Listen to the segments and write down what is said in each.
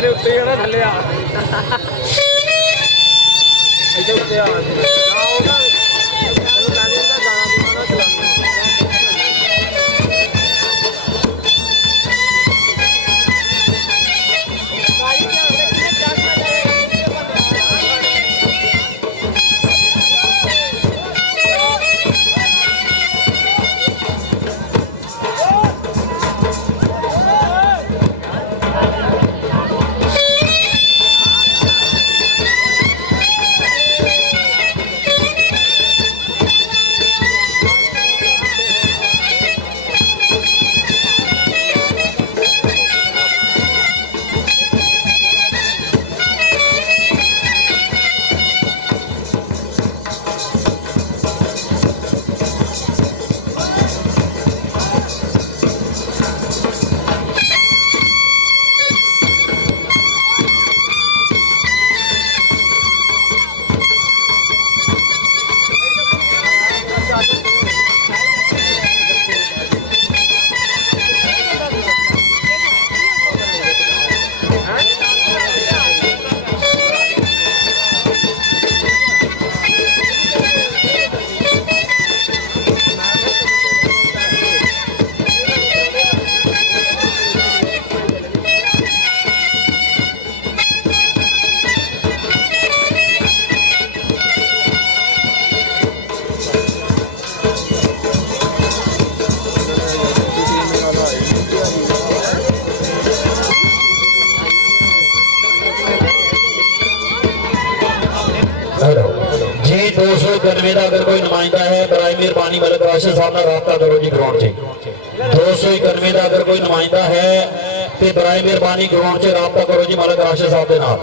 मेरे उत्ते ही ना थल्ले आ इधर उत्ते आ जी 291 का अगर कोई नुमाइंदा है बराए मेहरबानी मलिक राशिद साहब का रास्ता करो जी ग्राउंड से 291 का अगर कोई नुमाइंदा है तो बराए मेहरबानी ग्राउंड से रास्ता करो जी मलिक राशिद साहब के नाल।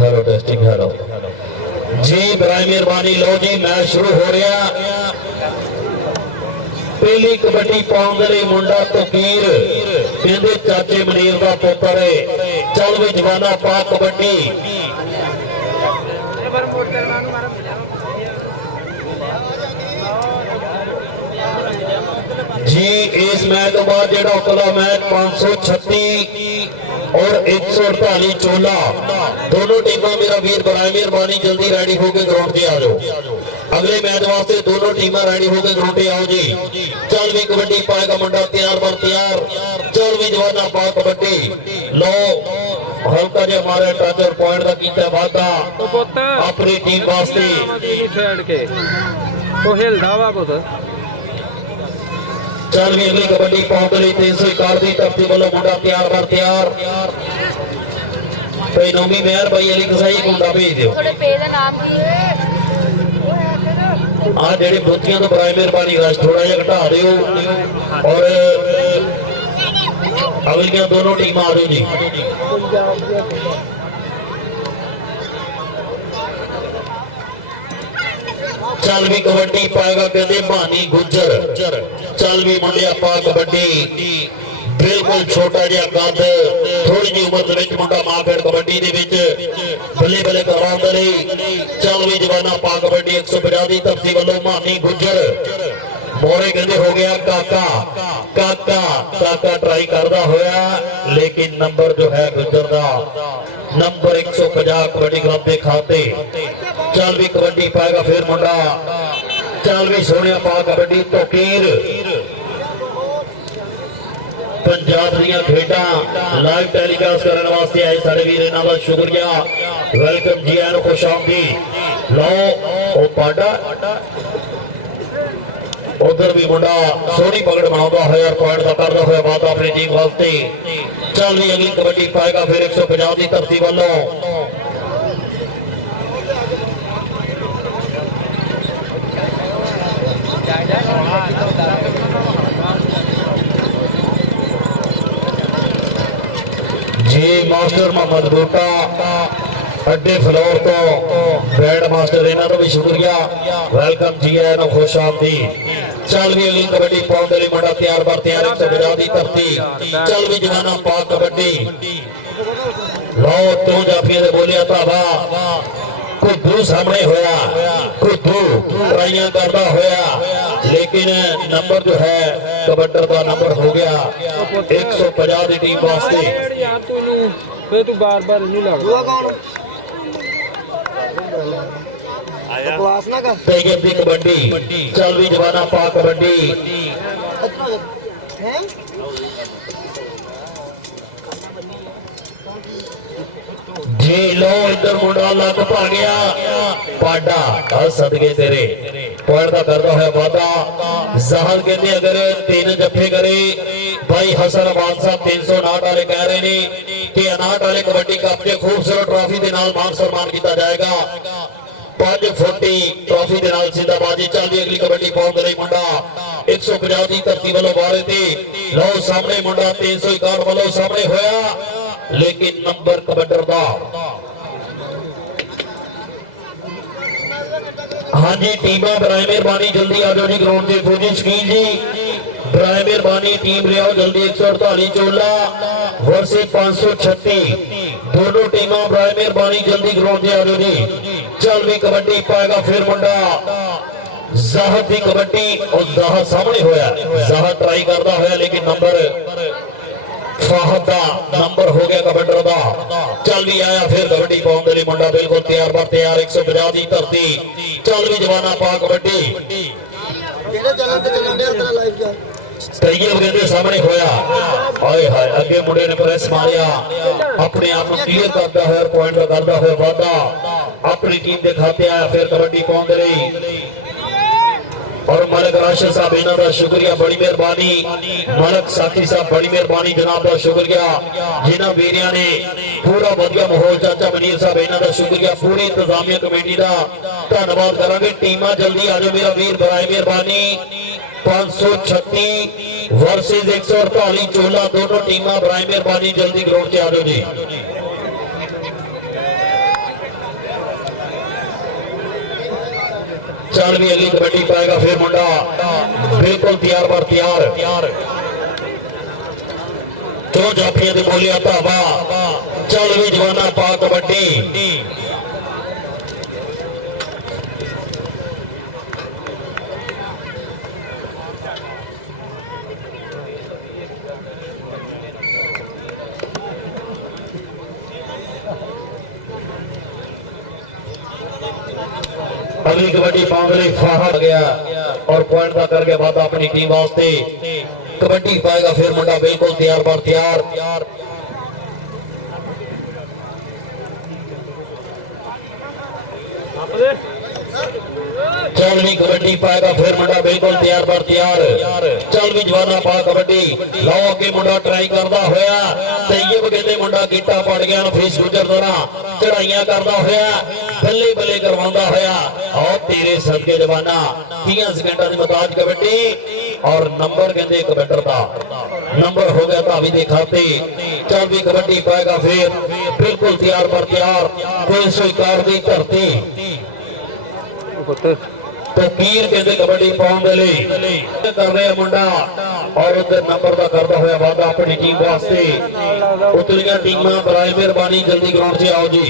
हेलो टेस्टिंग हेलो जी बराए मेहरबानी लो जी मैच शुरू हो रहा। पहली कबड्डी पाउंड दे मुंडा तकीर कहते चाचे मनीर का पुत्र है चल भी जवाना पा कबड्डी जी। इस मैच तो बाद जो अगला मैच 536 और 148 चोला दोनों टीमां मेरा वीर बराए मेहरबानी जल्दी रेडी होकर ग्राउंड से आ जाओ। अगले मैच वास्ते दोनों टीमें रेडी होकर ग्राउंड आओ जी। चल भी कबड्डी पाएगा मुंडा तैयार बर तैयार। चल भी जवाना पा कबड्डी लो हल्का जो हमारे टच और पॉइंट का कीता वादा अपनी टीम वास्ते छेड़ के तो हिलदा वा पुत। चल भी अगली कबड्डी पहुंच गई 361 की धरती वालों मुंडा तैयार बर तैयार। भाई नौमी मेहर भाई अली कसाई मुंडा भेज दियो। थोड़े पे दा नाम की आ जेडी बुतियां तो बड़ी मेहरबानी रश थोड़ा जिहा घटा दियो और अगलियां दोनों टीम आ जाओ जी। चल भी कबड्डी पाएगा कहते भानी गुज्जर। चल भी मुंडिया पा कबड्डी बिल्कुल छोटा जिहा कद थोड़ी जी उम्र दे मुंडा माफेड़ कबड्डी दे विच बल्ले बल्ले करवाउण दे लई। चल भी जवाना पा कबड्डी 150 दी धरती वालों भानी गुज्जर मोरे कहते हो गया काका काका काका ट्राई करदा होया लेकिन नंबर जो है गुज्जर दा नंबर 150 कबड्डी क्लब के खाते। चल भी कबड्डी पाएगा फिर मुंडा। चल भी सोनिया पा कबड्डी तोकीर पंजाब दियां खेडां लाइव टेलीकास्ट करने वास्ते आए सारे वीर इन्हां दा शुक्रिया वेलकम जी आन खुश आमदीद। लो ओ पाडा उधर भी मुंडा सोहनी पकड़ बनाता है और पॉइंट का करता हुआ वादा अपनी टीम वास्ते। चल भी अगली कबड्डी पाएगा फिर 150 की धरती वालों। जी मास्टर मोहम्मद बूटा अड्डे फ्लोर तो बैड मास्टर इन्हों भी शुक्रिया वेलकम जी है खुश आमदीद। चल भी अगली कबड्डी पाउंड वाली मुंडा तैयार बर तैयार 150 की धरती। चल भी जवाना पा कबड्डी लो तू जाफिया दे बोलिया धावा कुद्धू सामने होया कुद्धू ट्राइयां करता होया लेकिन नंबर जो है कबड्डर का नंबर हो गया 150 की टीम वास्ते। तू बार बार नहीं लग दी कबड्डी। चल भी जवाना पा कबड्डी जी लो इधर मुंडा लग पा गया पाडा सदके तेरे पॉइंट का करता है वादा। जहल कहते अगर 3 जफे करे भाई हसन अमान साहब 359 वाले कह रहे हैं कि 59 वाले कबड्डी कप के खूबसूरत ट्रॉफी के नाल मान सम्मान किया जाएगा 5 फुट ट्रॉफी के नाल सिंधाबाजी। चल भी अगली कबड्डी पहुंच गई मुंडा 150 की धरती वालों बारे थे लो सामने मुंडा 361 वालों सामने होया लेकिन नंबर कबड्डर दा। हाँ जी टीमां बराए मेहरबानी जल्दी आ जाओ जी ग्राउंड से फौजी शकील जी बराए मेहरबानी टीम ले आओ जल्दी 148 चोला वर्से 536 दोनों टीमां बराए मेहरबानी जल्दी ग्राउंड से आ जाओ जी। चल भी कबड्डी पाएगा फिर मुंडा जाहद की कबड्डी और जाहद सामने होया जाहद ट्राई करता होया लेकिन नंबर फाहद दा नंबर हो गया कबड्डर दा। चल भी आया फिर कबड्डी पाउंड वाली मुंडा बिल्कुल तैयार बर तैयार 150 की धरती। चल भी जवाना पा कबड्डी कहते सामने होया हाय हाय अगे मुंडे ने प्रेस मारिया अपने आप को क्लियर करता है और पॉइंट करता हुआ वादा अपनी टीम के खाते आया फिर कबड्डी पाउंड रही और मलक राशिद साहब इन्हों का शुक्रिया बड़ी मेहरबानी मलक साथी साहब बड़ी मेहरबानी जनाब का शुक्रिया जिन्होंने वीरिया ने पूरा वधिया माहौल चाचा मनीर साहब इन्हों का शुक्रिया पूरी इंतजामिया कमेटी का धन्यवाद करांगे। टीमां जल्दी आ जाओ मेरा वीर बराए मेहरबानी 536 वर्सेस 148 चोला दोनों टीमां बराए मेहरबानी जल्दी ग्राउंड से आ जाओ जी। चल भी अगली कबड्डी पाएगा फिर मुंडा बिल्कुल तैयार बर तैयार तो जाफिया दे बोलिया धावा। चल भी जवाना पा कबड्डी भी कबड्डी पाउंड फाहा गया और पॉइंट का करके वादा अपनी टीम वास्ते। कबड्डी पाएगा फिर मुंडा बिल्कुल तैयार पर तैयार। चल भी कबड्डी पाएगा फिर मुंडा बिल्कुल तैयार पर तैयार। चल भी जवाना पा कबड्डी लाओ के मुंडा ट्राई करता होया तैयब कहते मुंडा गिट्टा पड़ गया फीस गुजर दौरा चढ़ाइयां करता होया बल्ले बल्ले करवांदा होया और तेरे सदके जवाना 30 सेकंडा की मताज कबड्डी और नंबर कहते कबड्डर का नंबर हो गया भावी के खाते। चल भी कबड्डी पाएगा फिर बिल्कुल तैयार पर तैयार। 301 की धरती तो पीर कहते कबड्डी पाउंड कर रहे मुंडा और उधर नंबर का करता हुआ वादा अपनी टीम वास्ते। उतलियां टीमां बराए मेहरबानी जल्दी ग्राउंड से आओ जी।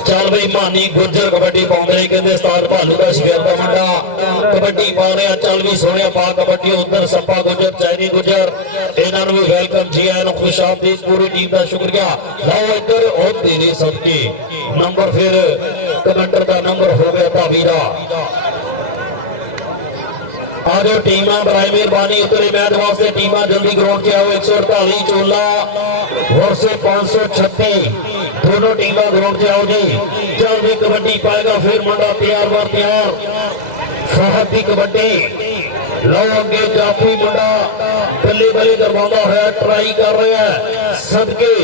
चल भाई मानी गुजर कबड्डी पाउंडे कहते उस्ताद भालू का शिकार का मुंडा कबड्डी पा रहा। चल भी सोने पा कबड्डी उधर सप्पा गुजर चाइनी गुजर इन्होंने भी वेलकम जी आए खुश आमदीद पूरी टीम का शुक्रिया। लाओ इधर और तेरे सदके नंबर फिर कमांडर का नंबर हो गया भाभी का। आज टीम बराए मेहरबानी उतरे मैच वास्ते टीम जल्दी ग्राउंड से आओ। 148 चोला वर्ष 536 दोनों टीम ग्राउंड से आओ जी। चल भी कबड्डी पाएगा फिर मुंडा तैयार बार तैयार। फहद की कबड्डी लो अगे जाफी मुंडा बल्ले बल्ले करवाना है ट्राई कर रहा है सदके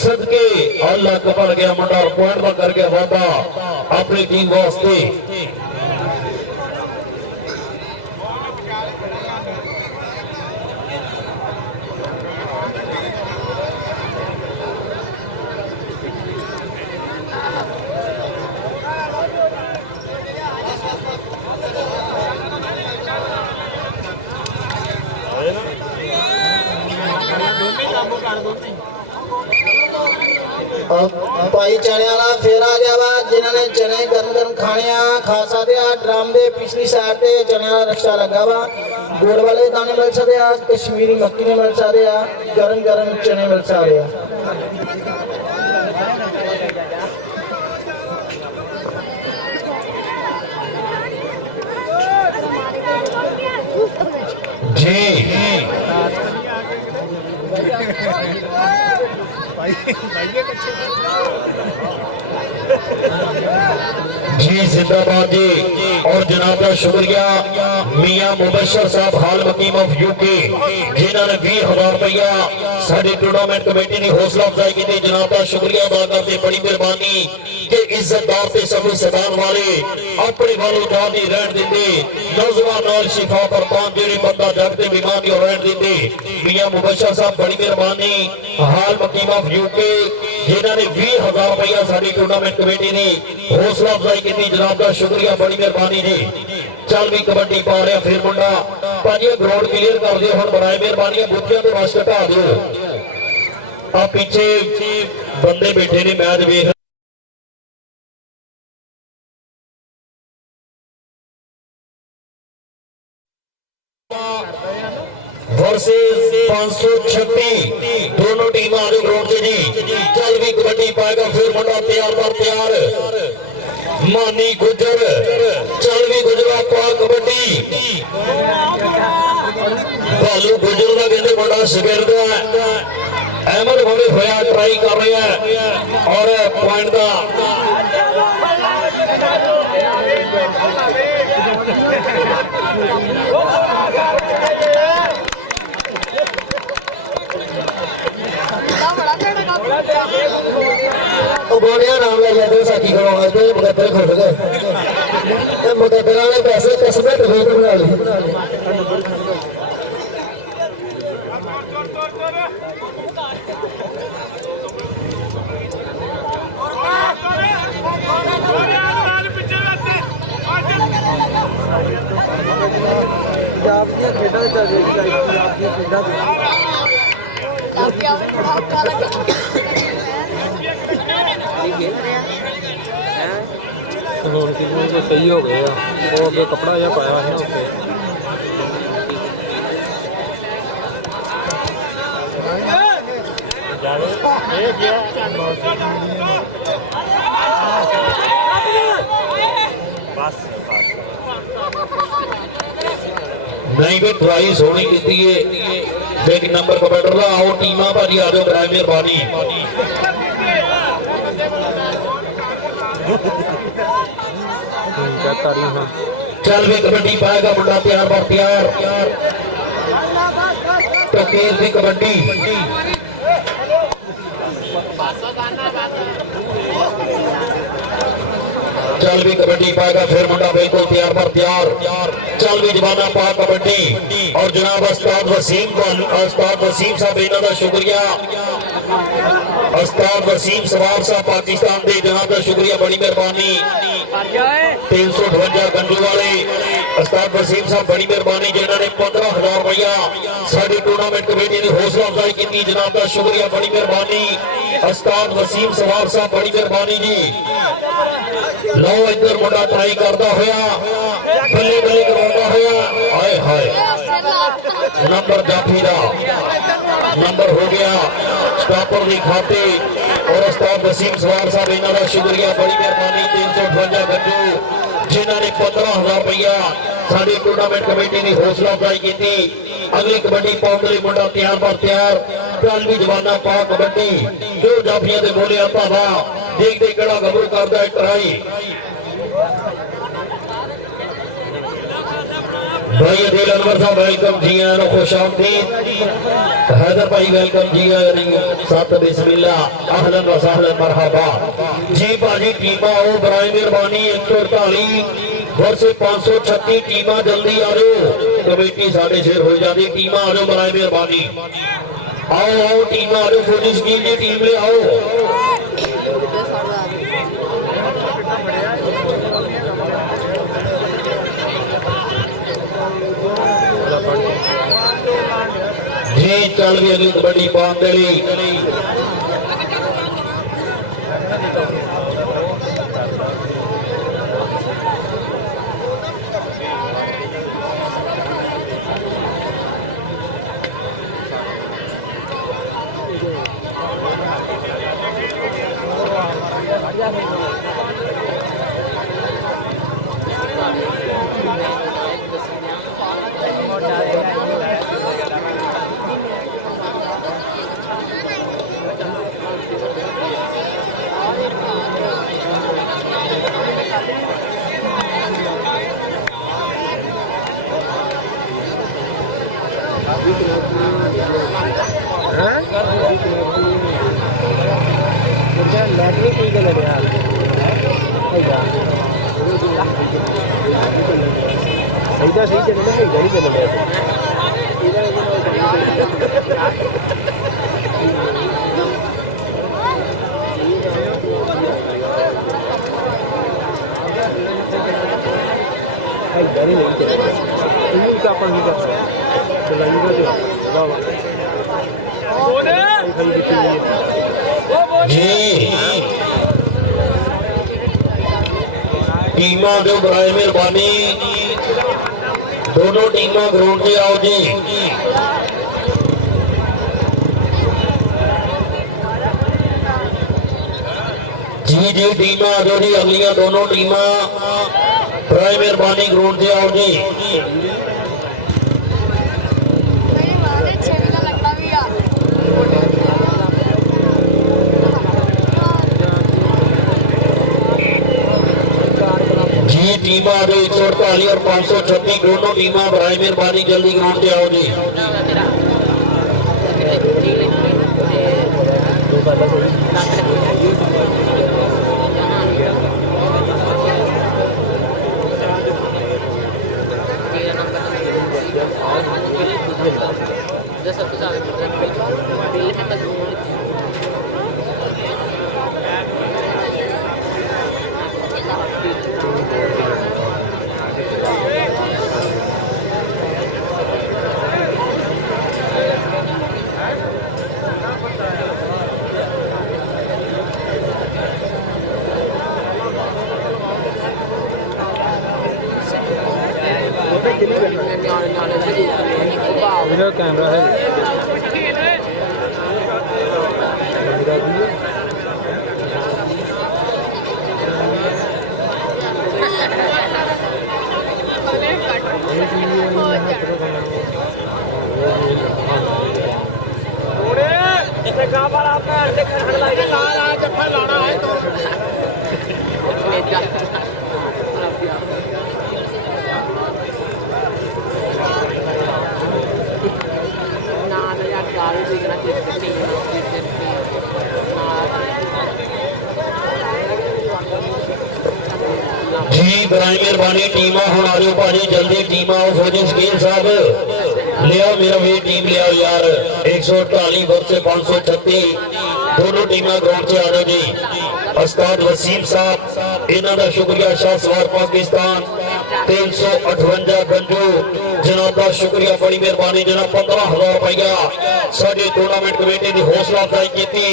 सदके अल्लाह कबर गया मुंडा और पॉइंट का करके वादा अपनी टीम वास्ते। भाई चने वाला फिर आ गया वा जिन्होंने चने गर्म गर्म खाने खा सकते हैं। ड्रम के पिछली साइड से चने वाला रक्षा लगा वा गुड़ वाले दाने मिल सकते हैं कश्मीरी मक्की ने मिल सकते हैं गर्म गर्म चने मिल सकते हैं। जी जिंदाबाद जी और जनाब का शुक्रिया मियां मुबशर साहब हाल मकीम ऑफ यूके जिन्होंने 20,000 रुपया साड़ी टूर्नामेंट कमेटी की हौसला अफजाई की। जनाब का शुक्रिया अदा करते बड़ी मेहरबानी कि इज्जतदार से सभी सदान वाले अपने वालों का नहीं रहन देंगे नौजवान नाल शिफा फरमान जेड़ी बंदा जगते बीमार नहीं रहन देंगे। मियां मुबशर साहब बड़ी मेहरबानी हाल मकीम ऑफ यूके जिन्होंने 20,000 रुपया साड़ी टूर्नामेंट कमेटी की हौसला अफजाई की। जनाब का शुक्रिया बड़ी मेहरबानी जी। चल भी कबड्डी पा रहा फिर मुंडा भाजी ग्राउंड क्लीयर कर दियो हम बराए मेहरबानी बुद्धियां तो रश घटा दो। आ पीछे बंदे बैठे ने मैच वेख वर्सेस 536 दोनों टीम आज ग्राउंड से जी। चल भी कबड्डी पाएगा फिर मुंडा तैयार पर तैयार। मानी गुजर चल भी गुजरा पा कबड्डी भालू गुजर का कहते मुंडा शिगिर्द अहमद बड़े होया ट्राई कर रहे हैं और पॉइंट का गोलियां नाम ले जाते साथी करो मुकद्दर खुल गए मुकद्दर वाले पैसे कसमें तफीक बना ली। तो सही हो गया वो अगे कपड़ा या पाया है ना नहीं भी ट्राई सोनी की एक नंबर कमांडर का आओ टीमा भाजी आ जाओ बड़ा मेहरबानी चल भी कबड्डी पाएगा मुंडा तैयार बार तैयार तो केस भी कबड्डी चल भी कबड्डी पाएगा फिर मुंडा बिल्कुल तैयार पर तैयार चल भी जमाना पा कबड्डी और जनाब उस्ताद वसीम साहब इन्हों का शुक्रिया उस्ताद वसीम सवाब साहब पाकिस्तान के जनाब का शुक्रिया बड़ी मेहरबानी 358 गंजू वाले उस्ताद वसीम साहब बड़ी मेहरबानी जिन्होंने 15,000 रुपया साड़ी टूर्नामेंट कमेटी ने हौसला अफजाई की जनाब का शुक्रिया बड़ी मेहरबानी उस्ताद वसीम सवाब साहब बड़ी मेहरबानी जी लो इधर मुंडा ट्राई करता होया बल्ले बल्ले करवाता होया हाय हाय नंबर जाफी दा नंबर हो गया स्टॉपर की खाते और उस्ताद वसीम सवार साहब इन्हों का शुक्रिया बड़ी मेहरबानी 358 गंजू जिन्होंने 15,000 रुपया साड़ी टूर्नामेंट कमेटी ने हौसला अफजाई की अगली कबड्डी पाउंड लिए मुंडा तैयार पर तैयार कल भी जवाना पा कबड्डी जो जाफिया के बोले भावा देखते कड़ा गबरू करता है ट्राई भाई अदिल अनवर साहब वेलकम जी आया खुश आमदीद हैदर भाई वेलकम जी आया साथ बिस्मिल्लाह अहलन व सहलन मरहबा जी भाजी टीमा ओ बराए मेहरबानी 148 वर्ष 536 टीमा जल्दी आ जाओ कमेटी साढ़े शेर हो जाती टीमा आ जाओ बराए मेहरबानी आओ आओ टीमा आ जाओ फौजी स्कीम की टीम ले आओ जी चल भी अगली कबड्डी पान दे टीमा जो बराए मेहरबानी दोनों टीमा ग्राउंड से आओ जी जी जी टीमा आ जाओ जी अगलियां दोनों टीमा बराए मेहरबानी ग्राउंड से आओ जी टीमा 148 और 536 दोनों टीमा बराए मेहरबानी जल्दी ग्राउंड पे आओ जी कैमरा है जी बराए मेहरबानी टीम हम आ जाओ भाजी जल्दी टीम आओ फौजी शकील साहब ले आओ मेरा भी टीम ले आओ यार 148 वर्ष 536 दोनों टीम ग्राउंड से आ जाओ जी उस्ताद वसीम साहब इन्हों का शुक्रिया शाह सवार पाकिस्तान 358 गंजू जनाब का शुक्रिया बड़ी मेहरबानी जनाब 15,000 रुपया साड़ी टूर्नामेंट कमेटी की हौसला अफजाई की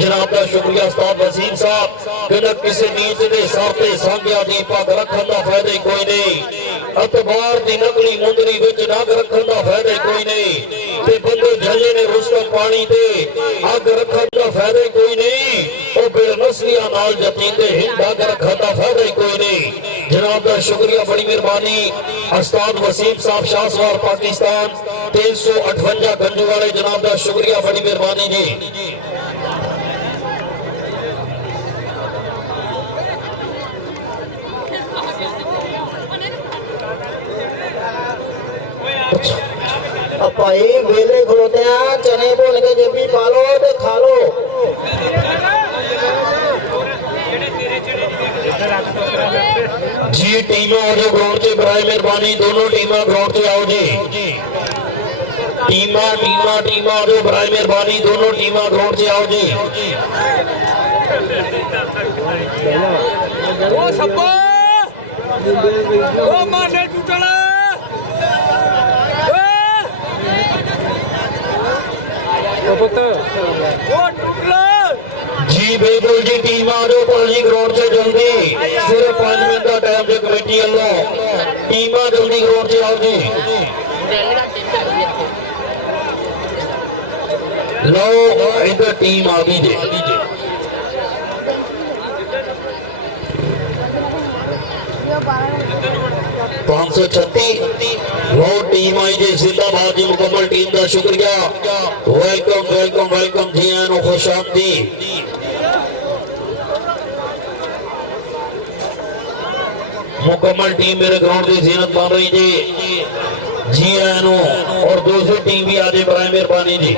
जनाब का शुक्रिया उस्ताद वसीम साहब कहना किसी नीच के साथे सांघिया दी पग रखने का फायदा ही कोई नहीं अतबार की नकली मुंदरी विच नग रखने का फायदा ही कोई नहीं ते बंदे झले ने रुस्तम पानी ते अग रखने का फायदा ही कोई नहीं और बेनस्लियां नाल जतींदे हिंद अग रखने का फायदा ही कोई नहीं जनाब का शुक्रिया बड़ी मेहरबानी उस्ताद वसीम साहब शाह सवार पाकिस्तान 358 गंजू वाले जनाब का शुक्रिया बड़ी मेहरबानी जी भाई वेले खलोते हैं चने भुन के जेबी पा लो ते खा लो जी टीम आ जाओ ग्राउंड से बराए मेहरबानी दोनों टीम ग्राउंड से आओ जी टीम आ जाओ बराए मेहरबानी दोनों टीम ग्राउंड से आओ जी ओ सब्बो ओ माने टूटला ओ पुत्र ओ टूटला जी बिल्कुल जी टीम आ जाओ पाजी ग्राउंड से जल्दी सिर्फ 5 मिनट का टाइम जो कमेटी वालों टीम जल्दी ग्राउंड से आओ जी लो इधर टीम आ गई जी 536 वो टीम आई जी जिंदाबाद जी मुकम्मल टीम का शुक्रिया वेलकम वेलकम वेलकम जी आनो खुश आमदी मुकम्मल टीम मेरे ग्राउंड की जीनत बन रही जी आनो और दूसरी टीम भी आ जाए बराए मेहरबानी जी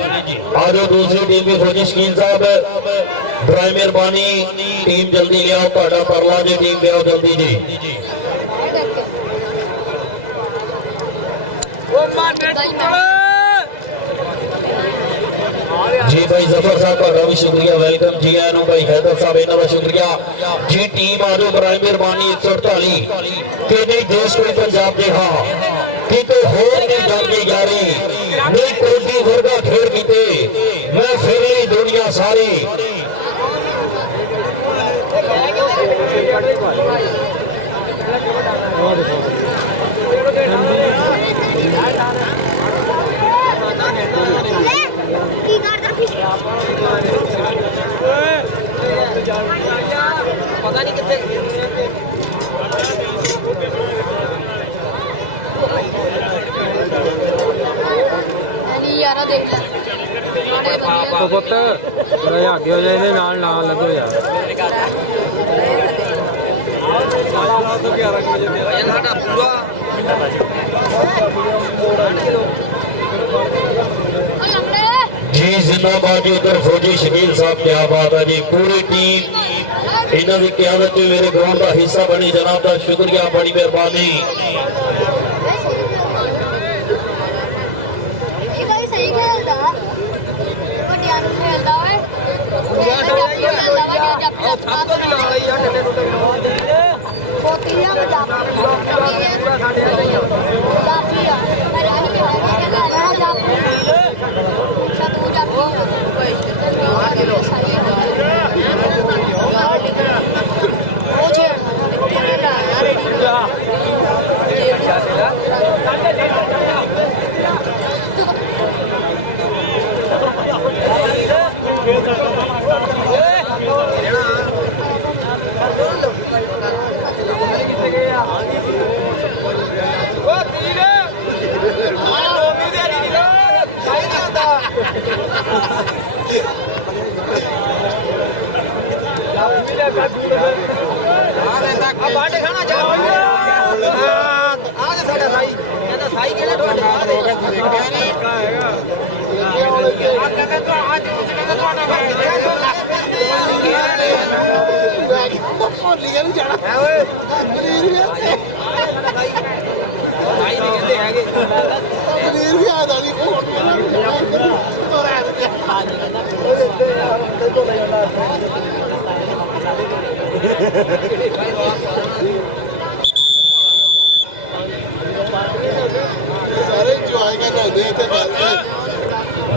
आ जाओ दूसरी टीम भी फौजी शकील साहब बराए मेहरबानी टीम जल्दी ले आओ ਤੁਹਾਡਾ परला जी टीम ले आओ जल्दी जी जी भाई जफर साहब का भी शुक्रिया वेलकम जी आनो भाई हैदर साहब इन्हों का शुक्रिया जी टीम आ जाओ बराए मेहरबानी 148 कि नहीं देश कोई पंजाब दे हाँ कि तो होर नहीं जाती यारी नहीं कोई वर्गा खेड़ कीते मैं फिर दुनिया सारी पता नहीं कितने तो पुत्र थोड़ा आगे हो जाए ना लगो यार जी जिंदाबाद जी उधर फौजी शकील साहब क्या बात है जी पूरी टीम इन्हों की क्यादत मेरे ग्राउंड का हिस्सा बनी जनाब का शुक्रिया बड़ी मेहरबानी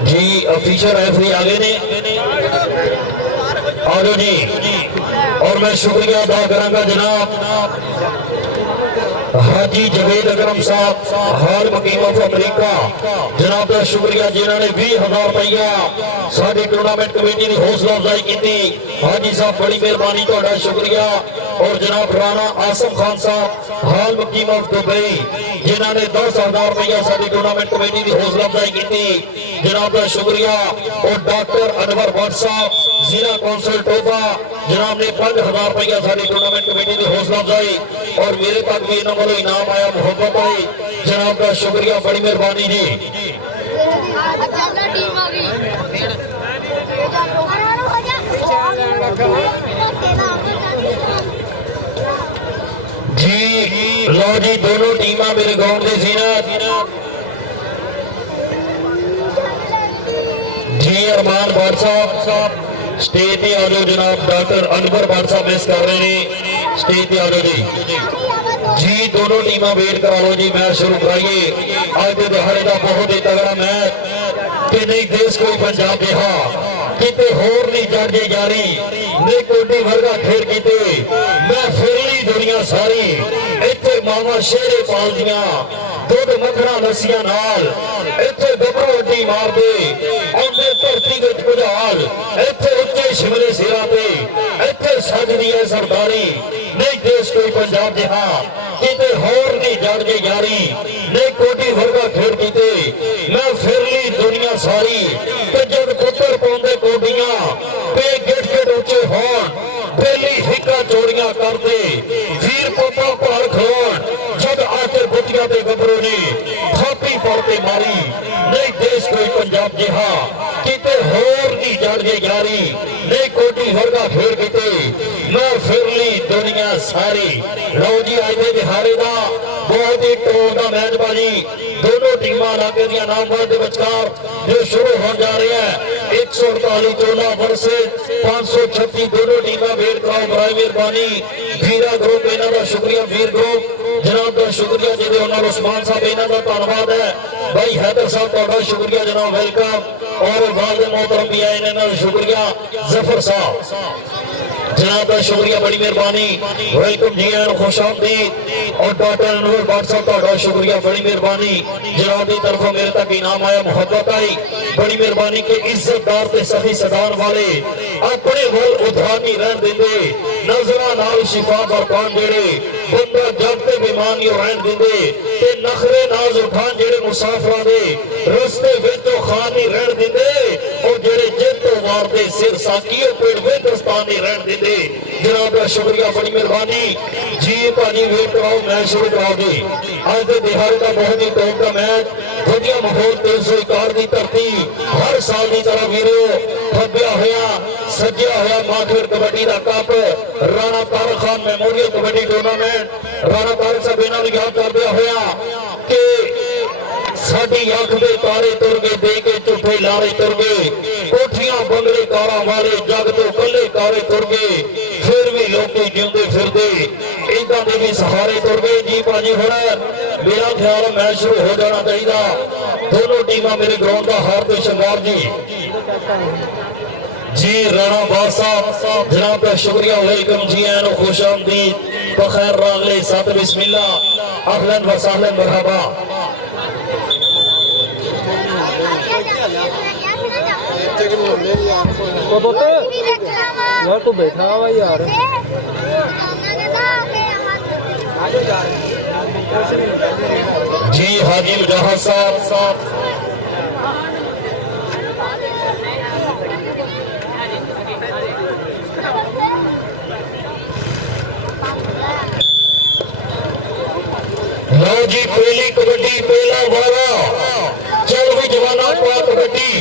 जी ऑफिसर रेफरी आगे ने और जी और मैं शुक्रिया अदा करांगा जनाब हाजी जवेद अकरम साहब हाल मकीम ऑफ अमरीका जनाब का शुक्रिया जिन्होंने 20,000 रुपया साडी टूर्नामेंट कमेटी की हौसला अफजाई की। हाजी साहब बड़ी मेहरबानी तुहाडा शुक्रिया। और जनाब राणा आसम खान साहब हाल मकीम ऑफ दुबई जिन्होंने 10,000 रुपया साडी टूर्नामेंट कमेटी की हौसला अफजाई की, जनाब का शुक्रिया। और डॉक्टर अनवर भट्ट साहब जिला कौंसल टोबा जनाब ने 5,000 रुपया साडी टूर्नामेंट कमेटी की हौसला अफजाई और मेरे तक भी इन्होंने वालों इनाम आया मोहब्बत आई, जनाब का शुक्रिया, बड़ी मेहरबानी जी। जी लो जी दोनों टीमां मेरे ग्राउंड की जीनत जी अरमान भट्ट साहब स्टेज ते आ जाओ। जनाब डॉक्टर अनवर भट्ट साहब मिस कर रहे हैं, स्टेज ते आ जाओ जी दोनों टीमां वेट करा लो जी, मैच शुरू कराइए। आज के दिहाड़े का बहुत ही तगड़ा मैच कि नहीं देश कोई पंजाब जिहा किते होर नहीं जड़ जे जारी ने कोडी वर्गा खेड कीते मैं फिरली दुनिया सारी इत्थे मावा शेरे पालदियां दुध मखना लस्सियां नाल इत्थे गबरू अड्डी मारदे आंदे धरती विच भुजाल इत्थे उच्चे शिमले सिरां ते इत्थे सजदी है सरदारी नहीं देश कोई पंजाब जिहा किते होर नहीं जड़ जे यारी नहीं कोडी वर्गा खेड कीते मैं फिरली दुनिया सारी ते जद पुत्र पाउंदे कोडियां पे गिट गिट उच्चे होण बेली हिक्का चोड़ियां करदे वीर पापा भाल खलोण जद आके बुतिया ते गबरू ने थापी पड़ते मारी नहीं देश कोई पंजाब जिहा किते होर दी जड़ जे यारी नहीं कोडी वर्गा खेड कीते मैं फिरली दुनिया सारी। लो जी अज दे दिहाड़े दा बहुत ही टोल दा मैच बाजी दोनों टीमां इलाके दी नामवर दे विचकार जो शुरू होने जा रही है 148 14 वर्सेस 536 दोनों टीमां वेट कराओ बराए मेहरबानी। वीरा ग्रुप इन्हां दा शुक्रिया, वीर ग्रुप जनाब का शुक्रिया जिहदे उन्हां उस्मान साहब इन्हां दा धन्नवाद है। भाई हैदर साहब तुहाडा शुक्रिया जनाब वेलकम और वालिद मोहतरम भी आए इन्हां दा शुक्रिया। जफर साहब जनाब का शुक्रिया, बड़ी मेहरबानी, वेलकम जी एंड खुशामदीद। और डॉक्टर अनवर भट्ट साहब तुहाडा शुक्रिया, बड़ी मेहरबानी, जनाब की तरफों मेरे तक इनाम आया, मोहब्बत आई, बड़ी मेहरबानी के इज्जतदार ते सही सदान वाले अपने वल उधार नहीं रहन देंदे नजरां नाल शिफा बरपान जेड़े बंदा जब ते बीमार नहीं रहन देंदे ते नखरे नाज उठान जेड़े मुसाफिरां दे रस्ते विच खान नहीं रहन देंदे और जेड़े जित्तो मारदे सिर साकियो पेड़ विदस्तान नहीं रहन देंदे। जनाब का शुक्रिया, बड़ी मेहरबानी जी। भाजी वेट कराओ मैच शुरू कराओ जी। अज के दिहाड़े का बहुत ही टॉप का मैच वधिया माहौल 361 की धरती हर साल की तरह वीरो फब्या होया सज्जिया होया माखिर कबड्डी का cup Rana Tarak Khan memorial kabaddi tournament Rana Tarak Sahab इन्होंने याद करदे होया कि साडी अख दे तारे तुर गए दे के झूठे लारे तुर गए कोठियां बंगले कारा वाले जग तो कल्ले कारे तुर गए फिर भी लोग जिंदे फिरदे इदा दे भी सहारे तुर गए जी। भाजी हुण मेरा ख्याल मैच शुरू हो जाना चाहिए। दोनों टीमां मेरे ग्राउंड का हार ते शंगार जी जी राणा बास साहब जनाब का शुक्रिया, वेलकम जी एंड खुशामदीद, बखैर रागले साथ बिस्मिल्लाह, अहलन व सहलन मरहबा। तो पुत्र यार तू बैठा हुआ यार जी हाजी मुजाहिद साहब जी पहली कबड्डी पहला वाला चल भी जवाना पा कबड्डी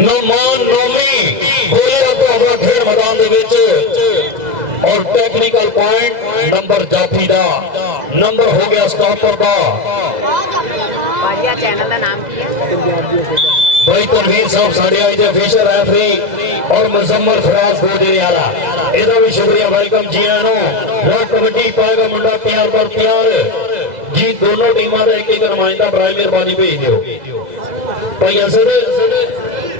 नौमान नौमी बोले तो हमारा खेल मैदान दे विच और टेक्निकल पॉइंट नंबर जाफी दा नंबर हो गया स्टॉपर का बढ़िया चैनल का नाम की है भाई तनवीर साहब साढ़े आई थे फिशर रेफरी और मुजम्मल फराज को देने वाला ਇਹਦਾ भी शुक्रिया वेलकम जी आनो बहुत कबड्डी पाएगा मुंडा तैयार पर तैयार जी दोनों टीमां ਦਾ एक नुमाइंदा बराए मेहरबानी भेज दियो भाई असद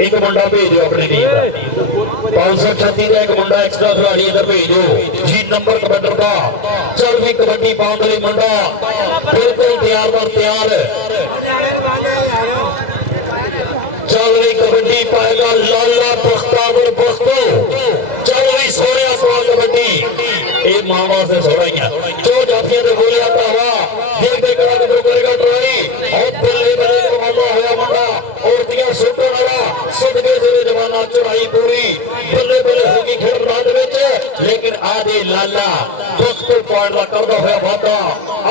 एक मुंडा भेज दियो अपनी टीम का 536 का एक मुंडा एक्स्ट्रा खिलाड़ी इधर भेज दो जी नंबर कबड्डर का चल भी कबड्डी पाउंड वाली मुंडा बिल्कुल तैयार पर तैयार चल रही कबड्डी पाएगा लाला बख्तावर बख्तो चल रही सोने सवाल कबड्डी एक मामा से सोड़ाइया जो जाफिया से बोले आता हुआ देख देख कर जो करेगा ट्राई और बल्ले बल्ले का मामा होया मुंडा और दिया सुटो वाला सदके से जवाना चढ़ाई पूरी बल्ले बल्ले होगी खेल रात विच लेकिन आदे लाला बख्तो पॉइंट ला करदा होया वादा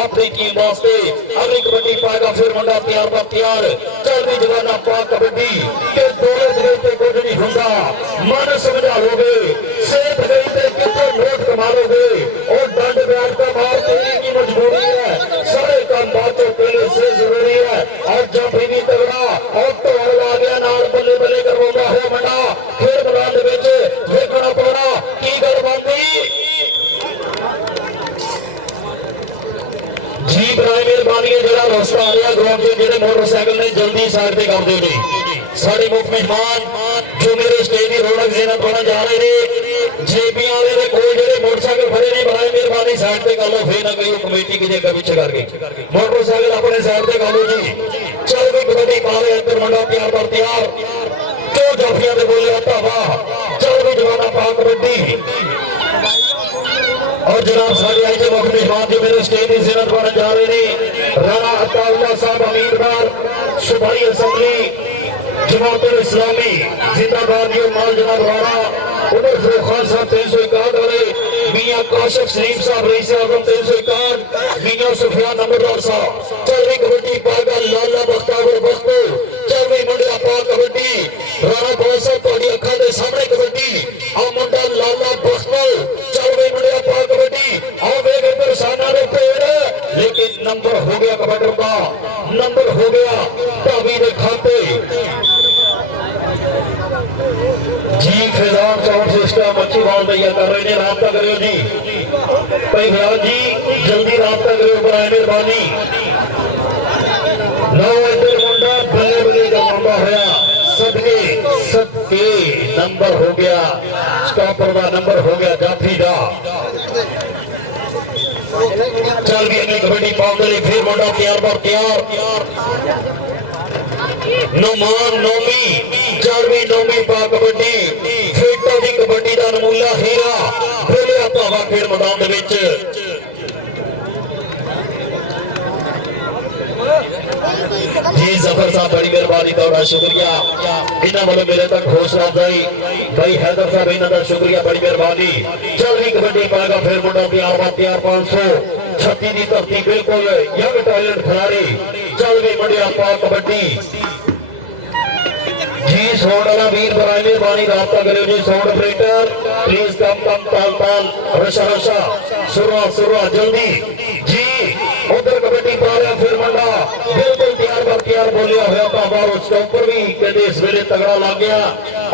अपनी टीम वास्ते अगली कबड्डी पाएगा फिर मुंडा तैयार पर तैयार चल रही जवाना पा कबड्डी के दोले दिल ते कुछ नहीं हुंदा मन समझा लोगे सेहत गई ते कितने नोट कमा लोगे और दंड ब्याज का मार देने की मजबूरी है सारे काम बातों पहले से जरूरी है और जब भी तगड़ा और तो आ गया नाल बल्ले बल्ले करवाता है मुंडा फिर मैदान दे विच देखना पड़ा की गल बनदी जी बराए मेहरबानी जरा रास्ता आ रहा ग्राउंड से जेडे मोटरसाइकिल ने जल्दी साइड पे कर दे सारे मुख्य मेहमान जो मेरे स्टेज की रौनक ज़ीनत बनने जा रहे हैं जेबीआं वाले दे कोल जेडे मोटरसाइकिल खड़े ने बराए मेहरबानी साइड पे कर लो फिर ना कहियो कमेटी की जगह पीछे कर गई मोटरसाइकिल अपने साइड पे कर लो जी चल भी कबड्डी पा रहे हैं मुंडा तैयार पर तैयार क्यों जाफिया दे बोले आता वाह चल भी जवाना पा कबड्डी और जनाब सारे आई थे मुख्य मेहमान जो मेरे स्टेज की ज़ीनत बनने जा रहे हैं राणा अताउल्लाह साहब अमीरदार सूबाई असेंबली जमाअतुल इस्लामी जिंदाबाद जो माल जनाब राणा उमर फरूक खान साहब 361 वाले मियां काशिफ सलीम साहब रईस आजम 361 मियां सुफियान नंबरदार साहब चल रही कबड्डी पाएगा लाला बख्तावर बख्तो चल रही मुंडिया पा कबड्डी राणा बाल साहब तुम्हारी अखां दे सामने कबड्डी आ मुंडा लाला बख्तो चल रही मुंडिया पा कबड्डी आ वेग इधर साना दे पेड़ लेकिन नंबर हो गया कबड्डर का नंबर हो गया भावी दे खाते जी फिजान साउंड सिस्टम अच्छी बात तैयार कर रहे हैं राब्ता करियो जी भाई फिजान जी जल्दी राब्ता करियो बराए मेहरबानी लो इधर मुंडा बल्ले बल्ले का मामला होया सदके नंबर हो गया स्टॉपर का नंबर हो गया जाफी का चल भी अगली कबड्डी पाउंडली फिर मुंडा तैयार पर तैयार नौमान नौमी चारवीं नौवीं पा कबड्डी फिटो दी कबड्डी दा नमूला हीरा बोले भावा खेल मैदान दे विच जी जफर साहब बड़ी मेहरबानी का शुक्रिया इन्होंने वालों मेरे तक हौसला अफजाई भाई हैदर साहब इन्हों शुक्रिया बड़ी मेहरबानी चल रही कबड्डी पाएगा फिर मुंडा तैयार 536 की धरती बिल्कुल यंग टैलेंट खिलाड़ी चल रही मुंडिया पा कबड्डी जी साउंड वाला वीर बराए मेहरबानी राब्ता करो जी साउंड ऑपरेटर प्लीज कम ताल रशा रशा सुरवा जल्दी जी उधर कबड्डी पा रहा फिर मुंडा बिल्कुल तैयार बोलिया हुआ बाबा उसके ऊपर भी कहते इस वेले तगड़ा लग गया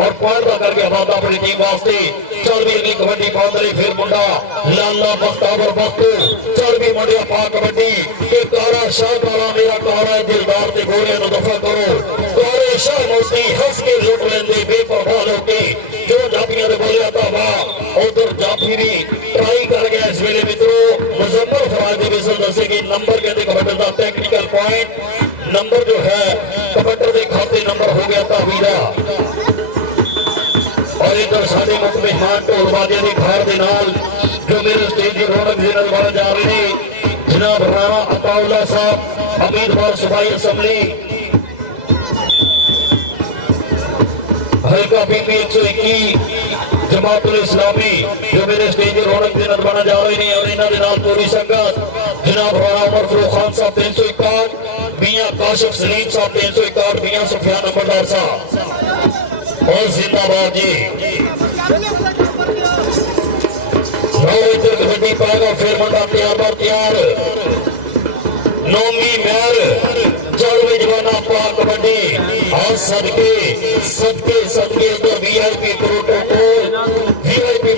और पॉइंट का करके वादा अपनी टीम वास्ते चल भी अगली कबड्डी पाउंडली फिर मुंडा लाला बख्तावर बख्तू चल भी मुंडिया पा कबड्डी के कारा शाह काला मेरा कारा दिलदार ते गोरे नु दफा करो कारे शाह मोती हंस के लुट लेंदे बेपरवाह होके जो जाफियां दे बोलिया था वाह उधर जाफी भी ट्राई कर गया इस वेले मित्रों मुजम्मल फराज दे विसल दसे कि नंबर कहते कबड्डी का टेक्निकल पॉइंट नंबर जो है कबड्डी के खाते नंबर हो गया तावीरा और इधर साडे मुख्य मेहमान ढोल बाजे की खार दे नाल जो मेरे स्टेज की रौनक ज़ीनत बन जा रहे हैं जनाब राणा अताउल्लाह साहब उम्मीदवार सूबाई असेंबली हल्का बीपी 121 जमातुल इस्लामी जो मेरे स्टेज की रौनक जिन्नत बना जा रही है और इन्हों के नाल पूरी संगत जनाब राणा उमर फरूक खान साहब 361, मियां काशिफ सलीम साहब 361, मियां सुफियान नंबरदार साहब और जिंदाबाद जी। इधर कबड्डी पाएगा फिर मुंडा तैयार बार तैयार नौमी मैर चलवे जवाना पा कबड्डी और सदके सदके सदके तो वीआईपी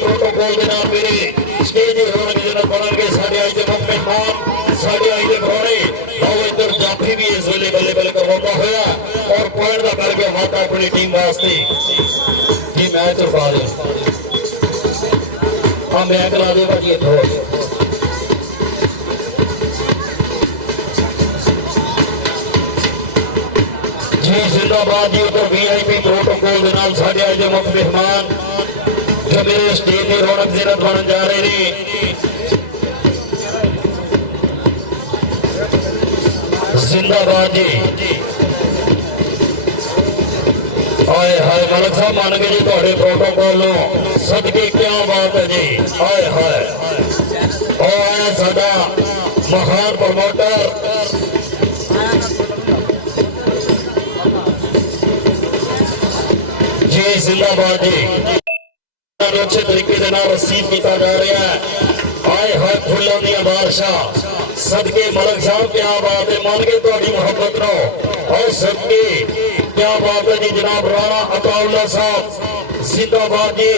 प्रोटोकॉल के नाम मेरे स्टेज होने की जरूरत बन के साढ़े आई के मुख्य मेहमान साढ़े आई के घोड़े और इधर जाफी भी इस वेले बल्ले बल्ले करवाता होया और पॉइंट का करके हाथ अपनी टीम वास्ते जी मैच रुका दे हाँ मैं करा दे भाजी थोड़ा जी जिंदाबाद जी उधर वीआईपी प्रोटोकॉल के नाम साढ़े आज के मुख्य मेहमान जो मेरे स्टेज की रौनक जिन्नत बन जा रहे हैं जिंदाबाद जी। हाय हाय मलक साहब मान गए जी थोड़े प्रोटोकॉल सदके क्या बात है जी। हाय हाय और आया साडा महान प्रमोटर जी जिंदाबाद जी। अच्छे तरीके से नाम रसीद किया जा रहा है। आए हाय फुलों दी बादशाह सदके मलक साहब क्या बात है मान के थोड़ी मोहब्बत नो और सदके क्या बात है जी जनाब राणा अताउल्ला साहब जिंदाबाद जी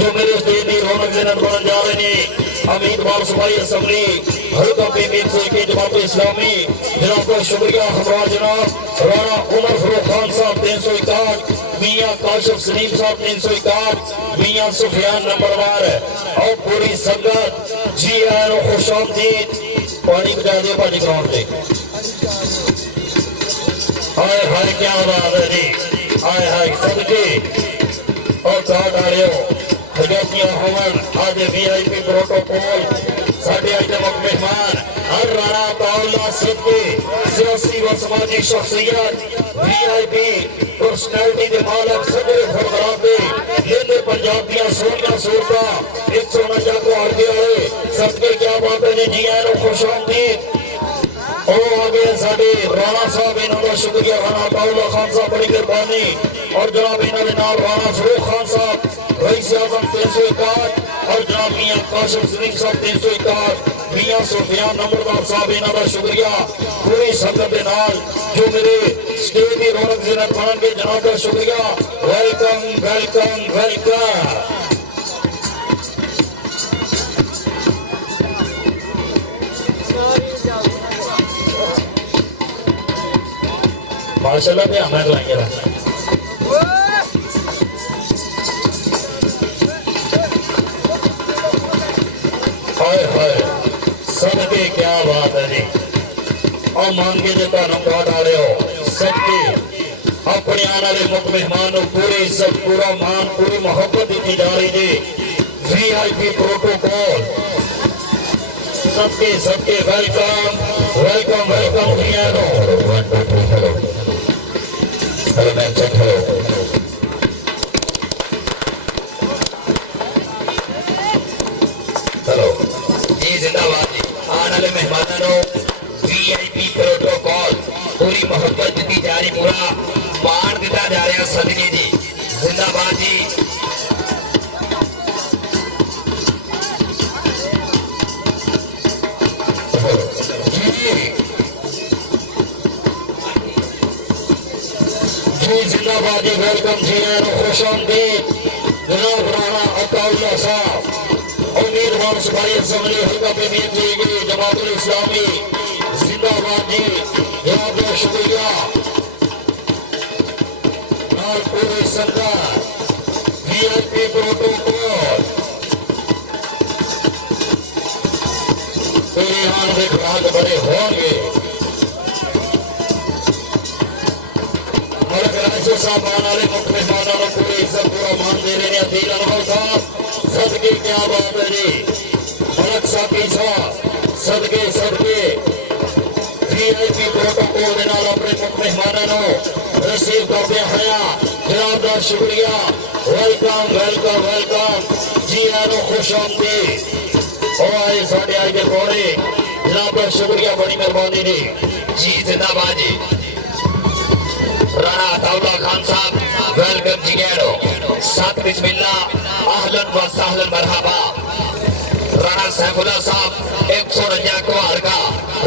जो मेरे स्टेज की रौनक जिन्नत बन जा रहे हैं। अमीदवार सूबाई असम्बली हल्का पीमीर से की जमात इस्लामी जनाब का शुक्रिया हमारा जनाब राणा उमर फरूक खान साहब 361, मियां काशिफ सलीम साहब 361, मियां सुफियान नंबरदार और पूरी संगत जी आए खुशामदीद पानी बजा दे पानी ग्राउंड पे। हाय हाय क्या बात है जी। हाय हाय सबके और कहा डालियो हजातियां हवन आज वीआईपी प्रोटोकॉल साढ़े आज के मुख्य मेहमान हर राणा ताउल्ला सबके सियासी व समाजी शख्सियत वीआईपी पर्सनैलिटी के मालक सदर फरमान दे लेने पंजाब दिया सोनिया सूरता 149 को आगे आए सबके क्या बात है जी आए खुशामदीद और आगे साडे राणा साहब इन्होंने शुक्रिया राणा ताउल्ला खान साहब बड़ी मेहरबानी और जनाब इन्होंने नाम राणा फरूक खान साहब रईस आजम 361 और जनाब मियां काशिफ सलीम साहब 361, मियां सुफियान नंबरदार साहब इन्होंने शुक्रिया पूरी संगत के नाल जो मेरे स्टेज की रौनक जिन्नत बन के जनाब का शुक्रिया। Welcome welcome welcome. माशाल्लाह पे हमारे लाएंगे हाय हाय सबके क्या बात है जी और मान के जो तुम कहा डाले हो सबके अपने आने वाले मुख्य मेहमान पूरी इज्जत पूरा मान पूरी मोहब्बत दी जा रही जी। वीआईपी प्रोटोकॉल सबके सबके welcome welcome welcome hello ma'am check hello hello जी जिंदाबाद जी आने वाले मेहमानों वीआईपी प्रोटोकॉल पूरी मोहब्बत दी जा रही पूरा मान दिता जा रहा सदके जी जिंदाबाद जी। जिंदाबाद जी वेलकम जी खुशामदीद जनाब राणा अताउल्ला साहब उम्मीदवार सूबाई असम्बली हल्का पीमीर की जमातुल इस्लामी जिंदाबाद जी जनाब का शुक्रिया और पूरी संगत वीआईपी प्रोटोकॉल तेरे यहाँ के खराब बड़े होंगे साहब आने वाले मुख्य मेहमानों को पूरी इज्जत पूरा मान दे रहे हैं। अतील अनवर साहब सदके क्या बात है जी। मलक साकी साहब सदके सदके वीआईपी प्रोटोकॉल के नाल अपने मुख्य मेहमानों रिसीव करते हैं जनाब का शुक्रिया वेलकम वेलकम वेलकम जी आनो खुश आमदीद और आए साढ़े आई के कोने जनाब का शुक्रिया बड़ी मेहरबानी जी जिंदाबाद जी राणा अताउल्ला खान साहब वेलकम जी गैरो साथ बिस्मिल्लाह अहलन व सहलन मरहबा राणा सैफुल्लाह साहब 149 कुहार का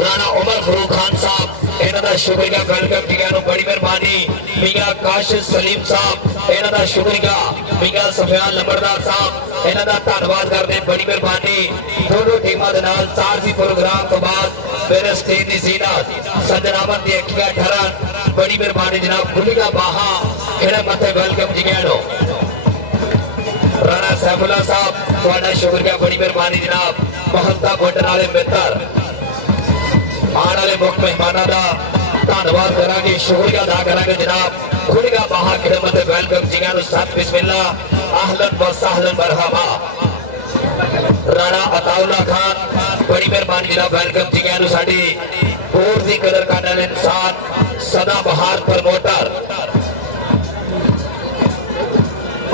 राणा उमर फरूक खान साहब इन्हां दा शुक्रिया वेलकम जी गैरो बड़ी मेहरबानी मियां काशिफ सलीम साहब इन्हां दा शुक्रिया मियां सफियान लंबड़दार साहब इन्हां दा धन्नवाद करदे बड़ी मेहरबानी दोनों टीमां दे नाल तारफी प्रोग्राम तो बाद मेरे स्टेज दी जीनत सजनावत दी अखियां ठहरन बड़ी मेहरबानी जनाब खुलिया बाहा खड़े मथे वेलकम जी गैरो राणा सैफुल्लाह साहब तुहाडा शुक्रिया बड़ी मेहरबानी जनाब महंता बटन वाले मित्र आने वाले मुख मेहमानों का धन्यवाद करांगे शुक्रिया अदा करांगे जनाब खुलिया बाहा खड़े मथे वेलकम जी गैरो साथ बिस्मिल्लाह अहलन व सहलन मरहबा राणा अताउल्ला खान बड़ी मेहरबानी जनाब वेलकम जी गैरो साडी बोर्ड दी कदर करने वाले इंसान सदा बहार प्रमोटर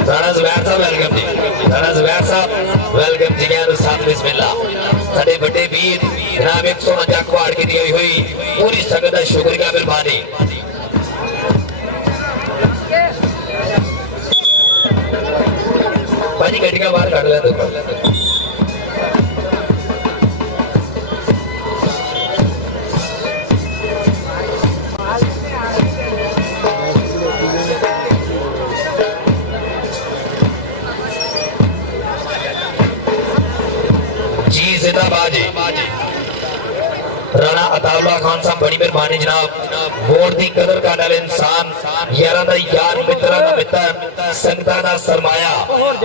राणा जुबैर साहब वेलकम जी राणा जुबैर साहब वेलकम जी गैरो साथ बिस्मिल्लाह साडे बड़े वीर जनाब 149 कुहाड़ की दी हुई पूरी संगत का शुक्रिया मेहरबानी भाजी गड्डी का बाहर काट ले जी जिंदाबाद जी राणा अताउल्ला खान साहब बड़ी मेहरबानी जनाब वोट दी कदर करने वाले इंसान यारा दा यार मित्रा दा मित्र संगता दा सरमाया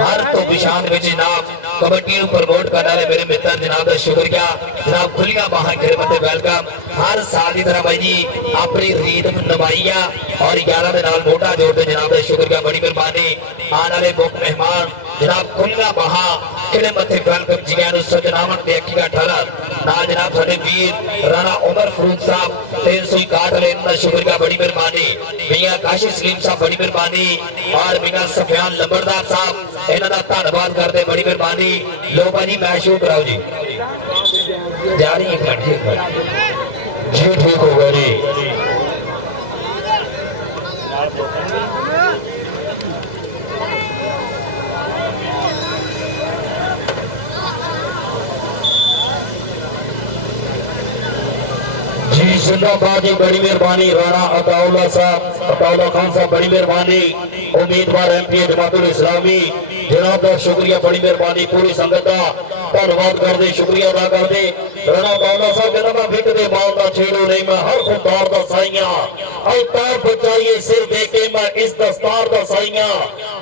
हर तो बिशान विच जनाब कबड्डी नु प्रमोट करने वाले मेरे मित्र जनाब दा शुक्रिया जनाब खुलिया बाहां खड़े मथे वेलकम हर साल की तरह भाई जी अपनी रीत निभाईया और यारा दे नाल मोटा जोड़ते जनाब दा शुक्रिया बड़ी मेहरबानी आने वाले मुख मेहमान जनाब खुलिया बाहां खड़े मथे वेलकम जी गैरो सजनावन दे अखियां ठहरन ना जनाब साडे वीर राणा उमर फरूक साहब 361 वाले इनका शुक्रिया बड़ी मेहरबानी मियां काशिफ सलीम साहब बड़ी मेहरबानी और मियां सफियान लंबड़दार साहब इन्हां दा धन्नवाद करदे बड़ी मेहरबानी लो भाजी मैच शुरू कराओ जी जा रही एक मिनट जी ठीक हो गया जी जी जिंदाबाद जी बड़ी मेहरबानी राणा अताउल्ला साहब अताउल्ला खान साहब बड़ी मेहरबानी उम्मीदवार एमपी जमातुल इस्लामी जनाब का शुक्रिया बड़ी मेहरबानी पूरी संगत का धन्यवाद करते शुक्रिया अदा करते राणा अताउल्ला साहब कहना मैं विक दे माल का छेड़ू नहीं मैं हर खुदार का साइया अवतार बचाइए सिर देके मैं इस दस्तार का साइया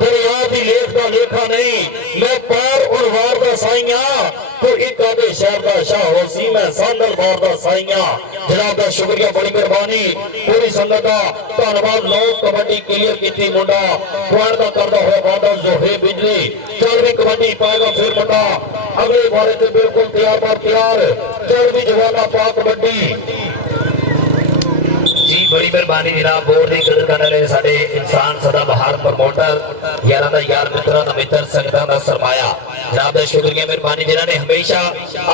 दरिया दी लेख का लेखा नहीं मैं पार और वार का साइया तो एक आधे शहर का शाह होसी मैं सांदल वार का साइया जनाब का शुक्रिया बड़ी मेहरबानी पूरी संगत का धन्यवाद लो कबड्डी क्लियर की मुंडा पॉइंट का करता हुआ वादा जोहे बिजली चल भी कबड्डी पाएगा फिर मुंडा अगले बारे से बिल्कुल तैयार पर तैयार चल भी जवाना पा कबड्डी जी बड़ी मेहरबानी जनाब बोर्ड की कदर करने वाले साडे इंसान सदा बहार प्रमोटर यारा दा यार मित्रा दा मित्र संगतां दा सरमाया जनाब दा शुक्रिया मेहरबानी जिन्होंने हमेशा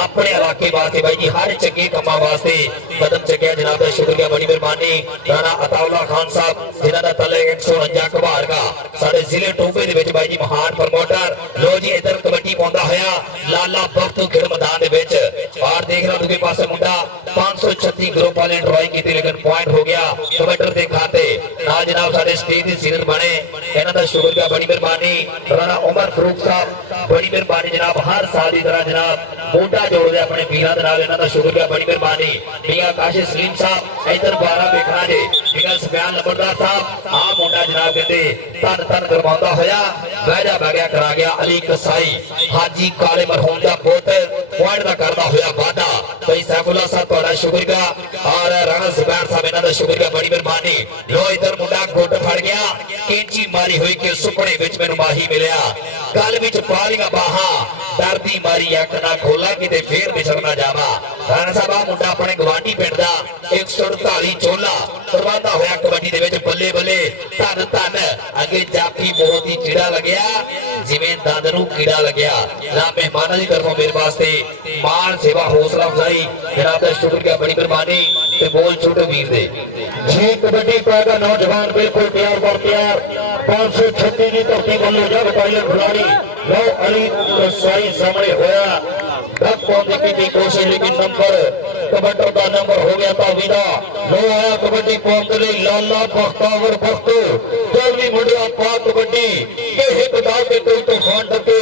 अपने इलाके वास्ते भाई जी हर चंगे कामां वास्ते कदम चुकिया जनाब दा शुक्रिया बड़ी मेहरबानी राणा अताउल्ला खान साहब जिन्हां दा तले 149 कुहाड़ का साडे जिले टोबे दे विच भाई जी महान प्रमोटर लो जी इधर कबड्डी पाउंदा होया लाला बख्तू खेल मैदान दे विच और देख रहा दूसरे पासे मुंडा 536 ग्रुप वाले ड्राइंग की लेकिन पॉइंट हो गया कबड्डर दे खाते ना जनाब साडे स्टेज दी सीरत बने इन्हां दा शुक्रिया बड़ी मेहरबानी राणा उमर फरूक साहब बड़ी मेहरबानी जनाब हर साल की तरह जनाब मोटा जोड़ते अपने वीरां दे नाल इन्हां दा शुक्रिया बड़ी मेहरबानी मियां काशिफ सलीम साहब इधर 12 देखना जे मियां सफियान लंबड़दार साहब आ मोटा जनाब कहते तन तन करवांदा होया बहजा बगया करा गया अली कसाई हाजी काले मरहूम दा पुत्र पॉइंट दा करदा होया वादा भाई सैफुल्लाह साहब तुहाडा शुक्रिया और राणा जुबैर साहब इन्हां दा शुक्रिया बड़ी मेहरबानी लो इधर मुंडा गुट फड़ गया कैंची मारी हुई के सुपने विच मैनूं माही मिलिया गल विच पालियां बाहां डरदी मारी अख ना खोला किते फेर बिछड़ ना जावा राणा साहब मुंडा अपने गवांडी पिंड दा 148 चोला करवांदा होया कबड्डी दे विच बल्ले बल्ले ਗਿਆ ਜਿਵੇਂ ਦੰਦ ਨੂੰ ਕੀੜਾ ਲੱਗਿਆ। ਜਨਾਬ ਮਹਿਮਾਨਾਂ ਦੀ ਤਰਫੋਂ ਮੇਰੇ ਵਾਸਤੇ ਮਾਣ ਸੇਵਾ ਹੌਸਲਾ ਅਫਜ਼ਾਈ ਜਨਾਬ ਦਾ ਸ਼ੁਕਰੀਆ, ਬੜੀ ਮਿਹਰਬਾਨੀ ਤੇ ਬੋਲ ਛੋਟੇ ਵੀਰ ਦੇ ਜੀ। ਕਬੱਡੀ ਪਾਏਗਾ ਨੌਜਵਾਨ ਬਿਲਕੁਲ ਤਿਆਰ ਬਰ ਤਿਆਰ 536 ਦੀ ਧਰਤੀ ਵੱਲੋਂ ਜਗ ਪਾਇਲਟ ਖਿਲਾੜੀ ਲੋ ਅਲੀ ਕਸਾਈ ਸਾਹਮਣੇ ਹੋਇਆ तक पहुंचने की कोशिश लेकिन नंबर कबड्डी का नंबर हो गया था विदा। लो आया कबड्डी पहुंच गई लाला बख्तावर बख्तो चलवी मुंडिया पा कबड्डी के हिक दा के कोई तूफान डके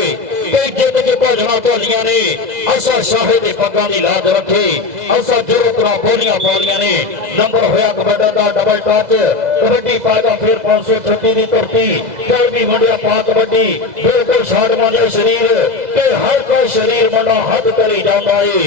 के जित के भजना ढोलियां ने असा शाहे दे पग्गां दी लाज रखे असा जोरतरा बोलियां बोलियां ने नंबर होया कबड्डी का डबल टच कबड्डी पाएगा फिर 536 दी धरती चलवी मुंडिया पा कबड्डी बिल्कुल छाड़ मारे शरीर के हर कोई शरीर मंडा हद करी जाता है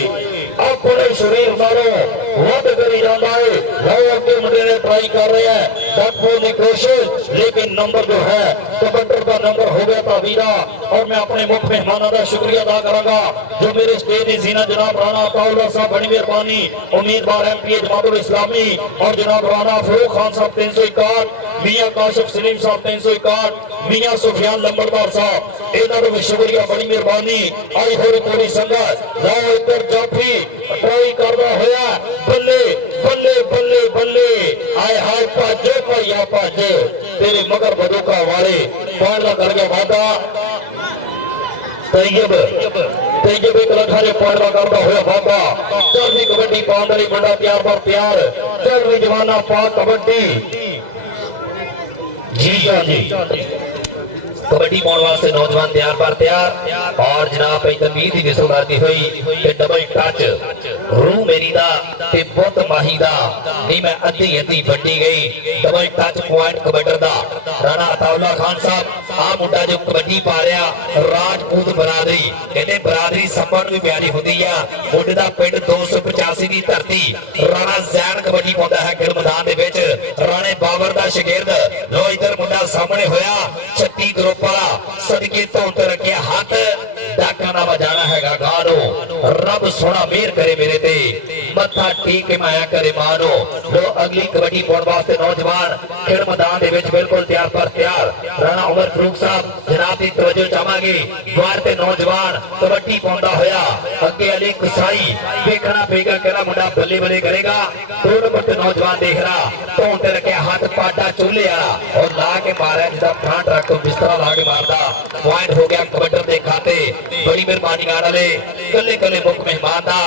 अपने शरीर मारो हद करी जाता है। लो अगे मुंडे ने ट्राई कर रहे हैं डकने की कोशिश लेकिन नंबर जो है कबड्डी का नंबर हो गया था वीरा। और मैं अपने मुख्य मेहमानों का शुक्रिया अदा करूंगा जो मेरे स्टेज की जीना जनाब राणा अताउल्लाह साहब, बड़ी मेहरबानी उम्मीदवार एमपीए जमातुल इस्लामी और जनाब राणा फरूक खान साहब 361, मियां काशिफ सलीम साहब 361, मियां सुफियान लंबड़दार साहब इन्हों का भी शुक्रिया, बड़ी मेहरबानी। आई होरी पूरी संगत लाओ इधर जाफी ट्राई करता होया बल्ले बल्ले बल्ले बल्ले आए हाय भाजे भैया भाजे तेरे मगर बदूका वाले पाला कर गया वादा तैयब एक लखा जो पाला करता होया वादा। चल भी कबड्डी पांडरी बड़ा तैयार पर तैयार चल भी जवाना पा कबड्डी जी जी कबड्डी पाने वास्ते नौजवान तैयार पर तैयार और जनाब तमीर की विसल करती हुई ते डबल टच रूह मेरी दा ते बुत माही दा नहीं मैं अद्धी अद्धी बड्डी गई डबल टच पॉइंट कबड्डी दा राणा अताउल्लाह खान साहब आ मुंडा जो कबड्डी पा रहा राजपूत बरादरी कहते बरादरी सबन भी प्यारी होती है। मुंडे दा पिंड 285 की धरती राणा जैन कबड्डी पाਉਂਦਾ है गिल मैदान दे विच राणे बाबर दा शागिर्द। लो इधर मुंडा सामने होया 36 ग्रुप वाला सदके धौन ते रखिया हाथ डाका ना बजाना हैगा गानो रब सोना मेहर करे मेरे ते मत्था टेक के माया करे मानो। लो अगली कबड्डी पाउण वास्ते नौजवान खेल मैदान दे विच बिल्कुल तैयार पर तैयार राणा उमर फरूक साहब जनाब दी तवज्जो चाहांगे द्वार ते नौजवान कबड्डी पाउंदा होया अगे अली कसाई देखना पेगा केड़ा मुंडा बल्ले बल्ले करेगा। 2 नंबर ते नौजवान देख रहा धौन ते रखिया हाथ पाटा चूल्हे वाला और ला के मारा जिदा फ्रंट रख बिस्तरा ला के मारदा पॉइंट हो गया कबड्डी दे खाते। बड़ी मेहरबानी वाले कले कले मुख मेहमान दा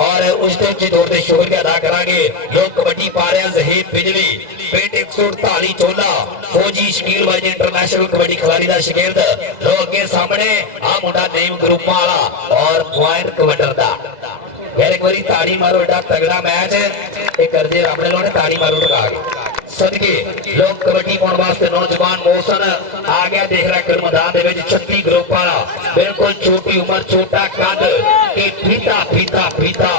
और उस दिन दौर से शुक्रिया अदा करांगे। लोग कबड्डी पा रहे हैं जहीर बिजली पेट 148 चोला फौजी शकील वाइज इंटरनेशनल कबड्डी खिलाड़ी दा शागिर्द। लोग के सामने आ मुंडा नेम ग्रुप वाला और पॉइंट कबड्डी दा यार एक बारी ताड़ी मारो एडा तगड़ा मैच एक करजे अपने लोगों ने ताड़ी मारो टका के सदके लोग कबड्डी पाने वास्ते नौजवान मौसन आ गया देख रहा है मैदान दे विच 36 ग्रुप वाला बिल्कुल छोटी उम्र छोटा कद के फीता फीता फीता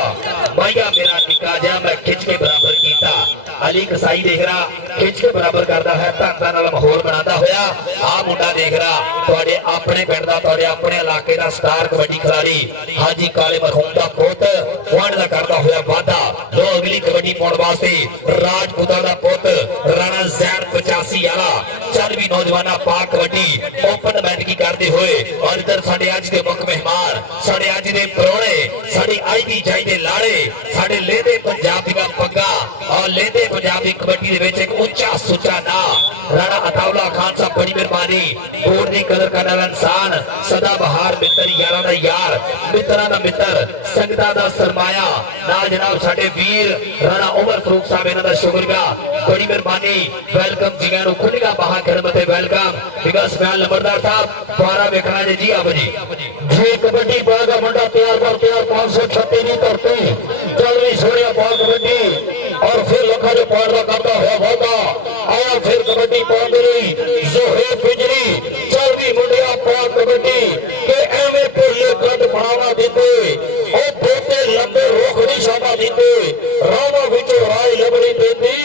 माया मेरा निका जा मैं खिंच के बराबर कीता। अली कसाई देख रहा खिंच के बराबर करता है धन नाल माहौल बनाता होया आ मुंडा देख रहा तुहाडे अपने पिंड दा तुहाडे अपने इलाके दा स्टार कबड्डी खिलाड़ी हाजी काले मरहूम दा पुत पॉइंट दा करता होया वादा। लो अगली कबड्डी पाउण वास्ते राजपूतां दा पुत राणा जैन 85 वाला चल भी नौजवाना पा कबड्डी ओपन मैच की करते हुए और इधर साडे अज दे मुख मेहमान साडे अज दे परोणे साडी आई दी जाई दे लाड़े साडे लेदे पंजाब दी पग्गा और लेदे पंजाबी कबड्डी दे विच एक ऊंचा सुचा ना राणा अताउल्लाह खान साहब बड़ी मेहरबानी बोर्ड दी कदर करने वाला इंसान सदा बहार मित्र यारां दा यार मित्रां दा मित्र संगतां दा सरमाया ना जनाब साडे वीर राणा उमर फरूक साहब इन्हां दा शुक्रिया बड़ी मेहरबानी वेलकम जिगां नूं खुलीगा बाहा खिदमत वेलकम विकास बयान लंबड़दार साहब द्वारा वेखना जी आप जी कबड्डी पाएगा मुंडा तैयार पर तैयार 536 दी धरती चल रही सोनिया बॉल कबड्डी और फिर लखा जो पाड़ा करता है वादा आया फिर कबड्डी पाउंड रही जोहेब बिजली चल भी मुंडिया पा कबड्डी के एवे भुल्ले गड बनावा दिंदे ओ बोते लंबे रोखड़ी शाबा दिंदे रावा विचों राय लबड़ी देंदी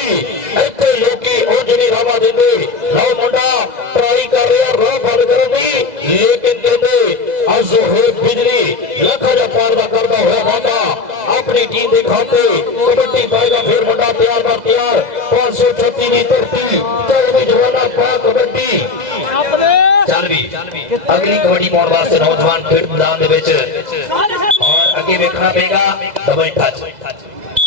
इत्थे लोकी ओजनी रावा दिंदे लो मुंडा ट्राई कर रहा राह बंद करन दी लेकिन कहंदे आज जोहेब बिजली लखा जो पाड़ा करता है वादा अपनी टीम के खाते कबड्डी पाएगा फिर मुंडा तैयार पर तैयार 536 की धरती चल भी जवाना पा कबड्डी चल भी और अगे वेखना पेगा डबल टच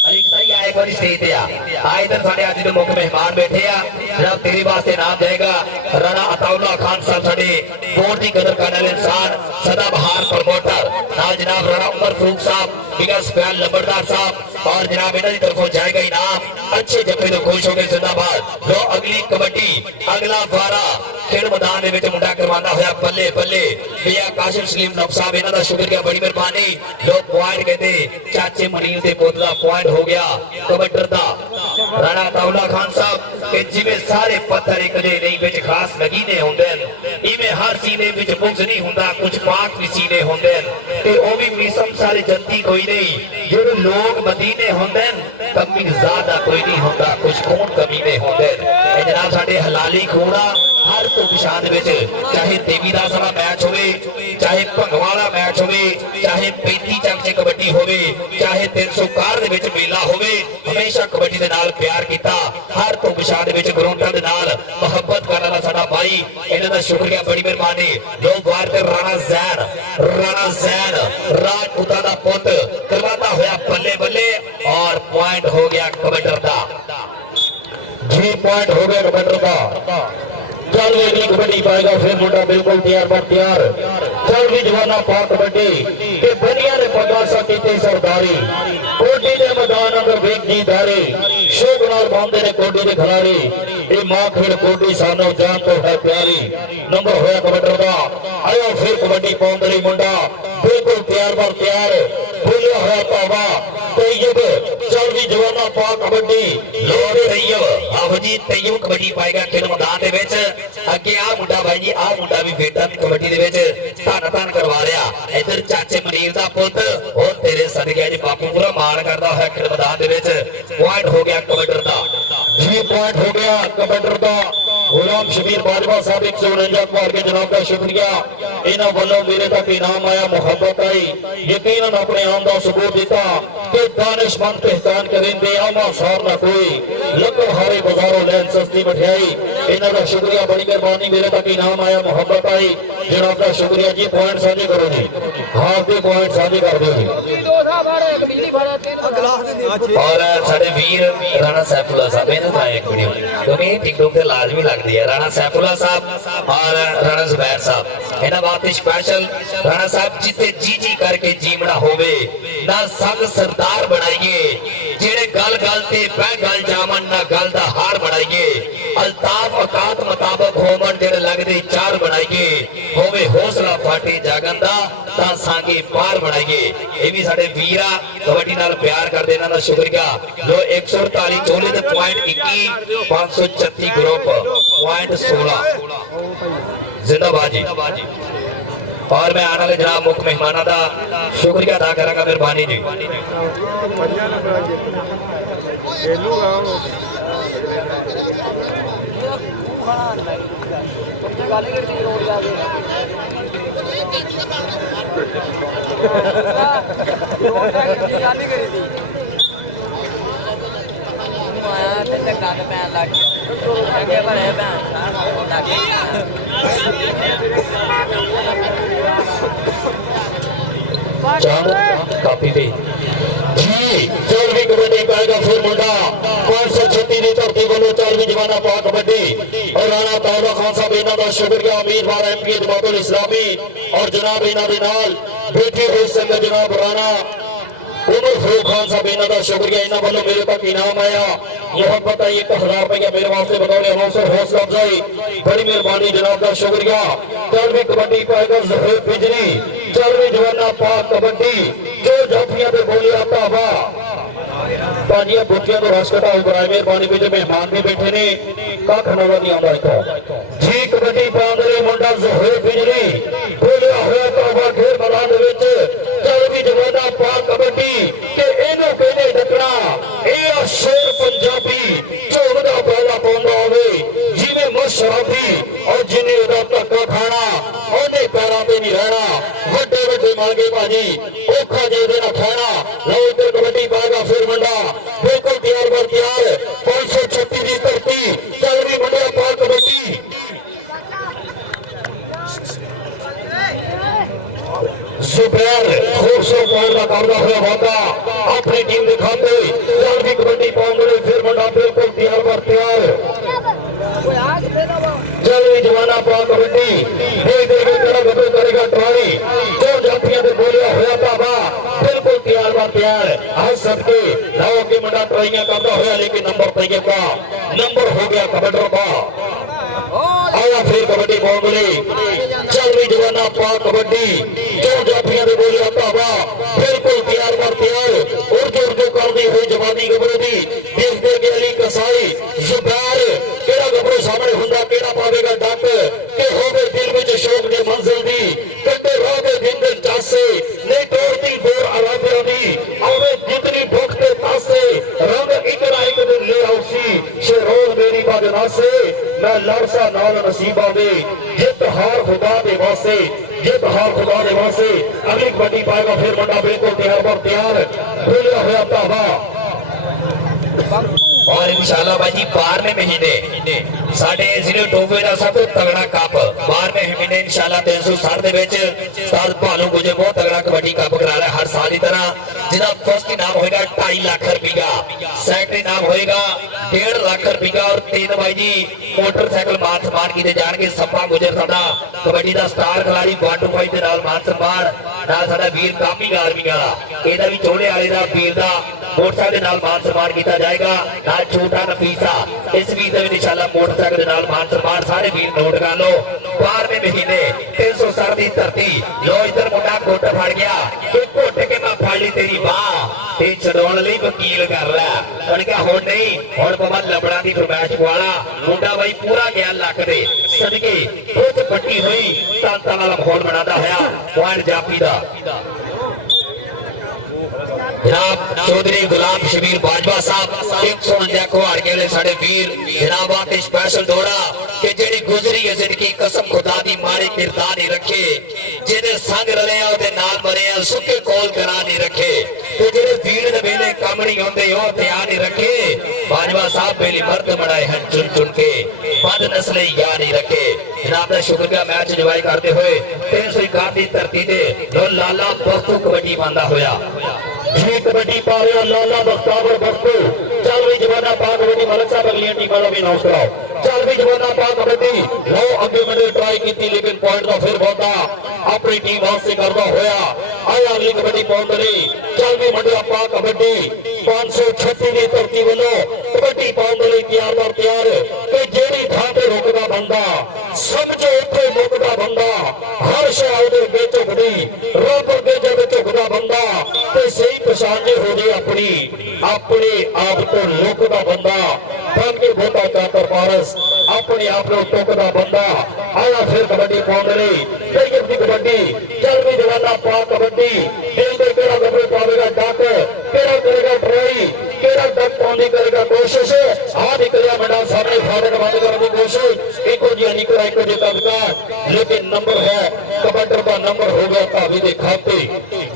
एक सही आए एक बार स्टेज पे आ इधर साढ़े आज जो मुख्य मेहमान बैठे आ जनाब तेरे वास्ते नाम जाएगा राणा अताउल्ला खान साहब साढ़े बोर्ड की कदर करने वाले इंसान सदाबहार प्रमोटर नाल जनाब राणा उमर फारूक साहब बिगस फैन लंबरदार साहब और जनाब इन्हों की तरफों जाएगा इनाम अच्छे जफे तो खुश हो गए जिंदाबाद जो अगली कबड्डी अगला वारा खेल मैदान ਦੇ ਵਿੱਚ ਮੁੰਡਾ ਕਰਵਾਉਂਦਾ ਹੋਇਆ ਬੱਲੇ ਬੱਲੇ ਪਿਆ ਕਾਸ਼ਿਮ ਸਲੀਮ ਨਫ ਸਾਹਿਬ ਇਹਨਾਂ ਦਾ ਸ਼ੁਕਰੀਆ ਬੜੀ ਮਿਹਰਬਾਨੀ ਲੋਕ ਪੁਆਇੰਟ ਕਹਿੰਦੇ ਚਾਚੇ ਮਨੀਰ ਦੇ ਬੋਤਲਾ ਪੁਆਇੰਟ ਹੋ ਗਿਆ ਕਬੱਡਰ ਦਾ ਰਾਣਾ ਤਾਉਲਾ ਖਾਨ ਸਾਹਿਬ ਕਿ ਜਿਵੇਂ ਸਾਰੇ ਪੱਥਰ ਇੱਕ ਜਿਹੇ ਨਹੀਂ ਵਿੱਚ ਖਾਸ ਨਗੀਨੇ ਹੁੰਦੇ ਨੇ ਇਵੇਂ ਹਰ ਸੀਨੇ ਵਿੱਚ ਬੁਗਜ਼ ਨਹੀਂ ਹੁੰਦਾ ਕੁਝ ਪਾਕ ਵੀ ਸੀਨੇ ਹੁੰਦੇ ਨੇ ਤੇ ਉਹ ਵੀ ਮਿਸਮ ਸਾਰੇ ਜੰਤੀ ਕੋਈ ਨਹੀਂ ਜਿਹੜੇ ਲੋਕ ਮਦੀਨੇ ਹੁੰਦੇ ਨੇ ਕਮੀ ਜ਼ਿਆਦਾ ਕੋਈ ਨਹੀਂ ਹੁੰਦਾ ਕੁਝ ਖੂਨ ਕਮੀ ਦੇ ਹੁੰਦੇ ਨੇ ਇਹ ਜਨਾਬ ਸਾਡੇ ਹਲਾਲੀ ਖੂਨਾ हर तो निशान चाहे देवीदास वाला मैच हो चाहे भंगवा वाला मैच हो चाहे 35 चक च कबड्डी हो चाहे 300 कार मेला हो हमेशा कबड्डी के नाल प्यार किया हर तो निशान ग्राउंडा के नाल मुहब्बत करने वाला साडा भाई इन्हां दा शुक्रिया बड़ी मेहरबानी लोग वार कर राणा जैन राजपूता दा पुत करवाता होया बल्ले बल्ले और पॉइंट हो गया कबड्डर दा जी पॉइंट हो गया कबड्डर दा चल भी अगली कबड्डी पाएगा फिर मुंडा बिल्कुल तैयार पर तैयार चल भी जवाना पा कबड्डी के बनिया ने पगासा की सरदारी कोडी के मैदान अंदर वेग जी दारी शोक नाल बांधे ने कोडी के खिलाड़ी ये मां खेल कोडी सानू जान तो है प्यारी नंबर होया कबड्डर दा आयो फिर कबड्डी पाउंद रही मुंडा बिल्कुल तैयार पर तैयार बोलिया होया पावा तैयब चल भी जवाना पा कबड्डी लोग तैयब आहो जी तैयब कबड्डी पाएगा खेल मैदान दे विच अगे आ मुंडा भाई जी आ मुंडा भी फेटा भी कबड्डी दे विच धन धन करवा रहा इधर चाचे मनीर दा पुत और तेरे सदके जी बापू पूरा मान करदा होया खेल मैदान दे विच पॉइंट हो गया कबड्डर दा जी पॉइंट हो गया कबड्डर दा गुलाम शबीर बाजवा साहब 149 कुमार के जनाब का शुक्रिया इन्हां वालों मेरे तक इनाम आया मुहब्बत आई यकीनन अपने आम का सबूत दिता कि दानिशमंद पहचान करेंगे आमा सार ना कोई लकड़ हारे बाजारों लैन सस्ती मठियाई इन्हां का शुक्रिया बड़ी मेहरबानी मेरे तक इनाम आया मुहब्बत आई जनाब का शुक्रिया जी पॉइंट साझे करो जी हाफ के पॉइंट साझे कर दो जी और साडे वीर राणा सैफुल्ला साहब इन्हां दा एक वीडियो क्योंकि टिकटॉक ते लाजमी लगदी है राणा सैफुल्ला साहब और राणा जुबैर साहब इन्हां वास्ते स्पेशल राणा साहब जिते जी जी करके जीवना होवे ना संग सरदार बनाइए जेड़े गल गल ते बह गल जावन ना गल दा हार बनाइए अल्ताफ औकात मुताबिक होवन जेड़े लगदे चार बनाइए होवे हौसला फाटे जागन दा ता सांगे पार बनाइए ये भी साडे वीरा कबड्डी नाल प्यार करदे इन्हां दा शुक्रिया जो 148 चोले दे पॉइंट 21 536 ग्रुप पॉइंट 16 जिंदाबाद जी और मैं आने वाले जनाब मुख्य मेहमानों का शुक्रिया अदा करांगा मेहरबानी जी काफी थी जी चौरवी कबड्डी पाएगा फिर मुंडा 536 की धरती वालों चौरवी जवाना पा कबड्डी और राणा ताउला खान साहब इन्हां दा शुक्रिया उम्मीदवार एमपी जमातुल इस्लामी और जनाब इन्हां दे नाल बैठे हुए संगत जनाब राणा उमर फारूक खान साहब इन्हां दा शुक्रिया इन्हां वालों मेरे तक इनाम आया मोहब्बत आई 1000 रुपया मेरे वास्ते बतौर हौसला अफजाई बड़ी मेहरबानी जनाब का शुक्रिया चौरवी कबड्डी पाएगा ज़हूर बिजली चौरवी जवाना पा कबड्डी जो जाफियां ते बोलिया पावा पाजिया बुटियां तो रस कटा बड़ा मेहरबानी पीछे मेहमान भी बैठे ने कख नजर नहीं आता इथों जी कबड्डी पाउंदे मुंडा ज़हूर बिजली बोलिया होया पावा खेल मैदान दे विच चौरवी जवाना पा कबड्डी के इहनू कहने डकना ए शेर पंजाबी झोल दा पहला पाउंदा होवे जिवें मशराबी और जिन्हें उहदा धक्का खाना ओने पैरां ते नहीं रहना वड्डे वड्डे मांगे भाजी औखा जे दे ना खाना लो इधर कबड्डी पाएगा फिर मुंडा बिल्कुल तैयार बर तैयार 536 की धरती चौरवी मुंडा पा कबड्डी सुबैर खूबसूरत पॉइंट का करता हुआ वादा अपनी टीम के खाते चल भी कबड्डी पाउंड फिर मुंडा बिल्कुल तैयार पर तैयार चल भी जवाना पा कबड्डी देख देख करा गबरू करेगा ट्राई जो जातियां दे बोलिया होया बाबा बिल्कुल तैयार पर तैयार आज सबके लाओ के मुंडा ट्राइयां करता हुआ लेकिन नंबर तय का नंबर हो गया कबड्डी का आया फिर कबड्डी बाउंड्री चल भी जवाना पा कबड्डी जो जाफिया दे बोलिया बाबा बिल्कुल तैयार पर तैयार और जो करती हुई जवानी गबरू दी देखते के अली कसाई जुबैर केड़ा गबरू सामने हुंदा केड़ा पावेगा डट के होवे दिल विच शौक दे मंजिल दी कटे रोगे दिन दिन चासे नहीं तोड़ती बोर अराबिया दी आवे जितनी भूख ते तासे रंग एक ना एक दिन ले आउसी शेरोज मेरी बाजना से मैं लड़सा नाल नसीबा दे जित हार खुदा दे वास्ते जित हार खुदा दे वास्ते अगली कबड्डी पाएगा फिर बड़ा बिल्कुल तैयार पर तैयार बोलिया हुआ ताबा और इंशाल्लाह भाई जी 12वें महीने साडे जिले टोबे का सब तो तगड़ा कप 12वें महीने इंशाल्लाह 360 दे विच उस्ताद भालू गुजे बहुत तगड़ा कबड्डी कप करा रहा है हर साल की तरह जिसका फर्स्ट इनाम होएगा 2.5 लाख रुपया सेकंड इनाम होएगा 1.5 लाख रुपया और 3 भाई जी मोटरसाइकिल मान सम्मान किए जाएंगे सप्पा गुजर साडा कबड्डी का स्टार खिलाड़ी 125 ਦੇ ਨਾਲ मान सम्मान ਨਾਲ ਸਾਡਾ ਵੀਰ ਕਾਮੀ ਆਰਮੀ ਵਾਲਾ ਇਹਦਾ ਵੀ ਚੋਲੇ ਵਾਲੇ ਦਾ ਵੀਰ ਦਾ मोटरसाइकिल नाल मान सम्मान किया जाएगा नाल छोटा नफीसा इस वीर दे विच इंशाल्लाह मोटरसाइकिल दे नाल मान सम्मान सारे वीर नोट कर लो 12वें महीने 360 दी धरती लो इधर मुंडा घुट फड़ गया कि घुट के मैं फड़ ली तेरी बाह ते छडौण लई वकील कर ला उन्हें कहा हुण नहीं हुण पवा लबड़ा दी फरमाइश वाला मुंडा भाई पूरा गया लक दे सदके कुछ पट्टी हुई तांता वाला माहौल बनाता होया पॉइंट जाफी दा जनाब चौधरी गुलाम शबीर बाजवा साहब 149 कुहाड़ के लिए साडे वीर जनाब आते स्पेशल दौड़ा कि जेड़ी गुजरी है जिंदगी कसम खुदा दी मारी किरदार नहीं रखे जेने संग रले ओदे नाल मरे सुखे कोल करा नहीं रखे ते जेड़े वीर दे वेले काम नहीं होंदे ओ तैयार नहीं रखे बाजवा साहब पहली मर्द बनाए हैं चुन चुन के बद नस्ले यार नहीं रखे जनाब दा शुक्र का मैच एंजॉय करते हुए 361 दी धरती ते लो लाला बख्तू कबड्डी पांदा होया जी कबड्डी पा रहा लाला बख्तावर बख्तू चल भी जवाना पा कबड्डी मलक साहब अगली टीम वालों भी अनाउंस कराओ चल भी जवाना पा कबड्डी लो अगे बड़े ट्राई की लेकिन पॉइंट का फिर बहुता अपनी टीम वास्ते करता होया आया अगली कबड्डी बाउंड्री चल भी मंडिया पा कबड्डी 536 की धरती वालों कबड्डी बाउंड्री तैयार पर तैयार कि जेड़ी थां ते रुकदा बंदा समझो उत्थे मुकदा बंदा हर शय दे अगे झुकदी रब अगे जब झुकदा बंदा ते सही पछाण हो जाए अपनी अपने आप को लुकदा बंदा बन के बोता चाकर पारस अपने आप को टुकदा बंदा आया फिर कबड्डी बाउंड्री फिर अपनी कबड्डी चल भी जवाना पा कबड्डी दिल में केड़ा गबरू पावेगा डक केड़ा करेगा ट्राई केड़ा डक पाने करेगा कोशिश आ निकलिया बड़ा सामने फाटक बंद करने की कोशिश एको जी निकला एको जी तबका लेकिन नंबर है कबड्डी का नंबर हो गया भाभी दे खाते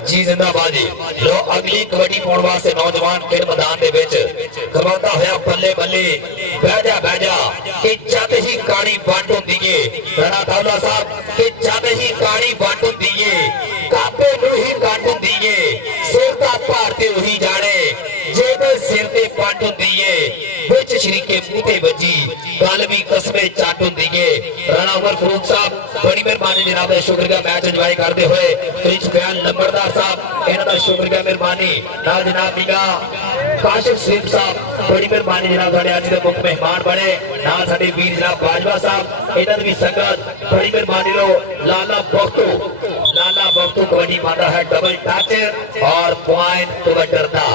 जी जिंदाबाद जी लो अगली कबड्डी पाउण वास्ते नौजवान खेल मैदान दे विच खवाता होया बल्ले बल्ले बह जा कि जद ही कहानी बंद होंदी है राणा तावला साहब कि जद ही कहानी बंद होंदी है काबे नूं ही गंढ होंदी है सिर दा भार ते उही जाने जेदे सिर ते पंड होंदी है विच शरीके मुंह ते वजी गल भी कसमे चट होंदी है राणा उमर फरूक साहब बड़ी मेहरबानी जनाब शुक्र का मैच एंजॉय करते हुए प्रिंस बयान नंबरदार साहब इन्हां दा शुक्र का मेहरबानी नाल जनाब निगा काशिफ सिंह साहब बड़ी मेहरबानी जनाब साडे अज दे मुख्य मेहमान बने नाल साडे वीर जनाब बाजवा साहब इन्हां दी भी संगत बड़ी मेहरबानी लो लाला बख्तू कबड्डी पाता है डबल टच और पॉइंट कबड्डी दा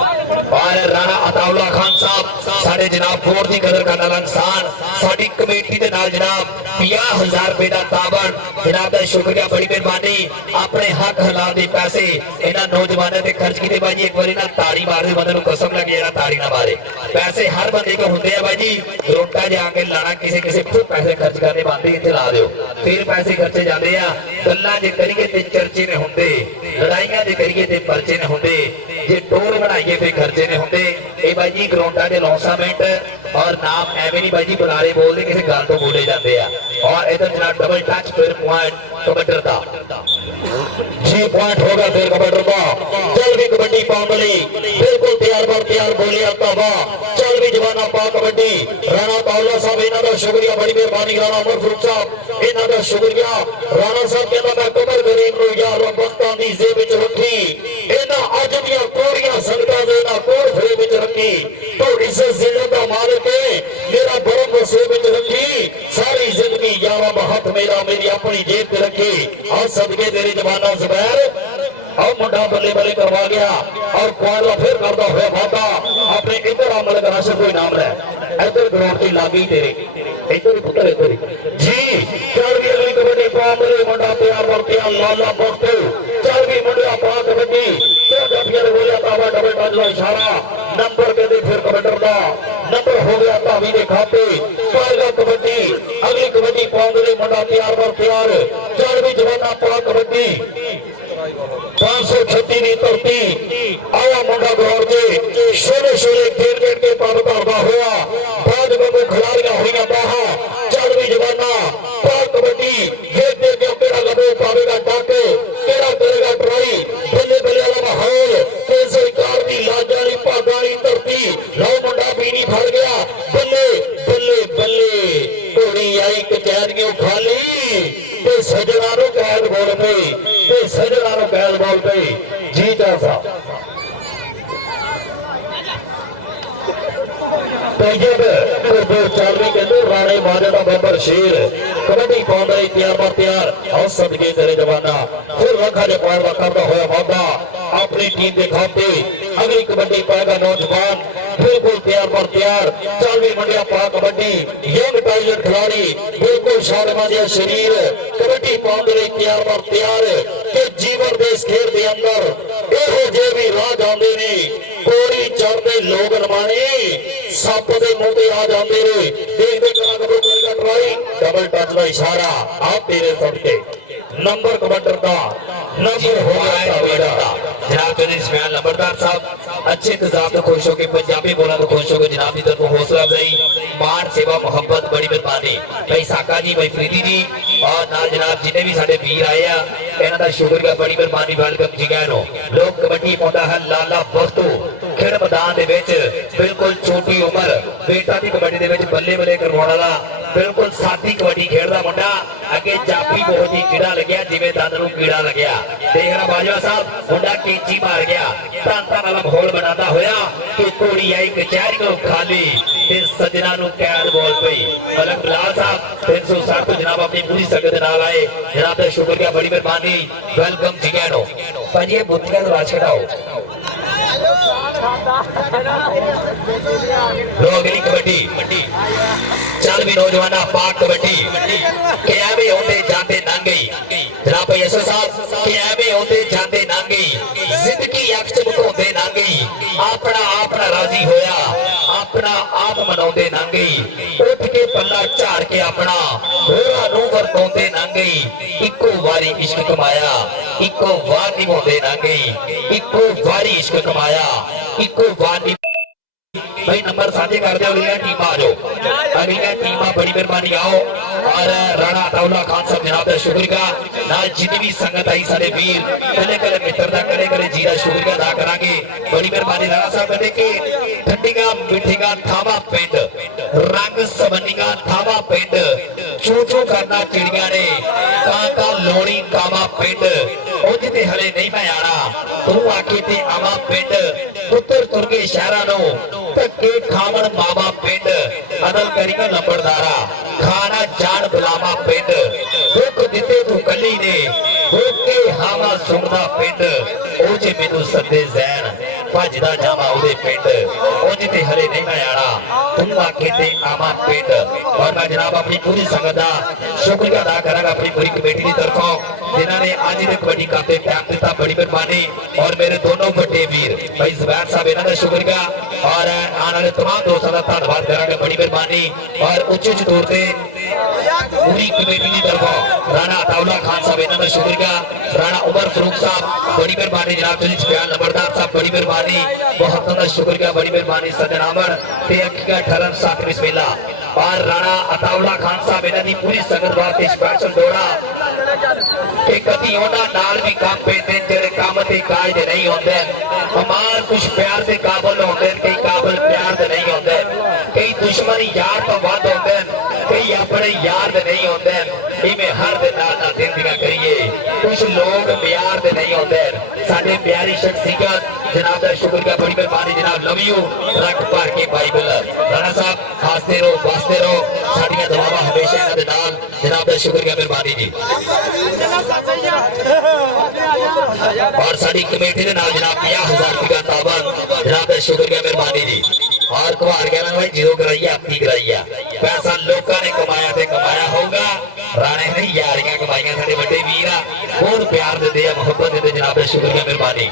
और राणा अताउल्ला खान साहब साडे जनाब बोर्ड की कदर करने वाला इंसान साडी कमेटी दे नाल जनाब 50,000 रुपए का ताबन जनाब दा शुक्रिया बड़ी मेहरबानी अपने हक हलाल दे पैसे इन्हां नौजवानों ते खर्च कीते भाई जी एक बारी ना ताड़ी मार दे बंदे नूं कसम लगे जेड़ा ताड़ी ना मारे पैसे हर बंदे को हुंदे आ भाई जी रोटा जा के लाना किसी किसी पे पैसे खर्च करने बांधी इत्थे ला दिओ फिर पैसे खर्चे जांदे आ गल्लां जे करिए ते चर्चे ने हुंदे लड़ाइयां जे करिए ते परचे ने हुंदे जे टोर बनाइए फिर खर्चे ने होंगे ये भाई जी ग्राउंडा के लॉन्चमेंट और नाम एवं नहीं भाई जी बुलारे बोलते किसी गल तो बोले जाते हैं और इधर जनाब डबल टच फिर पॉइंट कबड्डी का जी पॉइंट होगा फिर कबड्डी का चल भी कबड्डी पामली बिल्कुल तैयार बर तैयार बोले आता बा चल भी जवाना पा कबड्डी राणा तावला साहब इन्हां दा शुक्रिया बड़ी मेहरबानी राणा उमर फारूक साहब इन्हां दा शुक्रिया राणा साहब कहंदा मैं कबर गरीब नु यार वक्तां दी जेब विच रखी इन्हां अज दियां कोड़ियां संगतां दे ना कोड़ फ्रे विच रखी तो इस जिले दा मालिक है मेरा बरम वसे विच रखी सारी जिंदगी यारा बहत मेरा मेरी अपनी जेब ते रखी और सदके तेरे जवाना जुबैर और मुंडा बल्ले बल्ले करवा गया और क्वाला फिर करता हुआ वादा अपने इधर अमल का राशि कोई नाम है इधर ग्राउंड की लागी तेरे इधर ही पुत्र इधर जी चल भी अगली कबड्डी पामरे मुंडा तैयार बर तैयार लाला वक्त चल भी मुंडा पा कबड्डी तो डबियर बोलिया तावा डबल टच का इशारा नंबर कहते फिर कबड्डर का नंबर हो गया तावी के खाते पाएगा कबड्डी अगली कबड्डी पामरे मुंडा तैयार बर तैयार चल भी जवाना पा कबड्डी 536 की धरती आया मुंडा ग्राउंड से शोरे शोरे खेल खेल के पद करता हुआ बाद में खिलाड़ियां हुई बाहा चल भी जवाना पा कबड्डी गेट दे के केड़ा लबे पावेगा डाके केड़ा करेगा ट्राई बल्ले बल्ले वाला माहौल तेज कार दी लाजारी पागारी धरती लो मुंडा भी नहीं फड़ गया बल्ले बल्ले बल्ले घोड़ी आई कचहरियों खाली ते सजना नु कैद बोल पे ते सजना नु कैद बोल पे जी जैसा चल रही कहते राणे मारे का बबर शेर कबड्डी पाउंड तैयार बर तैयार और सदके तेरे जवाना फिर रखा जे पॉइंट करता हुआ वादा अपनी टीम के खाते अगली कबड्डी पाएगा नौजवान बिल्कुल तैयार बर तैयार चल भी मंडिया पा कबड्डी यंग टैलेंट खिलाड़ी बिल्कुल शानदार शरीर कबड्डी पाउंड तैयार बर तैयार के जीवन दे इस खेल के अंदर एहो जे भी राह जांदे ने कोड़ी चढ़ते लोग नमाने सप दे मुंह ते आ जांदे ने देखते करा कबड्डी करेगा ट्राई डबल टच का इशारा आप तेरे सबके नंबर कबड्डर का नंबर हो गया बेटा जनाब चौधरी इसमाइल नंबरदार साहब अच्छे इंतजाम तो खुश हो के पंजाबी बोला तो खुश हो के जनाब की तरफ हौसला अफजाई मान सेवा मोहब्बत बड़ी मेहरबानी भाई साका जी भाई फरीदी जी और नाल जनाब जिन्हें भी साडे वीर आए आ इन्हां दा शुक्रिया बड़ी मेहरबानी वेलकम जी गए नो लोग कबड्डी पाउंदा है लाला बख्तू खेल मैदान दे विच बिल्कुल छोटी उम्र बेटा दी कबड्डी दे विच बल्ले बल्ले करवाउण वाला बिल्कुल सादी कबड्डी खेलदा मुंडा अगे जाफी बहुत ही कीड़ा लग्या जिवें दंद नूं कीड़ा लग्या देखना बाजवा साहब मुंडा कैंची मार गया तांता वाला माहौल बनाता होया कि कोड़ी आई कचहरी को खाली ते सजना नूं कैद बोल पई मलक बिलाल साहब 360 तो जनाब अपनी पूरी संगत दे नाल आए जनाब दा शुक्रिया बड़ी मेहरबानी वेलकम जी गए नो भाजी ये बुद्धियां दा राज कटाओ अगली कबड्डी चल भी नौजवाना पाक कबड्डी क्या भी होते जाते नांगी जनाब यसो साहब क्या भी होते जाते नांगी जिंदगी अख चमकाउंदे नांगी अपना अपना राजी होया अपना आप मनाउंदे नांगी उठ के पल्ला झाड़ के अपना होरा नूं वरताउंदे नांगी इको वारी इश्क कमाया इको वार निभाउंदे नांगी इको वारी इश्क कमाया इको वार भाई नंबर साझे कर दे अगली टीम आ जाओ अगली टीम बड़ी मेहरबानी आओ और राणा अताउल्ला खान साहब जनाब का शुक्रिया नाल जिन्नी भी संगत आई सारे वीर कले कले मित्र दा कले कले जी दा शुक्रिया अदा करांगे बड़ी मेहरबानी राणा साहब कहते कि ठंडीगा मिठीगा थावा पिंड रंग सबनीगा थावा पिंड चू चू करना चिड़िया ने का लोणी कावा पिंड उंज ते हले नहीं मैं आना तू आके ते आवा पिंड पुत्र तुर के शहरा नो धक्के खावन मावा पिंड अदल करीगा लंबड़दारा खाना जान बुलावा पिंड दुख दिते तू कली ने भूखे हावा सुनदा पिंड ओ जे मैनू सदे जैन भजदा जावा ओदे पिंड उंज ते हले नहीं मैं आना तू आके ते आवा पिंड और मैं जनाब अपनी पूरी संगत दा शुक्रिया अदा करांगा अपनी पूरी कमेटी की तरफों जिन्होंने आज दे कबड्डी करते टाइम दिता बड़ी मेहरबानी और मेरे दोनों बड़े वीर भाई जुबैर साहब इन्हां दा शुक्रिया और आने वाले तमाम दोस्तों का धन्यवाद करांगे बड़ी मेहरबानी और उच्च तौर पे पूरी कमेटी की तरफों राणा अताउल्ला खान साहब इन्हां दा शुक्रिया राणा उमर फारूक साहब बड़ी मेहरबानी जनाब चौधरी इसमाइल नंबरदार साहब बड़ी मेहरबानी बहुत शुक्रिया बड़ी मेहरबानी सदन आमर ते 18 बिस्मिल्लाह और राणा अताउल्ला खान साहब इन्हां दी पूरी संगत वास्ते स्पेशल दौड़ा कि कभी उन्हां नाल भी काम पैंदे जेड़े काम ते काज दे नहीं होंदे कमाल कुछ प्यार दे काबिल होंदे कई काबिल प्यार दे नहीं होंदे कई दुश्मनी यार तो वध होंदे कई अपने यार दे नहीं होंदे इवें हर दे नाल जिंदगी करिए कुछ लोग प्यार दे नहीं होंदे साडे प्यारी शख्सियत जनाब दा शुक्रिया बड़ी मेहरबानी जनाब लव यू रख भर के बाइबल राणा साहब खासते रहो वास्ते रहो साडियां दुआवां हमेशा इन्हां दे नाल जनाब दा शुक्रिया मेहरबानी जी और साडी कमेटी दे नाल जनाब 50,000 रुपया ताबन जनाब दा शुक्रिया मेहरबानी जी और कुहार कहना भाई जो कराइए आपकी कराइए पैसा लोगों ने कमाया ते कमाया होगा राणे ने यारियां कमाइयां साडे बड़े वीर आ बहुत प्यार देते हैं मोहब्बत देते जनाब दा शुक्रिया मेहरबानी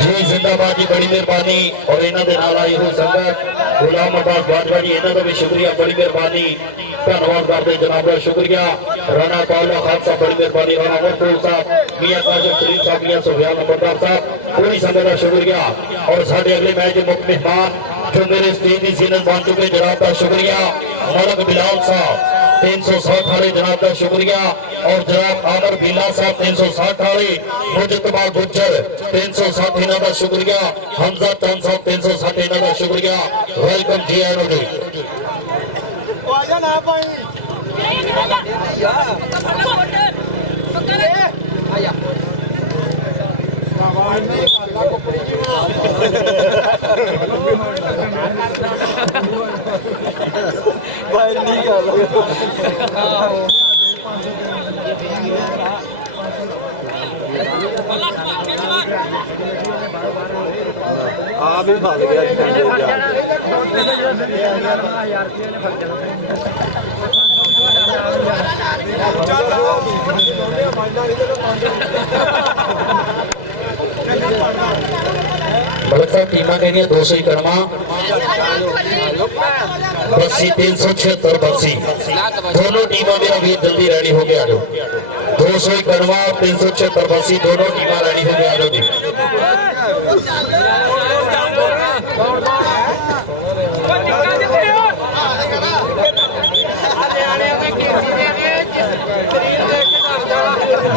जी जिंदाबाद जी बड़ी मेहरबानी और इन्हां दे नाल आई हुई संगत गुलाम अब्बास बाजवा जी इन्हां दा भी शुक्रिया बड़ी मेहरबानी धन्यवाद करते जनाब दा शुक्रिया राणा अताउल्ला खान साहब बड़ी मेहरबानी राणा मरफूल साहब मियां कासिम शरीफ साहब मियां सुफियान नंबरदार साहब पूरी संगत का शुक्रिया और साडे अगले मैच के मुख्य मेहमान जो मेरे स्टेज की सीनियर बन चुके जनाब का शुक्रिया मलक बिलाल साहब 360 वाले जनाब का शुक्रिया और जनाब आमर बिला साहब 360 वाले मुजतबा गुज्जर 360 इन्हां दा शुक्रिया हमजा चंद साहब 360 इन्हां दा शुक्रिया वेलकम जी आयो जी ਆ ਵੀ ਫਸ ਗਿਆ मलक साहब टीम कहनी 200 ही करमा बस्सी 376 बस्सी दोनों टीम मेरा वीर जल्दी रेडी हो गया 200 ही करमा 376 बस्सी दोनों टीम रेडी हो गया जी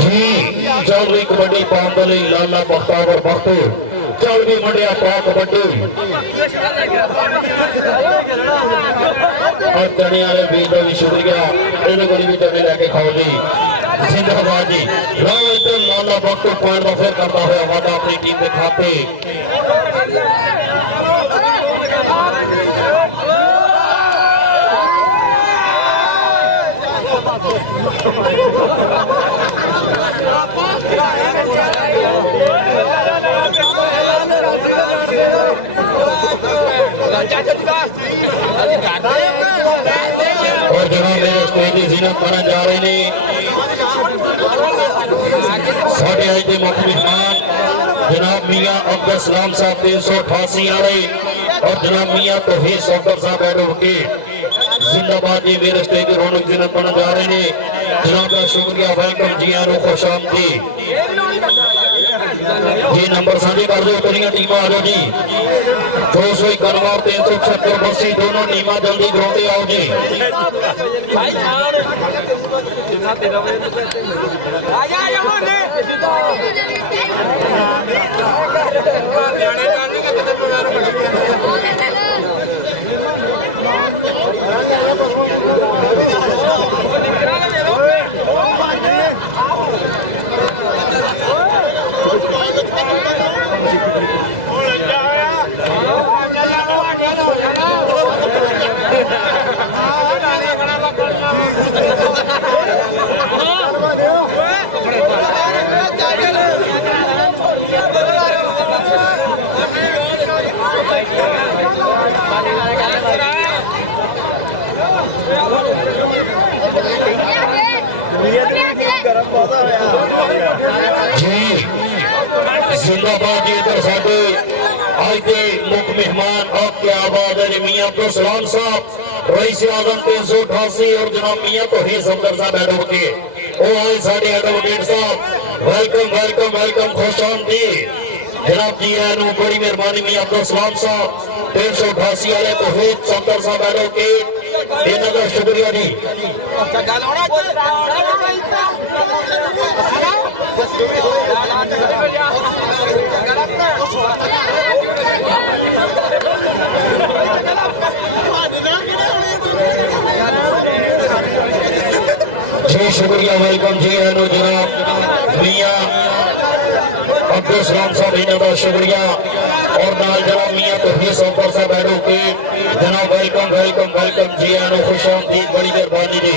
जी चल रही कबड्डी पांदली लाला बख्तावर बख्तू चल भी मंडिया पा कबड्डी और चने वाले वीर का भी शुक्रिया इन्हें बड़ी भी चने लेके खाओ जी जिंदाबाद जी लाला बख्तू पॉइंट का फिर करता हुआ वादा अपनी टीम के खाते और जनाब मेरे स्टेज की जीनत बन जा रहे ने साढ़े आज के मुख्य मेहमान जनाब मियां अब्दुल सलाम साहब 388 वाले और जनाब मियां तौहीद सफदर साहब एडवोकेट जिंदाबाद जी मेरे स्टेज की रौनक जीनत बन जा रहे ने जनाब का शुक्रिया वेलकम जी आनो खुश आमदीद जी नंबर साझे कर दो पूरी टीम आ जाओ जी 291 और 376 बस्सी दोनों टीम जल्दी ग्राउंड पे आओ जी जिंदाबाद जी इधर साडे आज के मुख्य मेहमान आपके आबाद है मियां अब्दुल सलाम साहब रईस आजम 388 और जनाब मियां तौहीद सफदर साहब एडवोकेट ओ आए साडे एडवोकेट साहब वेलकम वेलकम वेलकम खुश आमदीद जनाब जी आनू बड़ी मेहरबानी मियां अब्दुल सलाम साहब 388 वाले तौहीद सफदर साहब एडवोकेट इन्हां दा शुक्रिया जी। जी शुक्रिया, वेलकम जी है जनाब मियां अब्दुल सलाम साहब, इन्हां दा शुक्रिया। और नाल जनाब मियां तौहीद सफर साहब एडवोकेट जनाब, वेलकम वेलकम वेलकम जी है, खुश आमदीद, बड़ी मेहरबानी जी।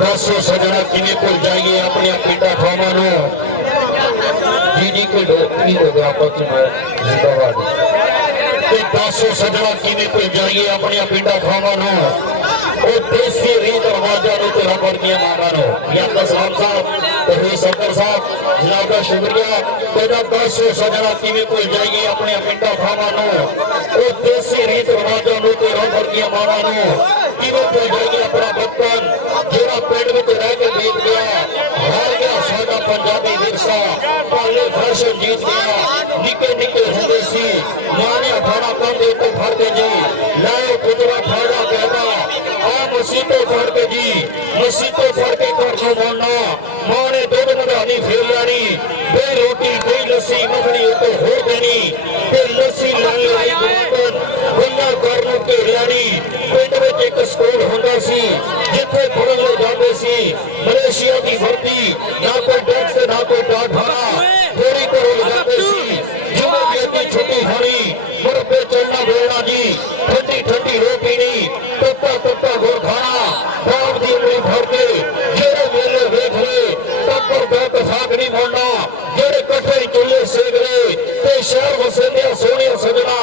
दसो सजना किवें भुल जाइए अपने पिंडा थावां नूं। जी जी कोई की हो गया आपस में जिंदाबाद। दसो सजना किवें भुल जाइए अपने पिंडा थावां नूं, ਉਹ ਦੇਸੀ ਰੀਤ ਰਵਾਜਾਂ ਨੂੰ ਤੇ ਰੱਬ ਦੀਆਂ ਮਾਵਾਂ ਨੂੰ। ਯਾਦ ਸਲਾਮ ਸਾਹਿਬ ਤੇ ਸਰਦਾਰ ਸਾਹਿਬ ਜਨਾਬ ਦਾ ਸ਼ੁਕਰੀਆ। ਇਹਦਾ ਦਸੋ ਸਜਣਾ ਕਿਵੇਂ ਭੁੱਲ ਜਾਈਏ ਆਪਣੇ ਪਿੰਡਾਂ ਥਾਵਾਂ ਨੂੰ, ਉਹ ਦੇਸੀ ਰੀਤ ਰਵਾਜਾਂ ਨੂੰ ਤੇ ਰੱਬ ਦੀਆਂ ਮਾਵਾਂ ਨੂੰ। ਕਿਵੇਂ ਭੁੱਲ ਜਾਈਏ ਆਪਣਾ ਬਚਪਨ ਜਿਹੜਾ ਪਿੰਡ ਵਿੱਚ ਰਹਿ ਕੇ ਬੀਤ ਗਿਆ। ਹਾਰ ਗਿਆ ਸਾਡਾ ਪੰਜਾਬੀ ਵਿਰਸਾ, ਪਾਲੇ ਫੈਸ਼ਨ ਜੀਤ ਗਿਆ। ਨਿੱਕੇ ਨਿੱਕੇ ਹੁੰਦੇ ਸੀ ਮਾਂ ਨੇ ਅਠਾਣਾ ਕੰਦੇ ਤੋਂ ਫੜ ਕੇ ਜੀ ਲਾਏ ਪੁੱਤਰਾ ਫਾੜਾ ਕਹਿੰਦਾ आ मसीतो फड़ के जी, मसीतो फड़ के घर को मोड़ना। मां ने दूध मधानी फेर लानी, दे रोटी दे लस्सी मखनी तो हो देनी, ते लस्सी लाई लाई बंदा घर में घेर लानी। पिंड में एक स्कूल होंदा सी जिथे पढ़न ले जाते सी। मलेशिया की भर्ती ना कोई टैक्स ना कोई डाठाना, थोड़ी करो जाते सी। जुमे की छुट्टी खानी, मुरब्बे चलना बेलना जी, ठंडी ठंडी रोटी नहीं, तत्ता तत्ता गुड़ खाना। बाप दी उंगली फड़ के जेड़े मेले वेख ले टप्पर बैठ साग नहीं मोड़ना। जेड़े कट्ठे चूल्हे सेक ले ते शहर वसेंदे सोहणे सजना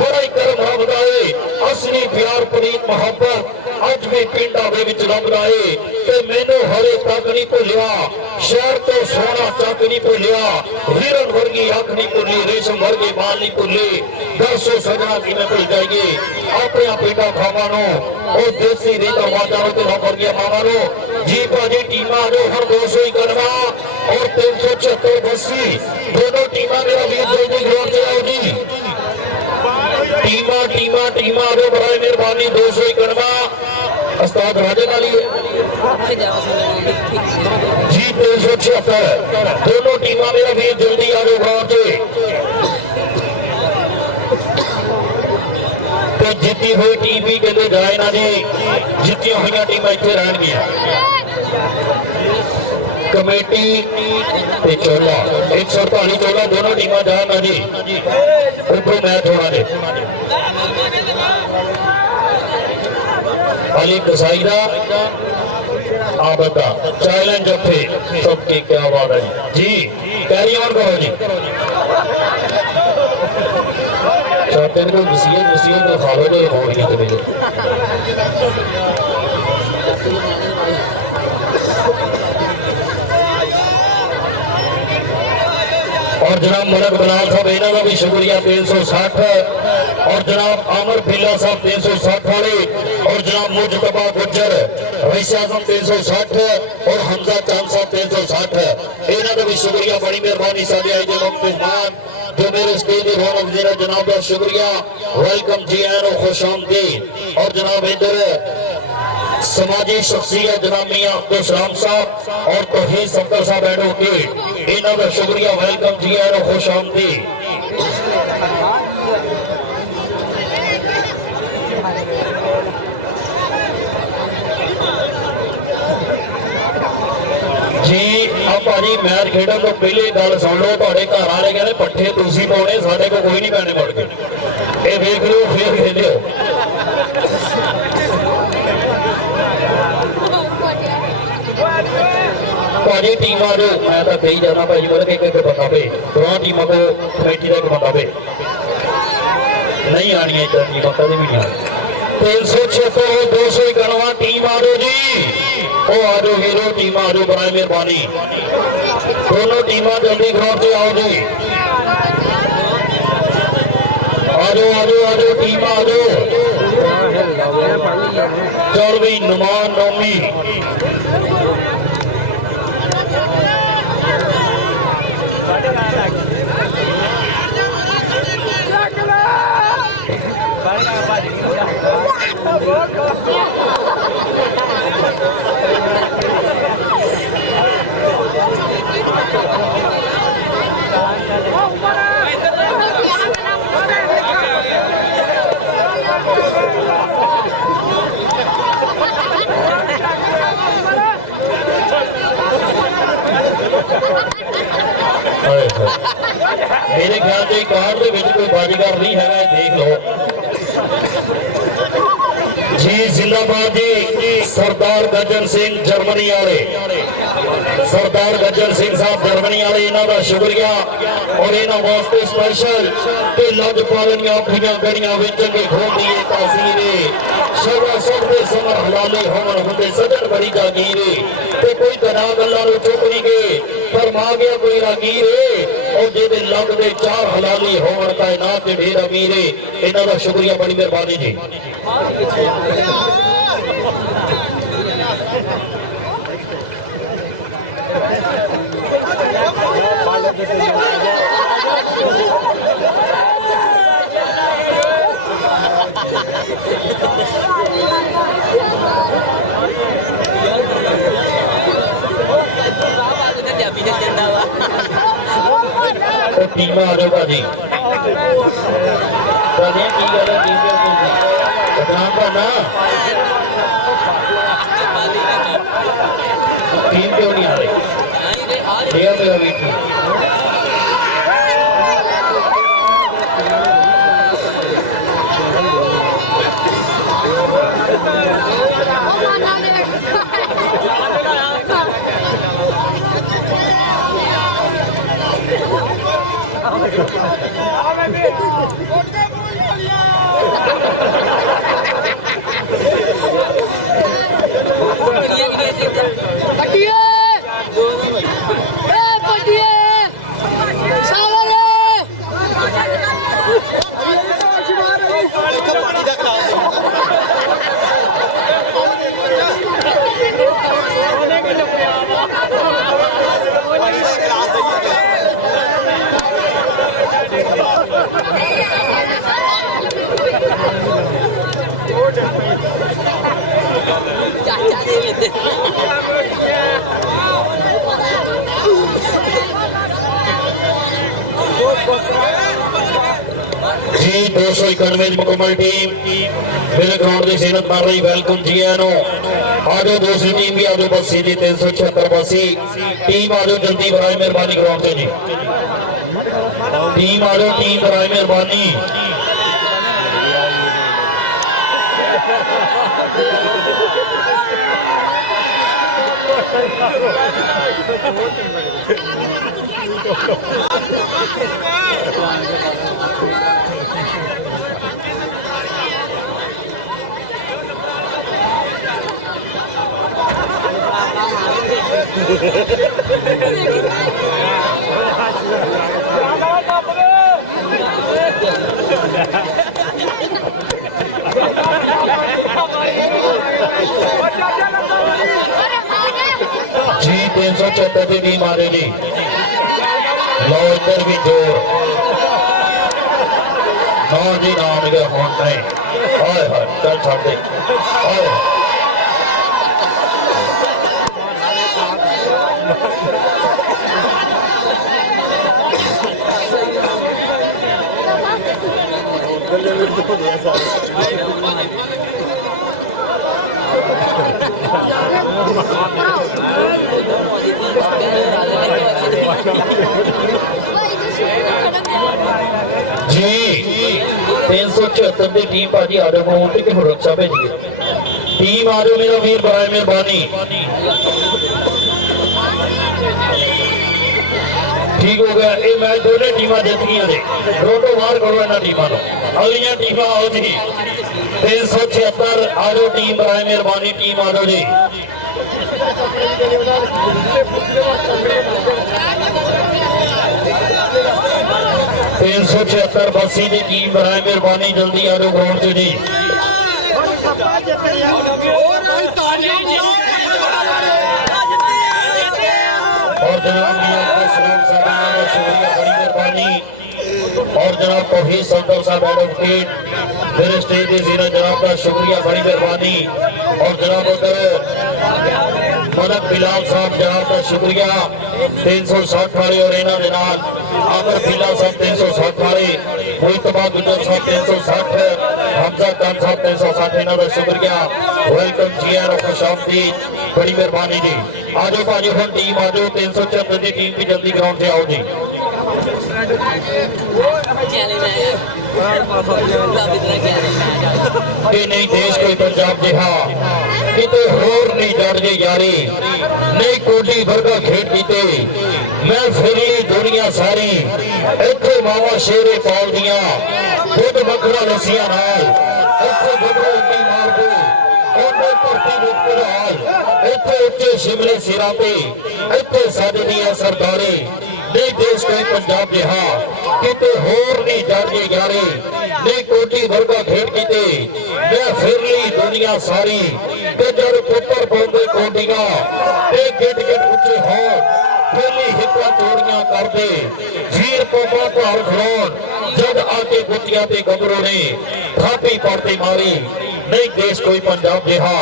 बड़ा ही करम रब दा है। असली प्यार प्रीत मुहब्बत अज भी पिंडां दे विच लभदा है। ते मैनू हले तक नहीं भुलिया, शहर तो सोना चक नहीं भुलिया, हिरन वर्गी अख नहीं भुली, रेशम वर्गे बाल नहीं भुले। दसो सजना किवें भुल जाइए अपने पिंडां खावां नूं, ਉਹ ਦੇਸੀ ਰੀਤ ਰਵਾਜਾਂ ਨੂੰ ਤੇ ਰੱਬ ਦੀਆਂ ਮਾਵਾਂ ਨੂੰ। ਜੀ ਭਾਜੀ ਟੀਮਾਂ ਜੋ ਹਰ 291 ਔਰ 376 ਬੱਸੀ ਦੋਨੋਂ ਟੀਮਾਂ ਮੇਰਾ ਵੀਰ ਜਲਦੀ ਗਰਾਊਂਡ 'ਚ ਆਓ ਜੀ। ਟੀਮਾਂ ਟੀਮਾਂ ਟੀਮਾਂ ਜੋ ਬੜੀ ਮਿਹਰਬਾਨੀ 291 ਉਸਤਾਦ ਰਾਜੇ ਨਾਲ ਹੀ ਜੀ 376 ਦੋਨੋਂ ਟੀਮਾਂ ਮੇਰਾ ਵੀਰ ਜਲਦੀ ਆ ਜਾਓ ਗਰਾਊਂਡ 'ਚ। जिती हुई टीम भी कहते जाए ना जी, जितिया हुई टीम इतने रहनगियां। कमेटी ते चोला 148 चोला दोनों टीमां जाए ना जी, ऊपर मैच होना जी। अली कसाई दा आबद दा चैलेंज जफे सबकी क्या बात है जी, कैरी ऑन करो जी। चाहते हैं मसीह तो खालो जो हो नहीं करेंगे। और जनाब मलक बनाल साहब इन्हों का भी शुक्रिया 360 और जनाब आमर बिल्ला साहब 360 वाले और जनाब मुजतबा गुज्जर वैसे आजम 360 और हमजा चांद साहब 360 इन्हों का भी शुक्रिया, बड़ी मेहरबानी सारे आई जो मेहमान जो मेरे स्टेज रौनक देना जनाब का शुक्रिया, वेलकम जी आए खुश आमदीद। और जनाब इधर समाजी शख्सियत जनाब मियां अब्दुल सलाम साहब और तौहीद सफर साहब एडवोकेट इन्हों का शुक्रिया, वेलकम जी आए खुश आमदीद। जी भाजी मैच खेडन तो पहले गल सुन लो, तुहाडे घर वाले कहते पट्ठे तुसीं पाउणे साडे कोल कोई नहीं पैने मुड़ के, ये देख लो फिर खेलियो। भाजी टीमां जो मैं तो कही जाना भाजी मतलब एक एक बंदा पे दोनों टीमों को कमेटी का एक बंदा पे नहीं आनी इधर टीमां कभी भी नहीं आनी। 376 291 टीम आ जाओ जी, ओ आ जाओ हीरो टीम आ जाओ, बड़ी मेहरबानी दोनों टीमां जल्दी ग्राउंड से आओ जी। आ जाओ टीम आ जाओ। चल भी नुमान नौमी ਹਾਏ ਹਾਏ। ਮੇਰੇ ਖਿਆਲ ਤੇ ਕਾਰ ਦੇ ਵਿੱਚ ਕੋਈ ਬਾਜੀਗਰ ਨਹੀਂ ਹੈਗਾ, ਇਹ ਦੇਖ ਲਓ ਜੀ। ਜ਼ਿੰਦਾਬਾਦ ਜੀ ਸਰਦਾਰ ਗੱਜਣ ਸਿੰਘ ਜਰਮਨੀ ਵਾਲੇ, ਸਰਦਾਰ ਗੱਜਣ ਸਿੰਘ ਸਾਹਿਬ ਜਰਮਨੀ ਵਾਲੇ, ਇਹਨਾਂ ਦਾ ਸ਼ੁਕਰੀਆ। ਔਰ ਇਹਨਾਂ ਵਾਸਤੇ ਸਪੈਸ਼ਲ ਤੇ ਲੱਜ ਪਾਲਣੀਆਂ ਅੱਖੀਆਂ ਗੜੀਆਂ ਵਿੱਚ ਚੰਗੇ ਖੂਨ ਦੀ ਇਹ ਤਾਸੀਰੇ ਸ਼ਬਾ ਸਭ ਦੇ ਸਮਰ ਹਲਾਲੇ ਹੋਣ ਹੁੰਦੇ ਸੱਜਣ ਬੜੀ ਜਾਗੀਰੇ ਤੇ ਕੋਈ ਤਨਾ ਗੱਲਾਂ ਨੂੰ ਚੁੱਕ ਨਹੀਂ ਗਏ ਫਰਮਾ ਗਿਆ ਕੋਈ ਰਾਗੀਰੇ ਉਹ ਜਿਹਦੇ ਲੱਗ ਦੇ ਚਾਰ ਹਲਾਲੀ ਹੋਣ ਕਾਇਨਾਤ ਦੇ ਢੇਰ ਅਮੀਰੇ। ਇਹਨਾਂ ਦਾ ਸ਼ੁਕਰੀਆ, ਬੜੀ ਮਿਹਰਬਾਨੀ ਜੀ। ਟੀਮ ਆ ਜਾਓ ਭਾਜੀ, ਭਾਜੀ ਕੀ ਗੱਲ ਹੈ? ਟੀਮ ਬਦਨਾਮ ਕਰਨਾ, ਟੀਮ ਕਿਉਂ ਨਹੀਂ ਆ ਰਹੀ? ਠੀਕ ਹੈ ਵੀ जी 291 मुकम्मल टीम मेरे ग्राउंड की सेहत मार रही। वेलकम जी आया आज दूसरी टीम भी आज बसी जी 376 बसी टीम आज जल्दी बराए मेहरबानी ग्राउंड से जी टीम आज टीम बराए मेहरबानी। जी 376 की टीम आ रही जी। लो इधर भी जोर ना जी ना होन नहीं हाय हाय चल छाड़ दे हाय जी 376 की टीम भाजी आ जाओ ग्राउंड कि रक्षा भेजिए टीम आ जाओ मेरा वीर बराए मेहरबानी। ठीक हो गया ये मैच दोनों टीम जीत गई ने रोटो बाहर करो इन्होंने टीमों अगलियां टीम आओ जी 376 आ जाओ टीम बराए मेहरबानी टीम आ जाओ जी। 376 बसी की टीम बराए मेहरबानी जल्दी आ जाओ ग्राउंड से जी। और जनाब शुक्रिया बड़ी मेहरबानी और जनाब तौहीद संदल साहब एडवोकेट मेरे स्टेज के सीना जनाब का शुक्रिया, बड़ी मेहरबानी। और जनाब उधर मदद बिलाल साहब जनाब का शुक्रिया 360 वाले और इन्होंने आमिर बिलाल साहब 360 वाले, मुस्तफा गुजर साहब 360, हमजा खान साहब 360 इन्हों का शुक्रिया। वेलकम जी आर खुश आमदीद, बड़ी मेहरबानी जी। आजो भाजी हम टीम आजो 374 की टीम भी जल्दी ग्राउंड से आओ जी। कि नहीं देश कोई पंजाब जिहा किते होर नहीं जड़ जे यारी, नहीं कोडी वर्गा खेड कीते मैं फिरी दुनिया सारी, इत्थे मावा शेरे पाल दिया खुद मखड़ा लसिया नाल, इत्थे बगड़ा उड्डी मार दे ओने धरती विच हाल, इत्थे उच्चे शिमले सिरां ते इत्थे सजदी है सरदारी, नहीं देश कोई पंजाब जिहा किते होर नहीं जड़ जे यारी, नहीं कोडी वर्गा खेड कीते मैं फिर ली दुनिया सारी, ते जड़ पुत्र पाउंदे कोडियां ते गिट गिट उच्चे होण, फिरली हिक्का चोरियां करदे वीर पोपा घर खड़ोण, जद आके गुत्तियां ते गबरू ने थापी पड़ती मारी, नहीं देश कोई पंजाब जिहा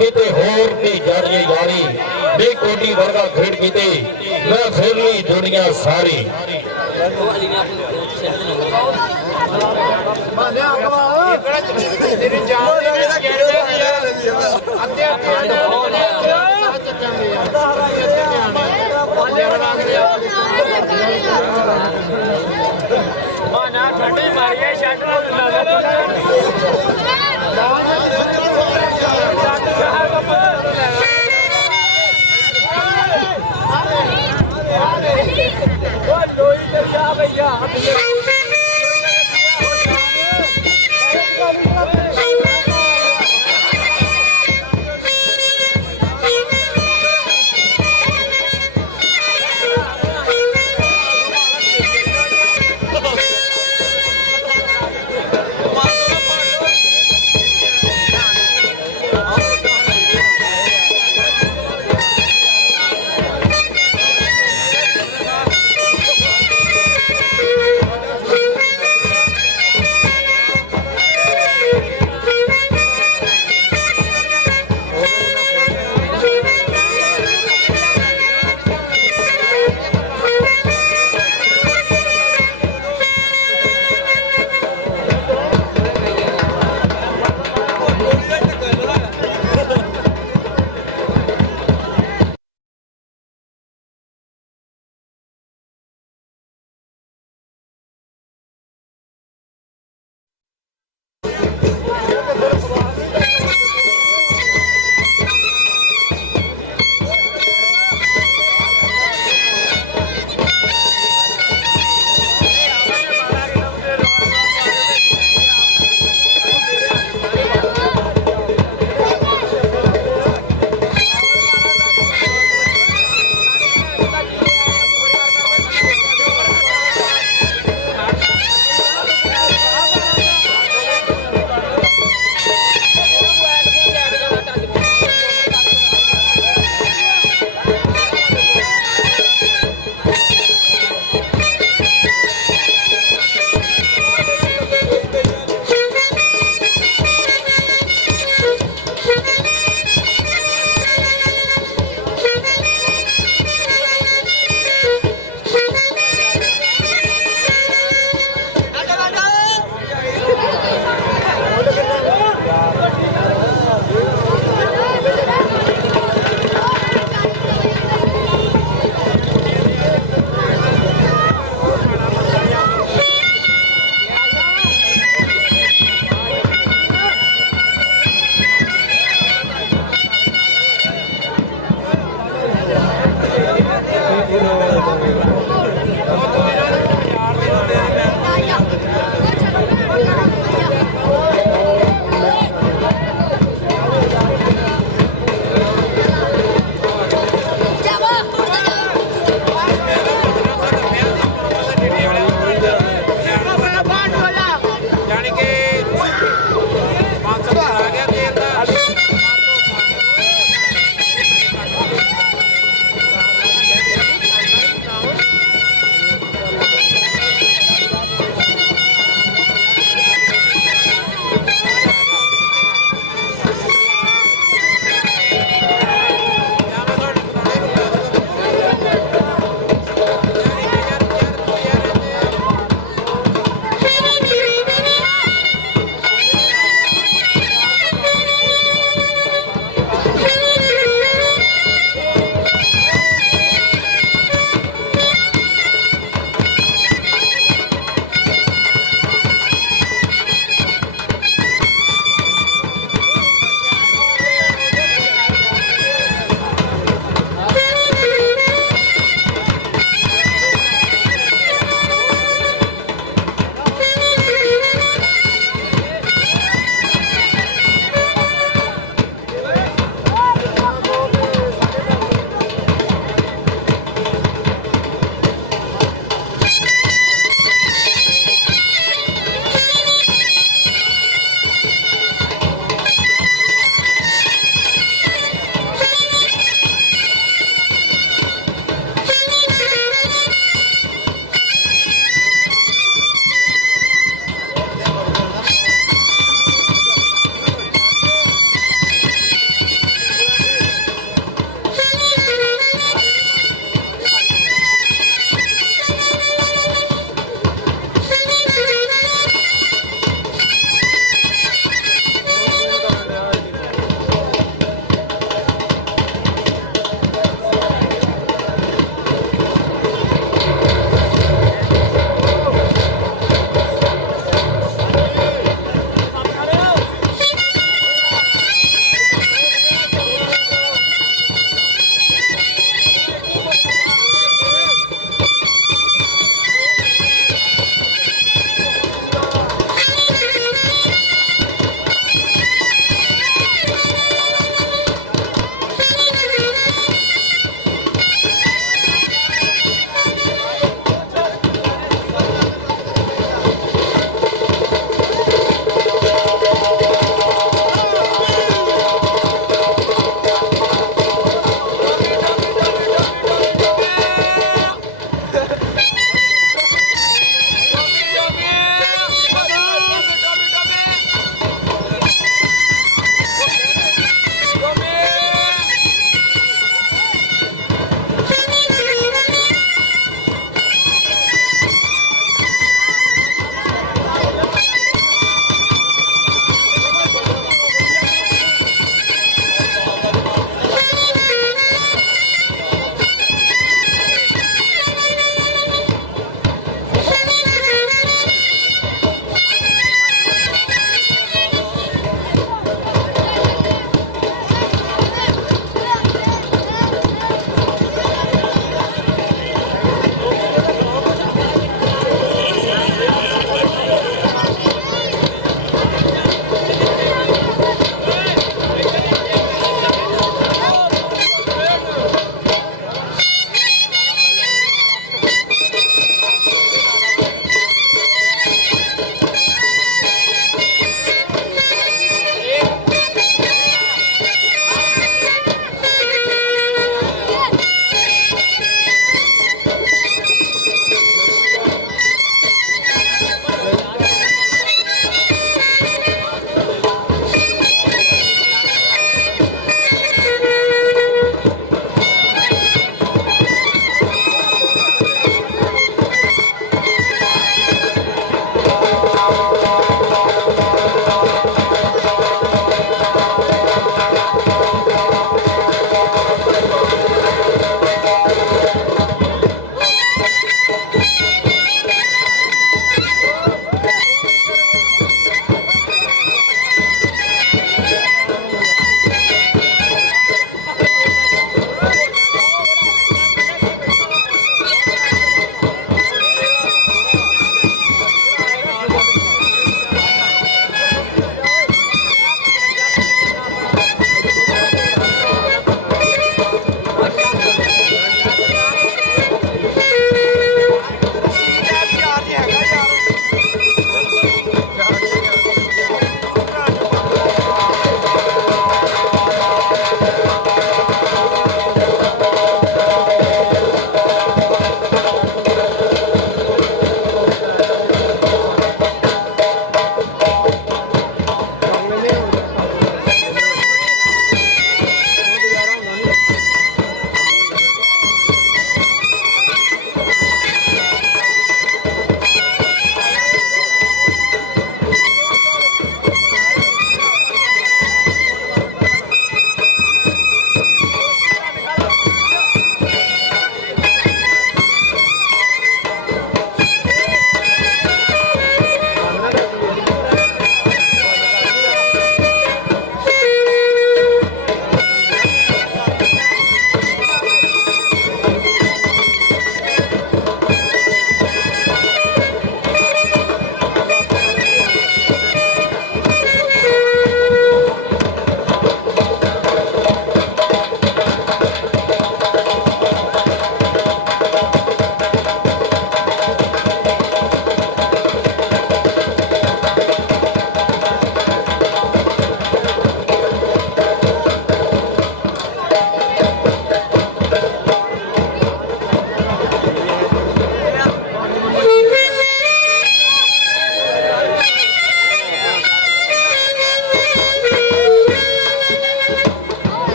किते होर नहीं जड़ जे यारी, नहीं कोडी वर्गा खेड कीते मैं फिर ली दुनिया सारी। ठंडी मारी है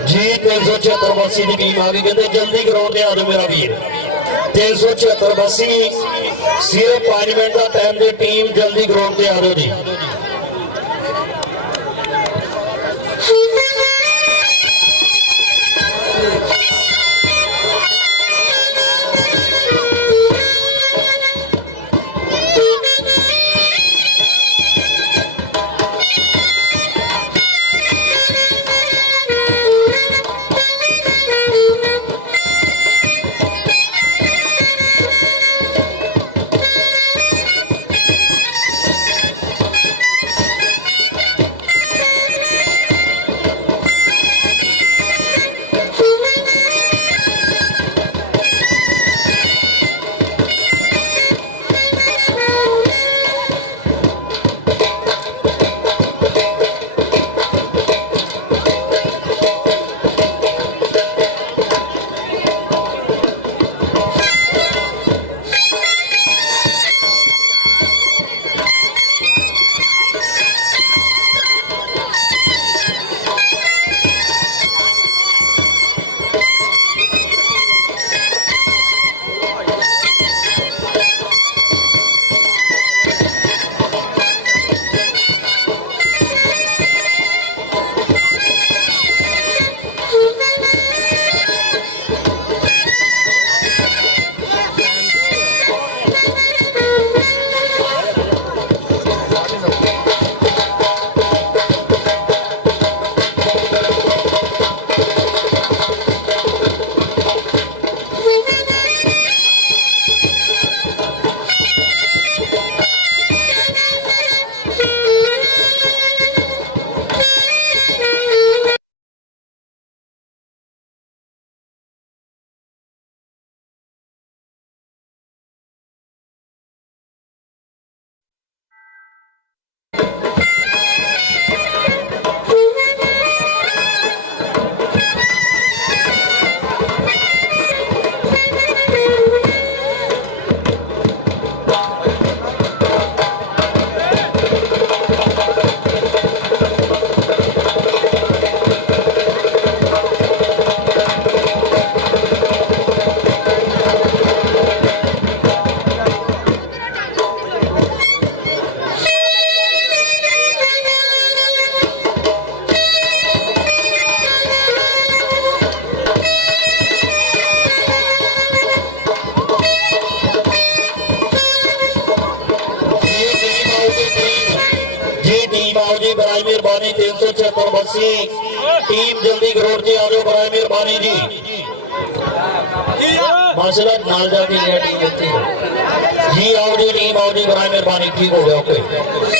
376 ਵਾਸੀ ਦੀ ਟੀਮ ਆ ਗਈ ਕਹਿੰਦੇ ਜਲਦੀ ਗਰਾਊਂਡ ਤੇ ਆ ਜਾਓ ਮੇਰਾ ਵੀਰ 376 ਵਾਸੀ ਸਿਰਫ 5 ਮਿੰਟ ਦਾ ਟਾਈਮ ਦੇ ਟੀਮ ਜਲਦੀ ਗਰਾਊਂਡ ਤੇ ਆ ਜਾਓ ਜੀ वापसी टीम जल्दी ग्राउंड से आ जाओ बड़ा मेहरबानी जी माशाल्लाह नाल जाके ये टीम देखती है जी आओ जी टीम आओ जी बड़ा मेहरबानी ठीक हो गया ओके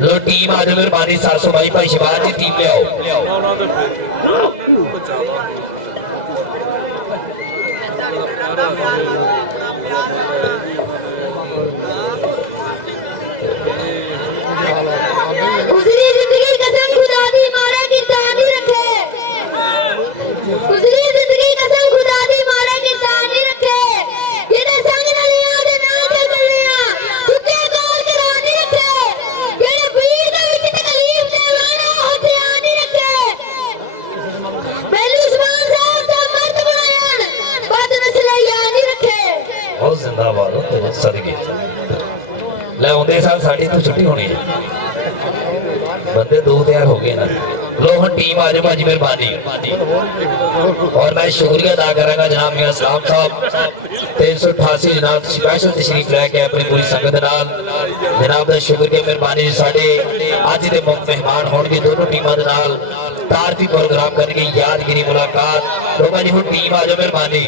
लो टीम आज मेहरबानी 722 भाई शिवाज जी टीम ले आओ गुजरी जिंदगी कसम खुदा दी मारे की तानी रखे गुजरी जिंदगी कसम खुदा दी मारे की तानी रखे जेड़े संग नलियां दे नाम ते गलियां सुते गोल करानी रखे जेड़े पीर दे विच तकलीफ दे वाना हथियानी रखे पहलू उस्मान साहब दा मर्द बनायन बद नस्ल यानी रखे बहुत जिंदाबाद हो तेरे सदके ले आंदे साल साडी तो छुट्टी होनी है बंदे दो तैयार हो गए ना लो हम टीम आज भाजी मेहरबानी और मैं शुक्रिया अदा करूंगा जनाब मियां सलाम साहब 388 जनाब स्पेशल तशरीफ लेके अपनी पूरी संगत नाल जनाब दा शुक्रिया मेहरबानी साडे आज दे मेहमान होणगे दोनों टीमां दे नाल तारफी प्रोग्राम करके यादगिरी मुलाकात तो भाजी हुण टीम आज मेहरबानी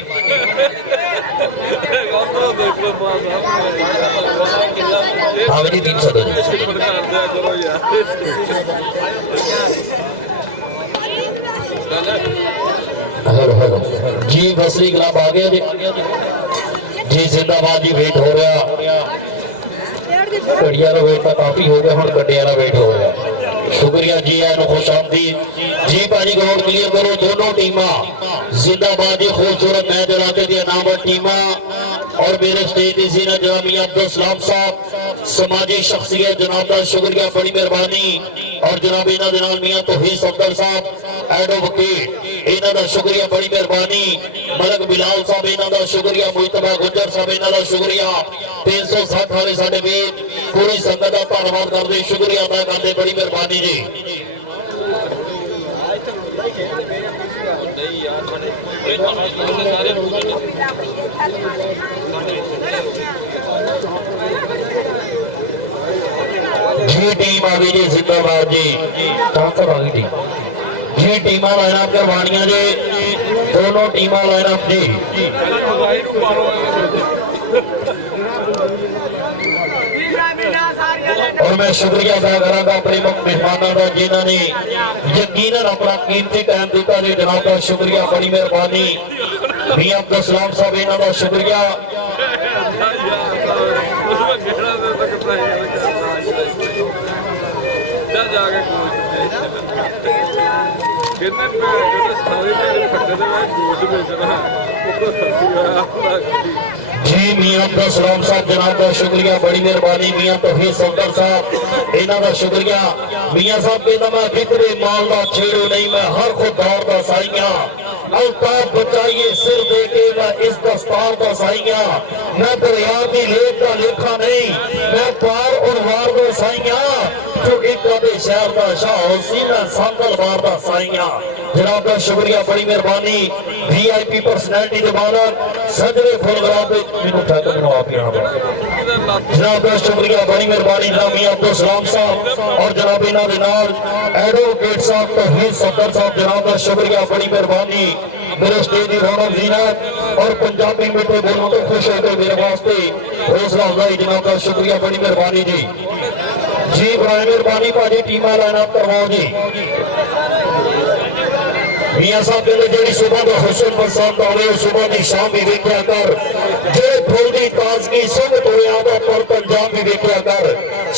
हाँ जी 300 दो हेलो हेलो जी फसली क्लब आ गया जी जिंदाबाद जी वेट हो रहा घड़िया का वेट तो काफी हो गया हम गड्डिया का वेट हो गया शुक्रिया जी आया खुश आमदीद जी भाजी ग्राउंड क्लियर करो दोनों टीमां जिंदाबाद जी खूबसूरत मैच इलाके दी नामवर टीमां और मेरे स्टेज की जीना जनाब मियां अब्दुल सलाम साहब समाजी शख्सियत जनाब का शुक्रिया बड़ी मेहरबानी और जनाब इन्हां दे नाल मियां तौहीद सफदर साहब एडवोकेट इन्हां दा शुक्रिया बड़ी मेहरबानी मलक बिलाल साहब इन्हां दा शुक्रिया मुस्तफा गुजर साहब इन्हां दा शुक्रिया 360 वाले साडे वीर पूरी संगत दा धन्यवाद करदे शुक्रिया अदा करदे बड़ी मेहरबानी जी जी टीम आ गई जी जिंदाबाद जी कहां तक आ गई टीम जी टीमां लाइनअप करवानियां जी दोनों टीमां लाइनअप जी और मैं शुक्रिया अदा करांगा अपने मेहमानों का जिन्होंने यकीनन अपना कीमती टाइम दिता जी जनाब का शुक्रिया बड़ी मेहरबानी मियां अब्दुल सलाम साहब इन्हां दा शुक्रिया जी मियां अब्दुल सलाम साहब जनाब का शुक्रिया बड़ी मेहरबानी मियां तौहीद सफदर साहब इन्हां दा शुक्रिया मियां साहब कहता मैं कितने माल दा छेड़ो नहीं मैं हर खुदार दा साइयां अल्ताफ बचाइए सिर दे के मैं इस दस्तार दा साइयां मैं दरिया की लेख का लेखा नहीं मैं पार और वार दा साइयां जो एक आधे शहर का शाह होसी मैं सांगल वार दा साइयां जनाब का शुक्रिया बड़ी मेहरबानी वीआईपी पर्सनैलिटी के बालक सजरे फुलगराब मैनू ठग मैनू आप यहां पर जनाब का शुक्रिया बड़ी मेहरबानी जनाब मियां अब्दुल सलाम साहब और जनाब इन्हां दे नाल एडवोकेट साहब तौहीद सफदर साहब जनाब का शुक्रिया बड़ी मेहरबानी मेरे स्टेज की रौनक जीनत और पंजाबी मीठे बोलों तो खुश होकर मेरे वास्ते हौसला अफजाई जनाब का शुक्रिया बड़ी मेहरबानी जी जी बड़ी मेहरबानी भाजी टीमां लाइनअप करवाओ जी मियां साहब कहते जी सुबह का हुसन बरसात आवे सुबह की शाम भी वेख्या कर जे फुल की ताजगी संगत होया पर पंजाब भी वेख्या कर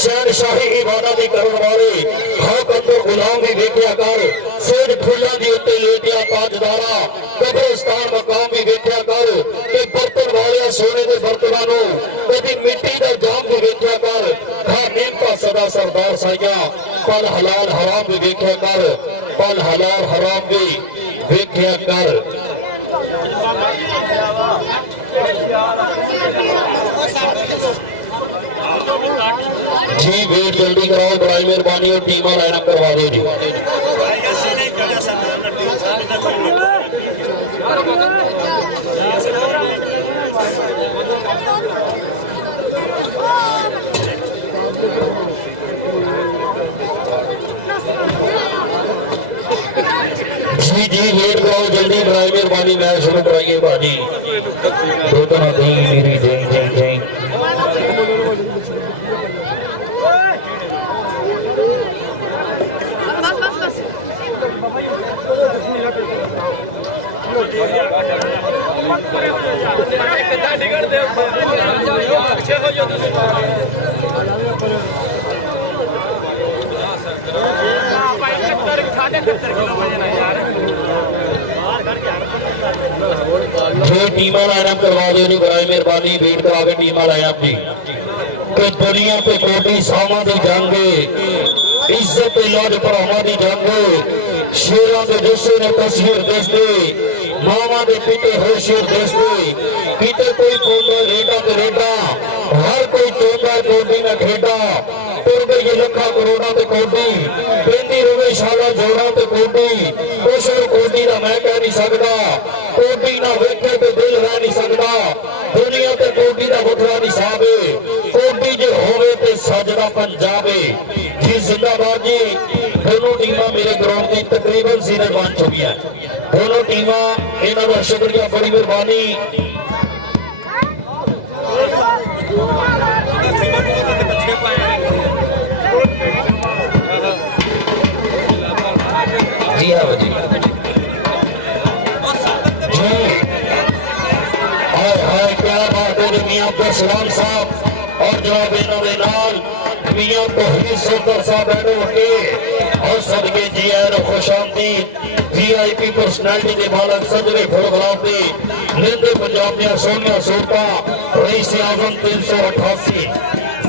शहनशाही इबादत भी करने वाले हक अंदर गुलाम भी वेख्या कर सेज फुल्लां दी उत्ते लेटिया ताजदारा कब्रिस्तान मकाम भी वेख्या कर ते बर्तन वाले सोने के बर्तनों नूं कदी मिट्टी का जाम भी वेख्या कर खा नेमता सदा सरदार साइया पल हलाल हराम भी वेख्या कर पल हलाल हराम भी वेख्या कर जी वेट जल्दी कराओ बड़ी मेहरबानी और टीमां लाइनअप करवा दो जी जी जी वेट करो जल्दी बड़ी मेहरबानी मैच शुरू कराइए भाजी दो तरह दी मेरी जय जय जय जो टीमां लाइनअप करवा दो जी बराए मेहरबानी वेट करा के टीमां लाइनअप जी कि दुनिया पे कोटी सावां दी जंग इज्जत लज भरावां दी जंग शेरां दे जस्से ने तस्वीर दसदे मावां दे पिते होशियार दसदे किते कोई कोंदा रेडा ते रेडा हर कोई चोंदा कोडी ना खेडा तुर गई लखा करोड़ा ते कोडी पेंदी रवे शाला जोड़ा ते कोडी कुछ कोडी दा मैं कह नहीं सकदा कोडी ना वेखे ते दिल रह नहीं सकदा दुनिया ते कोडी दा वखरा नहीं साबे कोडी जे होवे ते सजदा पंजाबे जी जिंदाबाद जी दोनों टीमां मेरे ग्राउंड की तकरीबन सीनियर बन चुकी है दोनों टीमां इन्हां दा शुक्रिया बड़ी मेहरबानी जी हाँ जी हाय क्या बात है मियां अब्दुल सलाम साहब और जनाब इन्हां दे नाल मियां तौहीद सोकर साहब बैठे होके और सदके जी आए खुशामदीद वीआईपी पर्सनैलिटी के मालक सजरे फोटोग्राफ दे लेंदे पंजाब दियां सोहणियां सूरतां रईस आजम 388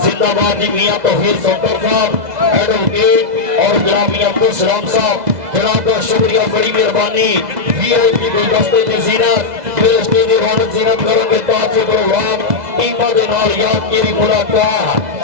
जिंदाबाद जी मियां तौहीद सोकर साहब एडवोकेट और जनाब मियां अब्दुल सलाम साहब जनाब का शुक्रिया बड़ी मेहरबानी वीआईपी गुलदस्ते की जीनत फिर स्टेज की रौनक जीनत करेंगे ताज प्रोग्राम टीमां दे नाल यादगिरी मुलाकात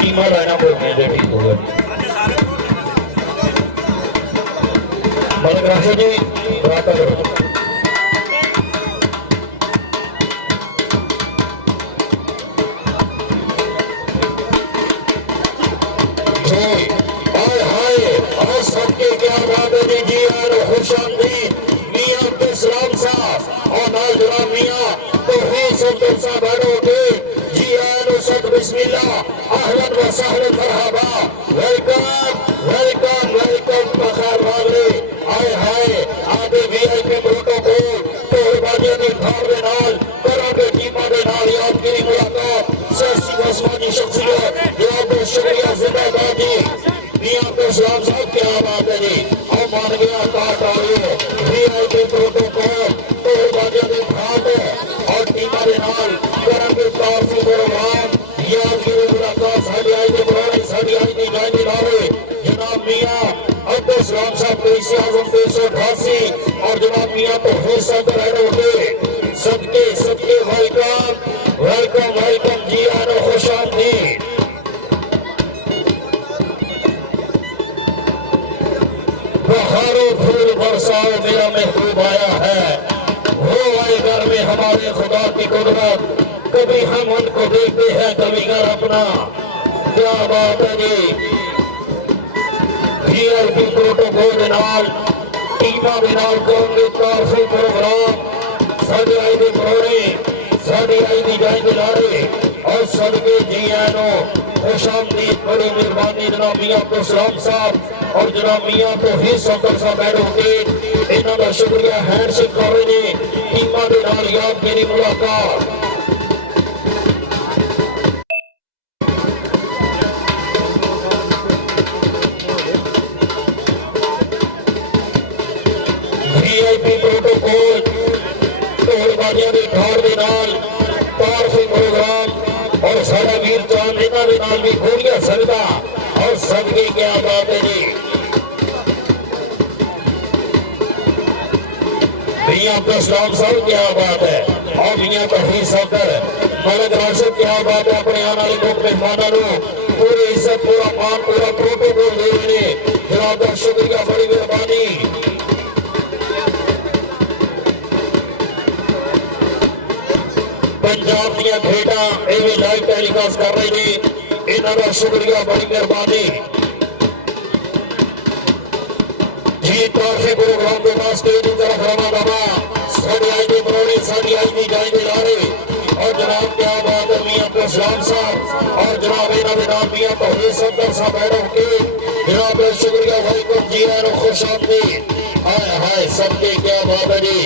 टीमां लाना पड़ेगी ठीक होगा मलिक राशिद जी बराबर करो सबके क्या बात है जी और खुशामदीद मियां अब्दुल सलाम साहब और नाल जनाब मियां तौहीद सोकर साहब बैठोगे जी आलो सब बिस्मिल्लाह अहलन व सहलन मरहबा वेलकम वेलकम वेलकम बखैर वाले आए हाय आगे वीआईपी प्रोटोकॉल तोहबाजियां दी थार दे नाल करांगे टीमां दे नाल यादगिरी मुलाकात सियासी आसमानी शख्सियत जनाब शुक्रिया जिंदाबाद जी मियां अब्दुल सलाम साहब क्या बात है जी और मान गया काट आए वीआईपी प्रोटोकॉल तोहबाजियां दी थार और टीमां दे नाल करांगे काफी प्रोग्राम यादगिरी मुलाकात साडी आई दे बुलाने साडी आई दी जाए दी लावे जनाब मियां अब्दुल सलाम साहब रईस आजम 388 और जनाब मियां तौहीद साहब रह होंगे सबके सबके वेलकम वेलकम वेलकम जी आनो खुशामदीद बहारो फूल बरसाओ मेरा महबूब आया है वो आए घर में हमारे खुदा की कुदरत कभी हम उनको देखते हैं कभी घर अपना क्या बात है जी वीआईपी प्रोटोकॉल के नाल टीमां दे नाल करेंगे काफी प्रोग्राम साडे आई दे प्रोने साडे आई दी जाए दे लारे और सदके जी आनो खुशामदीद बड़ी मेहरबानी जनाब मियां अब्दुल सलाम साहब और जनाब मियां तौहीद सोकर साहब एडवोकेट इन्हां दा शुक्रिया हैंडशेक कर रहे ने टीमां दे नाल यादगिरी मुलाकात वीआईपी प्रोटोकॉल तोहबाजियां दी ठाड़ दे नाल तारफी प्रोग्राम और साडा वीर चांद इन्हां दे नाल भी गोलियां सकदा और सदके क्या बात है जी मियां अब्दुल सलाम साहब क्या बात है और मियां तौहीद सोकर मलिक राशिद क्या बात है अपने आने वाले मुख्य मेहमानों को पूरी इज्जत पूरा मान पूरा प्रोटोकॉल दे रहे हैं जनाब का शुक्रिया बड़ी मेहरबानी पंजाब दियां खेडां एवं लाइव टेलीकास्ट कर रहे हैं इन्हां दा शुक्रिया बड़ी मेहरबानी जी ट्रॉफी प्रोग्राम के बाद स्टेज की तरफ रवाना दवा साड़ी आई दी बरौनी साड़ी आई दी जाए दे लारे और जनाब क्या बात है मियां अब्दुल सलाम साहब और जनाब इन्हां दे नाल मियां तौहीद सफदर साहब मैडम के जनाब का शुक्रिया वेलकम जी आए खुश आमदीद हाय हाय सबके क्या बात है जी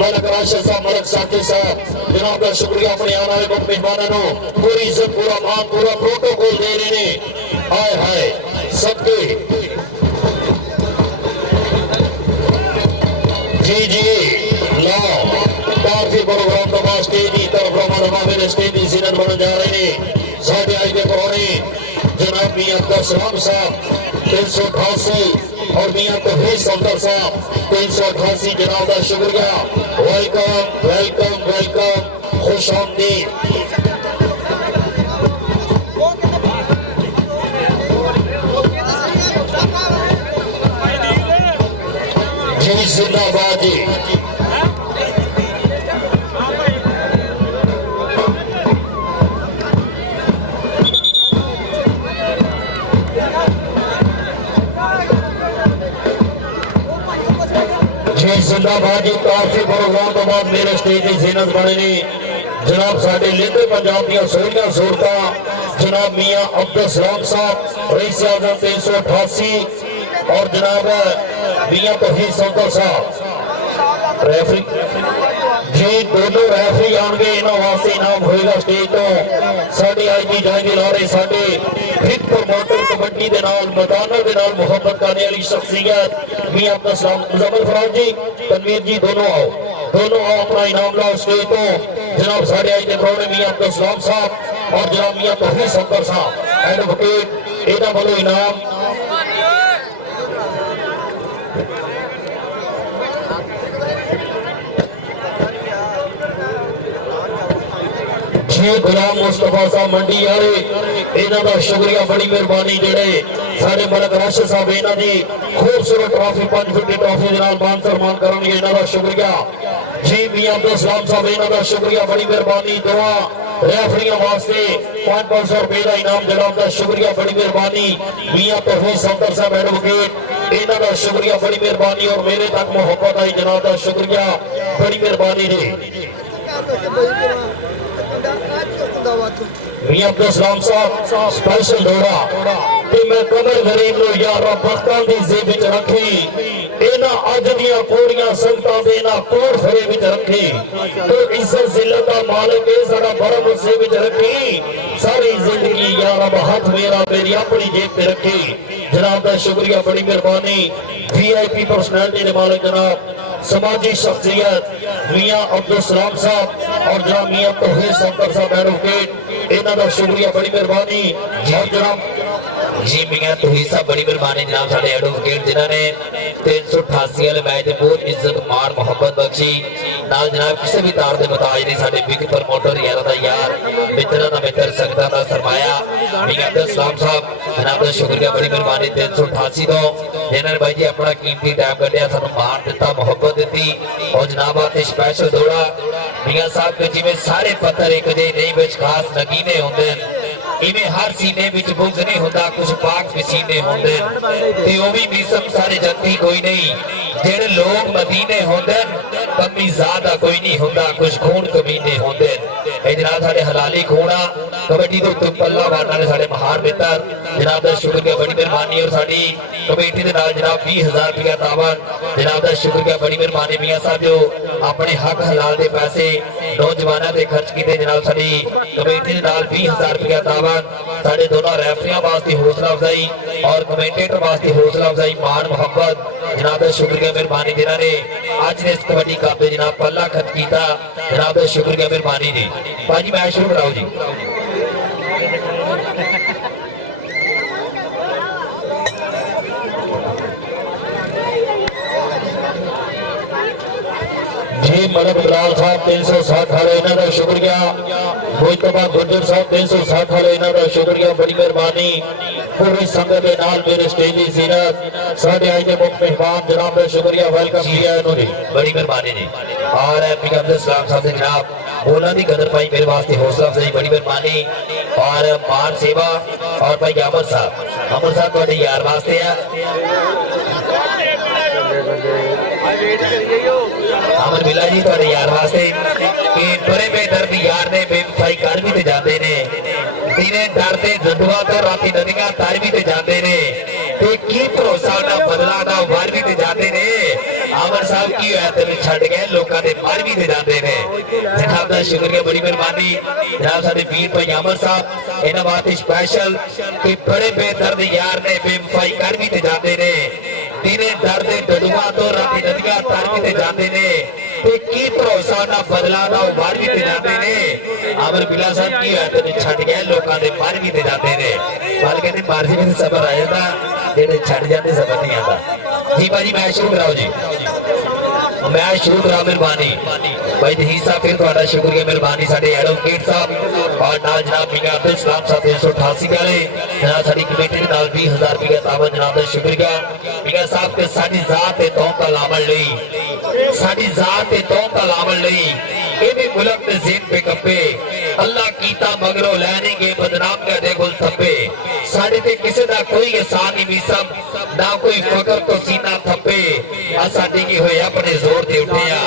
मलक राशिद साहब मलक साथी साहब जनाब का शुक्रिया अपने आने वाले मुख्य मेहमानों को पूरी इज्जत पूरा मान पूरा प्रोटोकॉल दे रहे ने हाय हाय सबके जी जी लो काफी प्रोग्राम तो बात स्टेज की तरफ रवा मेरे स्टेज की सीनत बन जा रहे हैं साढ़े आज के पुराने जनाब मियां अब्दुल सलाम साहब 388 और मियां तौहीद सफदर साहब 388 जनाब का शुक्रिया वेलकम वेलकम वेलकम खुश आमदीद जी जिंदाबाद जी जिंदाबाद जी काफी प्रोग्राम तो बाद मेरे स्टेज की जीनत बने ने जनाब साडे लेते पंजाब दी सोहणियां सूरतां जनाब मियां अब्दुल सलाम साहब रईस आज़म 388 और जनाब मियां तौहीद सफदर साहब रेफरी जी दोनों रेफरी आएंगे इन्हों वास्ते इनाम होएगा स्टेज तो साडी आज दी जाएगी लारे साडे हिट प्रमोटर कबड्डी दे नाल मैदाना दे नाल मोहब्बत करने वाली शख्सियत मियां अब्दुल सलाम मुजम्मिल फराज जी तनवीर जी दोनों आओ अपना इनाम लाओ स्टेज तो जनाब साडे आज दे प्रोग्राम मियां अब्दुल सलाम साहब और जनाब मियां तौहीद सफदर साहब एडवोकेट इन्हां वालों इनाम गुलाम मुस्तफा साहब मंडी वाले इन्हां दा शुक्रिया बड़ी मेहरबानी जेड़े साडे मलक राशिद साहब इन्हां दी खूबसूरत ट्रॉफी 550 ट्रॉफी दे नाल मान सम्मान करनगे इन्हां दा शुक्रिया जी मियां अब्दुल सलाम साहब इन्हां दा शुक्रिया बड़ी मेहरबानी दुआ रेफरियां वास्ते 500 रुपए का इनाम जनाब दा शुक्रिया बड़ी मेहरबानी मियां तौहीद सफदर साहब एडवोकेट इन्हां दा शुक्रिया बड़ी मेहरबानी और मेरे तक मोहब्बत आई जनाब दा शुक्रिया बड़ी मेहरबानी जी मियां अब्दुल सलाम साहब स्पेशल दौड़ा कि मैं कबर गरीब नो यारा बख्तां दी जेब विच रखी इन्हां अज दियां कोड़ियां संगतां दे इन्हां कोड़ फरे विच रखी तो इज्जत जिल्लत दा मालिक ए साडा बरम जेब विच रखी सारी जिंदगी या रब हाथ मेरा मेरी अपनी जेब पे रखी जनाब दा शुक्रिया बड़ी मेहरबानी वीआईपी पर्सनैलिटी दे मालिक जनाब समाजी शख्सियत मियां अब्दुल सलाम साहब और जनाब मियां तौहीद सफदर साहब एडवोकेट इन्हां दा शुक्रिया बड़ी मेहरबानी और जनाब जी मियां तौहीद साहब बड़ी मेहरबानी जनाब साडे एडवोकेट जिन्होंने 388 वाले मैच में बहुत इज्जत मान मोहब्बत बख्शी नाल जनाब किसी भी तार के मुताज नहीं साडे बिग प्रमोटर यारा दा यार मित्रा दा मित्र संगतां दा सरमाया मियां अब्दुल सलाम साहब जनाब दा शुक्रिया बड़ी मेहरबानी 388 तो जिन्होंने भाई जी अपना कीमती टाइम कढ़िया सानू मान दिता मोहब्बत दी और जनाब आते स्पेशल दौड़ा मियां साहब के जिवें सारे पत्थर एक जे नहीं विच खास नगीने होंदे इवें हर सीने विच बुग्ज नहीं होता कुछ पाक पसीने होंदे ते ओ भी मिसम सारे जत्ती कोई नहीं जेड़े लोग मदीने होंदे कमी ज़्यादा कोई नहीं होता कुछ खून कमीने होंदे ए जनाब साडे हलाली खूना कबड्डी दे उत्ते पल्ला मारन वाले साडे महान मित्र जनाब दा शुक्रिया बड़ी मेहरबानी और साडी कमेटी दे नाल जनाब 20000 रुपया तावन जनाब दा शुक्रिया बड़ी मेहरबानी मियां साहब जो अपने हक हलाल दे पैसे नौजवानों दे खर्च कीते जनाब साडी कमेटी दे नाल 20000 रुपया तावन साडे दोनों रेफरियां वास्ते हौसला अफजाई और कमेंटेटर वास्ते हौसला अफजाई मान मोहब्बत जनाब दा शुक्रिया मेहरबानी जिन्होंने आज ने इस कबड्डी कप दे जनाब पल्ला खर्च किया जनाब दा शुक्रिया मेहरबानी जी भाजी मैच शुरू कराओ जी जी मलक बिलाल साहब 360 वाले इन्हां दा शुक्रिया मुस्तफा गुर्जर साहब 360 वाले इन्हां दा शुक्रिया बड़ी मेहरबानी पूरी संगत के नाल मेरे स्टेज की जीरत साडे आज के मुख्य मेहमान जनाब दा शुक्रिया वेलकम किया इन्होंने बड़ी मेहरबानी जी और मियां अब्दुल सलाम साहब दे जनाब बोलने की कदर पाई मेरे वास्ते हौसला अफजाई बड़ी मेहरबानी और मान सेवा और भाई अमर साहब तुहाडे यार वास्ते है अमर बिला जी थोड़े यार वास्ते कि बड़े बेदर्द यार ने बेवफाई कर भी ते जाते ने दिने डरते जदुआ तो राती नदियां तर भी ते जाते ने ते की भरोसा ना बदला ना वार भी ते जाते ने अमर साहब की है तेरे छड़ गए लोगों दे मार भी ते जाते ने जनाब दा शुक्रिया बड़ी मेहरबानी जनाब साडे वीर भाई अमर साहब इन्हां वास्ते स्पेशल कि बड़े बेदर्द यार ने बेवफाई कर भी ते जाते ने दिने डरते डडुआ तो राती नदियां तर भी ते जाते ने ते की भरोसा ना बदला ना वार भी ते जाते ने अमर बिला साहब की है तेरे छड़ गए लोगों दे मार भी ते जाते ने पर कहते मार भी ते सबर आ जाता जेडे छड़ जाते सबर नहीं आता जी भाजी मैच शुरू कराओ जी मैच शुरू कराओ मेहरबानी भाई जहीर साहब फिर थोड़ा शुक्रिया मेहरबानी साडे एडवोकेट साहब और नाल जनाब मियां अब्दुल सलाम साहब 388 वाले जनाब साडी कमेटी दे नाल 20000 रुपया तावन जनाब दा शुक्रिया मियां साहब के साडी जात ते तौम दा लावण लई साडी जात ते तौम दा लावण लई ए भी मुल्क दे ज़ेन पे कब्बे अल्लाह कीता मगरों लैनेंगे बदनाम कर दे गुल थप्पे साडे ते किसे दा कोई एहसान नहीं मिसम ना कोई फकर तो सीना थप्पे असा डिगी होए अपने जोर दे उठिया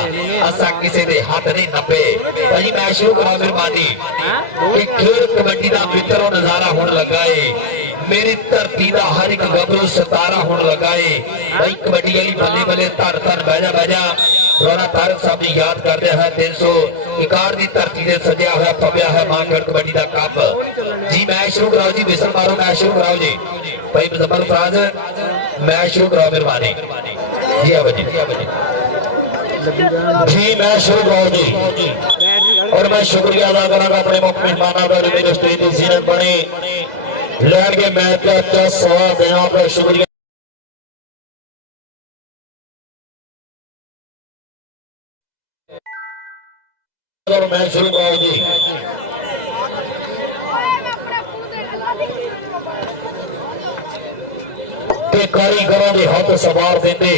असा किसे दे हाथ नहीं नपे भाजी मैं शुरू करा मेहरबानी कि खेल कबड्डी दा मित्रों नजारा होने लगा है मेरी धरती दा हर एक गबरू सितारा होने लगा है भाई कबड्डी वाली बल्ले बल्ले धर धर बजा रोना तारक साहब जी याद कर रहे हैं 361 की धरती से सजा हुआ फबिया है मानगढ़ कबड्डी का कप जी मैच शुरू कराओ जी विसल मारो मैच शुरू कराओ जी भाई मुजम्मल फराज मैच शुरू कराओ मेहरबानी जी आवाजी जी मैच शुरू कराओ जी और मैं शुक्रिया अदा करा अपने मुख्य मेहमानों का मेरे स्टेज की जीनत बने लैंड के मैच का अच्छा सवाल देना पर शुक्रिया मैं शुरू कराओ जी कारीगरों के हाथ सवार देंदे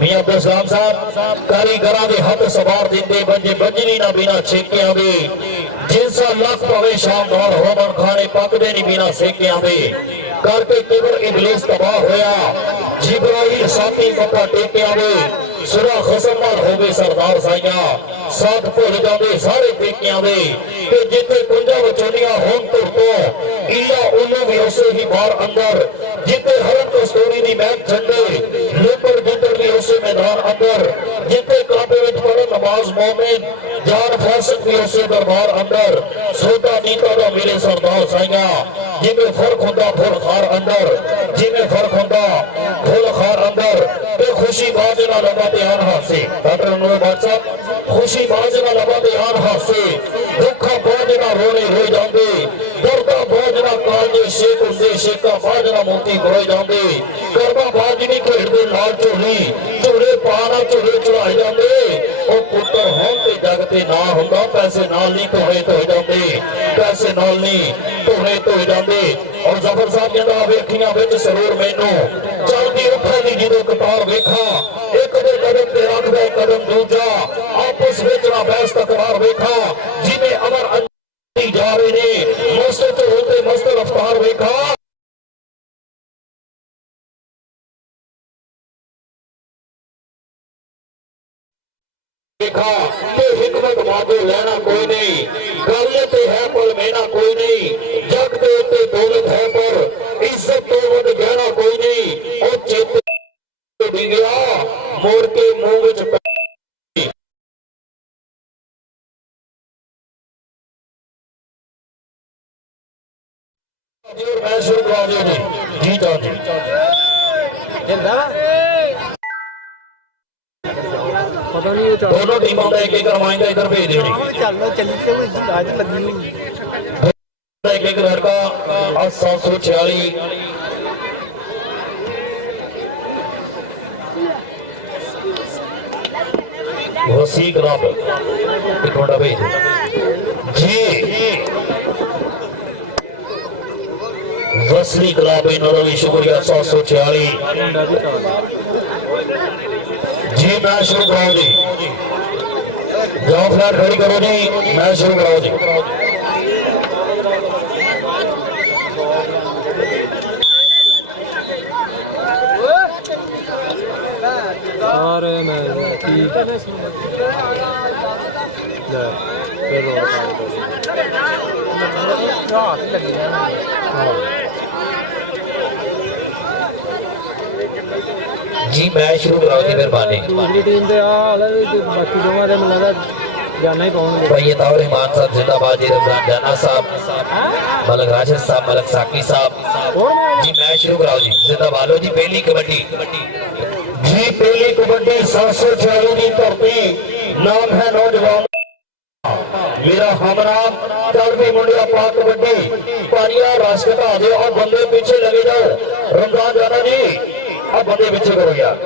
मियां अब्दुल सलाम साहब कारीगरों के हाथ सवार देंदे बंजे बजनी ना बिना छेकियां दे जिनसा लख पवे शानदार होवन खाने पकदे नहीं बिना सेकियां दे करके किबर इबलीस तबाह होया जिब्राइल साथी मक्का टेकियां दे सुरा खसमदार होवे सरदार साइया साथ भुल जाते सारे पेकियां दे ते जिथे कुंजा विचोलियां होन तुर तो इला उन्हों भी उसे ही बार अंदर जिथे हरम कस्तूरी दी महक झंडे लेपर जिधर भी उसे मैदान अंदर जिथे काबे विच पढ़न नमाज मोमिन जान फासिक भी उसे दरबार अंदर सोदा नीता दा मेरे सरदार साइया जिमें फर्क हुंदा फुल खार अंदर जिमें फर्क हुंदा फुल खार अंदर ते खुशी बाजना लगा ध्यान हासे डॉक्टर अनवर बाद साहब खुशी बाजना लगा ध्यान हासे दुखा बाजना रोने रोई जांदे दर्दा बाजना काजे शेख हुंदे शेखा बाजना मोती होए जांदे करबा बाजनी खेड़दे लाल झोली झोले पाना झोले चढ़ाए जांदे ओ पुत्र हों ते जग ते ना हुंदा पैसे नाल नहीं धोए धोए जांदे पैसे नाल नहीं धोए धोए जांदे और जफर साहब कहंदा वेखियां विच सरूर मैनू चलदी उठा दी जदों कतार वेखा एक दे कदम ते रखदा कदम दूजा आपस विच ना बहस तकरार वेखा जिवें अमर अंजी जा रहे ने मस्त होते मस्त रफ्तार वेखा देखा ते हिकमत वादे लेना कोई नहीं गल ते है पर मेना कोई नहीं जग दे उत्ते दौलत है पर इज्जत तो वध गहना कोई नहीं और चेते डी गया मोड़ के मुंह विच मैं शुरू करा दिया जी जाओ जी पता नहीं वो दोनों टीमों का एक रमाइंदा इधर भेज दियो एक लड़का 746 वसी क्लब एक घंटा भेज जी वसली क्लब इन्होंने भी शुक्रिया 746 जी मैं शुरू कराओ जी जाओ फ्लैट खड़ी करो जी मैं शुरू कराओ जी सारे मैं ਲੈ ਫਿਰ ਰੋਡ ਰਾਤ ਲੱਗੀ जी मैच शुरू कराओ जी मेहरबानी दूसरी टीम ਦੇ ਹਾਲ ਬਾਕੀ ਦੋਵਾਂ ਦੇ ਮੈਨੂੰ ਲੱਗਦਾ ਜਾਣਾ ਹੀ ਪਾਉਣਗੇ भाई ये तावर रहमान साहब जिंदाबाद जी रमजान जाना साहब मलक राशिद साहब मलक साकी साहब जी मैच शुरू कराओ जी जिंदाबाद लो जी पहली कबड्डी जी पहली कबड्डी 746 की धरती नाम है नौजवान मेरा हमराम चल भी मुंडिया पा कबड्डी पारिया राश घटा दो और बंदे पीछे लगे जाओ रमजान जाना जी अब बंदे पीछे करो यार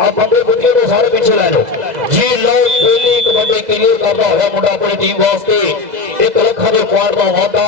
अब बंदे पीछे को सारे पीछे लै लो जी लो पहली कबड्डी क्लियर करता हुआ मुंडा अपनी टीम वास्ते 1 ਲੱਖ ਦੇ ਪੁਆਇੰਟ ਦਾ ਵਾਅਦਾ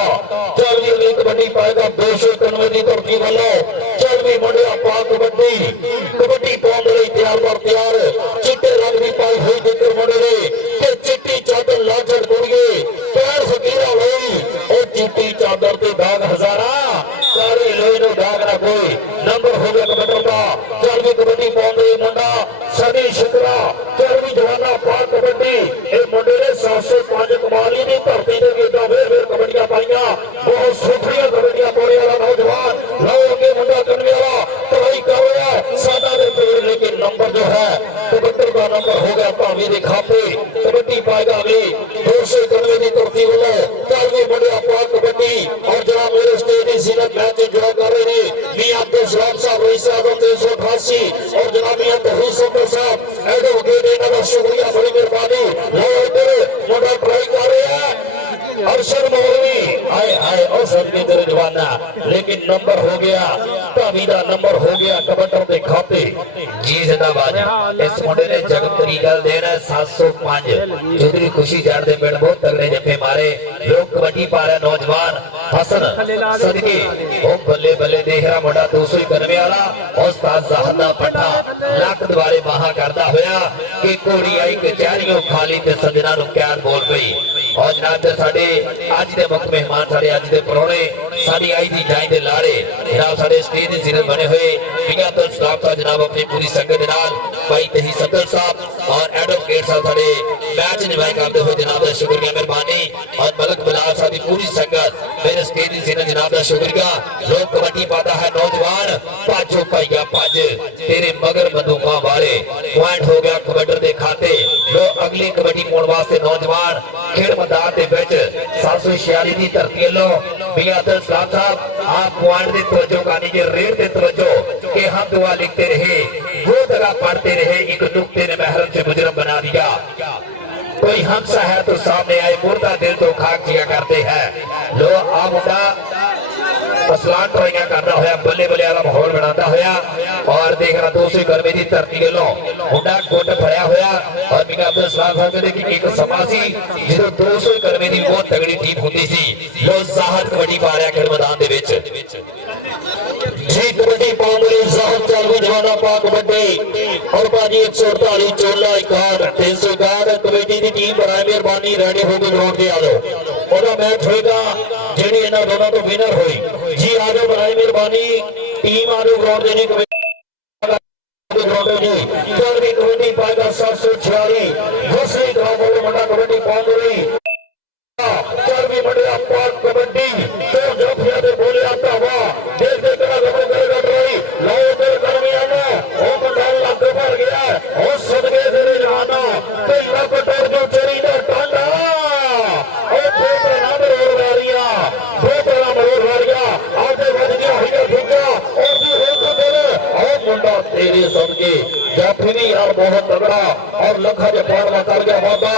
ਚੱਲ ਵੀ ਅਗਲੀ ਕਬੱਡੀ ਪਾਏਗਾ 291 ਦੀ ਧਰਤੀ ਵੱਲੋਂ ਚੱਲ ਵੀ ਮੁੰਡਿਆ ਪਾ ਕਬੱਡੀ ਪਾਉਣ ਦੇ ਲਈ ਤਿਆਰ ਚਿੱਟੇ ਰੰਗ ਦੀ ਪਾਈ ਹੋਈ ਦਿੱਕਰ ਮੁੰਡੇ ਨੇ ਤੇ ਚਿੱਟੀ ਚਾਦਰ ਲਾਜੜ ਕੁੜੀਏ ਪੈਰ ਫਕੀਰਾ ਲਈ ਉਹ ਚਿੱਟੀ ਚਾਦਰ ਤੇ ਦਾਗ ਹਜ਼ਾਰਾ ਸਾਰੇ ਲੋਹੇ ਨੂੰ ਦਾਗ ਨਾ ਕੋਈ ਨੰਬਰ ਹੋ ਗਿਆ ਕਬੱਡੀ ਦਾ ਚੱਲ ਵੀ ਕਬੱਡੀ ਪਾਉਣ ਦੇ ਮੁੰਡਾ ਸਦੀ ਸ਼ੁਕਰਾ ਚੱਲ ਵੀ ਜਵਾਨਾ ਪਾ ਕਬੱਡੀ ਇਹ ਮੁੰਡੇ ਨੇ 705 ਕਮਾਲੀ ਦੀ ਧਰਤੀ ਦੇ ਵਿੱਚ ਫੇਰ ਕਬੱਡੀਆਂ ਪਾਈਆਂ ਬਹੁਤ ਸੁਥਰੀਆਂ ਕਬੱਡੀਆਂ ਪਾਉਣ ਵਾਲਾ ਨੌਜਵਾਨ ਲਓ ਅੱਗੇ ਮੁੰਡਾ ਕਰਨੇ ਵਾਲਾ ਟਰਾਈ ਕਰ ਰਿਹਾ ਸਾਡਾ ਦੇ ਪੇੜ ਲੇਕਿਨ ਨੰਬਰ ਜੋ ਹੈ ਕਬੱਡੀ ਦਾ ਨੰਬਰ ਹੋ ਗਿਆ ਭਾਵੇਂ ਦੇ ਖਾਤੇ ਕਬੱਡੀ ਪਾਏਗਾ ਵੀ 291 ਦੀ ਧਰਤੀ ਵੱਲੋਂ ਚੱਲ ਵੀ ਮੁੰਡਿਆ ਪਾ ਕਬੱਡੀ ਔਰ ਜਨਾਬ ਮੇਰੇ ਸਟੇਜ ਦੀ ਸੀਨਤ ਮੈਚ ਇੰਜੋਏ ਕਰ ਰਹੇ ਨੇ ਮੀਆਂ ਅਬਦੁਲ ਸਲਾਮ ਸਾਹਿਬ ਰਈਸ ਆਜ਼ਮ 388 ਔਰ ਜਨਾਬ ਮੀਆਂ ਤਹਰੀਰ ਸਾਹਿਬ ਐਡਵੋਕੇਟ ਇਹਨਾਂ ਦਾ ਸ਼ੁਕਰੀਆ ਬੜੀ ਮਿਹਰਬਾਨੀ ਲਓ ਇੱਧਰ ਮੁੰਡਾ ਟਰਾਈ ਕਰ ਰਿਹਾ अरशद मौलवी आए आए और सदके तेरे जवाना लेकिन नंबर हो गया धावी का नंबर हो गया कबड्डर के खाते जी जिंदाबाद इस मुंडे ने जगत की गल देना 705 चौधरी खुशी जाट दे पिंड बहुत तगड़े जफे मारे लोग कबड्डी पा रहे नौजवान हसन सदके ओ बल्ले बल्ले देख रहा मुंडा 291 वाला उस्ताद ज़ाहद दा पट्ठा लक दुआरे बाहा करदा होया कि घोड़ी आई कचहरियों खाली ते सजना नु कैद बोल पई और जनाब साडे आज दे मुख्य मेहमान साडे आज दे परौणे साडी आई दी जाई दे लाड़े जनाब साडे स्टेज दे सिरे बने हुए मियां अब्दुल सलाम साहब जनाब अपनी पूरी संगत दे नाल भाई तही सदर साहब और एडवोकेट साहब साडे मैच निभाई करते हुए जनाब दा शुक्रिया मेहरबानी और मलक बिलाल साहब दी पूरी संगत मेरे स्टेज दे सिरे जनाब दा शुक्रिया लोग कबड्डी पाता है नौजवान भाजो भाईया भज तेरे मगर बंदूकां वाले पॉइंट हो गया कबड्डर दे खाते लो अगली कबड्डी पाउण वास्ते नौजवान खेड मैदान दे विच 746 दी धरती लो मियां अब्दुल सलाम साहब आप पॉइंट दे तवज्जो करनी जे रेड दे तवज्जो के हम दुआ लिखते रहे वो दगा पढ़ते रहे एक नुक्ते ने महरम से मुजरम बना दिया कोई हमसा है तो सामने आए मुर्दा दिल तो खाक जिया करते हैं लो आ मुंडा असलान ट्राइयां करता होया बल्ले बल्ले वाला माहौल बनाता होया और देख रहा 291 दी धरती लो मुंडा गुट फड़िया होया और मियां अब्दुल सलाम साहब कहते कि एक समा सी जो 291 दी बहुत तगड़ी टीम होती सी लो ज़ाहद कबड्डी पा रहा खेल मैदान दे विच जी कबड्डी पाउंड वाली ज़ाहद चल भी जवाना पा कबड्डी और बाजी 148 चोला 61 361 कबड्डी दी टीम बनाए मेहरबानी रेडी हो गई ग्राउंड ते आ जाओ ओदा मैच होएगा जेडी इन्हां दोनों तो विनर होई जी आ जाओ बनाए मेहरबानी टीम आ जाओ ग्राउंड दे नहीं चल भी कबड्डी पाएगा 746 दूसरी ग्राउंड वाले मुंडा कबड्डी पाउंड वाली चल भी मुंडा पा कबड्डी तो जफिया दे बोले आता हुआ देख देख कर गबो करेगा ट्राई लाओ तेरे दरमियान में ओ मुंडा लग भर गया ओ सदके तेरे जवाना ते लग टोर जो चोरी दा टांडा ओ बोतरा नाम रोड वारिया आगे बढ़ गया होया ठुका और भी रोक तेरे ओ मुंडा तेरे सदके जाफरी यार बहुत तगड़ा और लखा जे पाड़वा कर गया वादा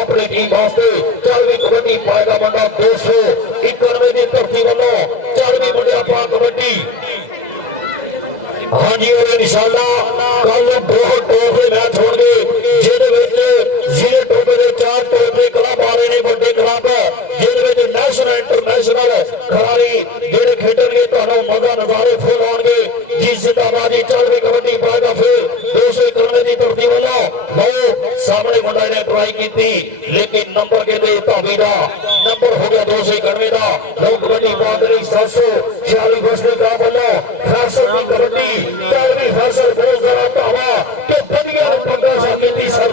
अपनी टीम वास्ते चल भी कबड्डी पाएगा मुंडा 291 दी धरती वालों चल भी मुंडा पा कबड्डी हाँ जी और इंशाअल्लाह कल बहुत टॉप मैच होंगे जिहदे विच जिले टोपे दे 4 टॉप दे क्लब आ रहे ने बड़े क्लब जिहदे विच नेशनल इंटरनेशनल खिलाड़ी जिहड़े खेडणगे तुहानू मजा नज़ारे फुल आउणगे जी जिंदाबाद चल भी कबड्डी पाएगा फिर 291 दी धरती वालों लो सामने मुंडा ने ट्राई की लेकिन नंबर कहते धावी का नंबर हो गया 291 का लो कबड्डी पाउंड वाली 746 फैसले का वालों फैसल की कबड्डी चल भी फैसल बहुत जरा धावा के बनिया पग्गा सा की सर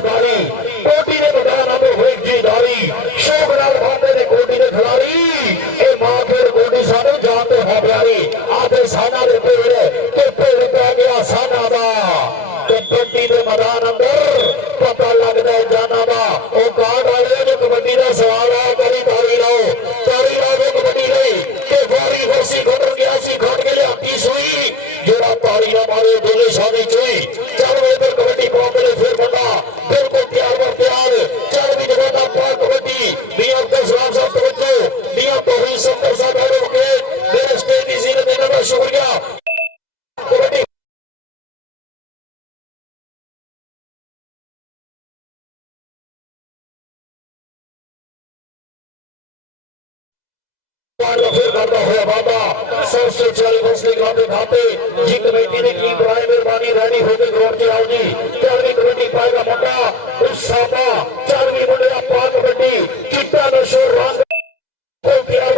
वादा 740 फैसले खाते खाते जी कमेटी ने की बराए मेहरबानी रेडी होकर ग्राउंड से आओ जी 4वीं कबड्डी पाएगा मुंडा उसामा 4वीं मुंडे पा कबड्डी चिट्टा नशोर रंग तैयार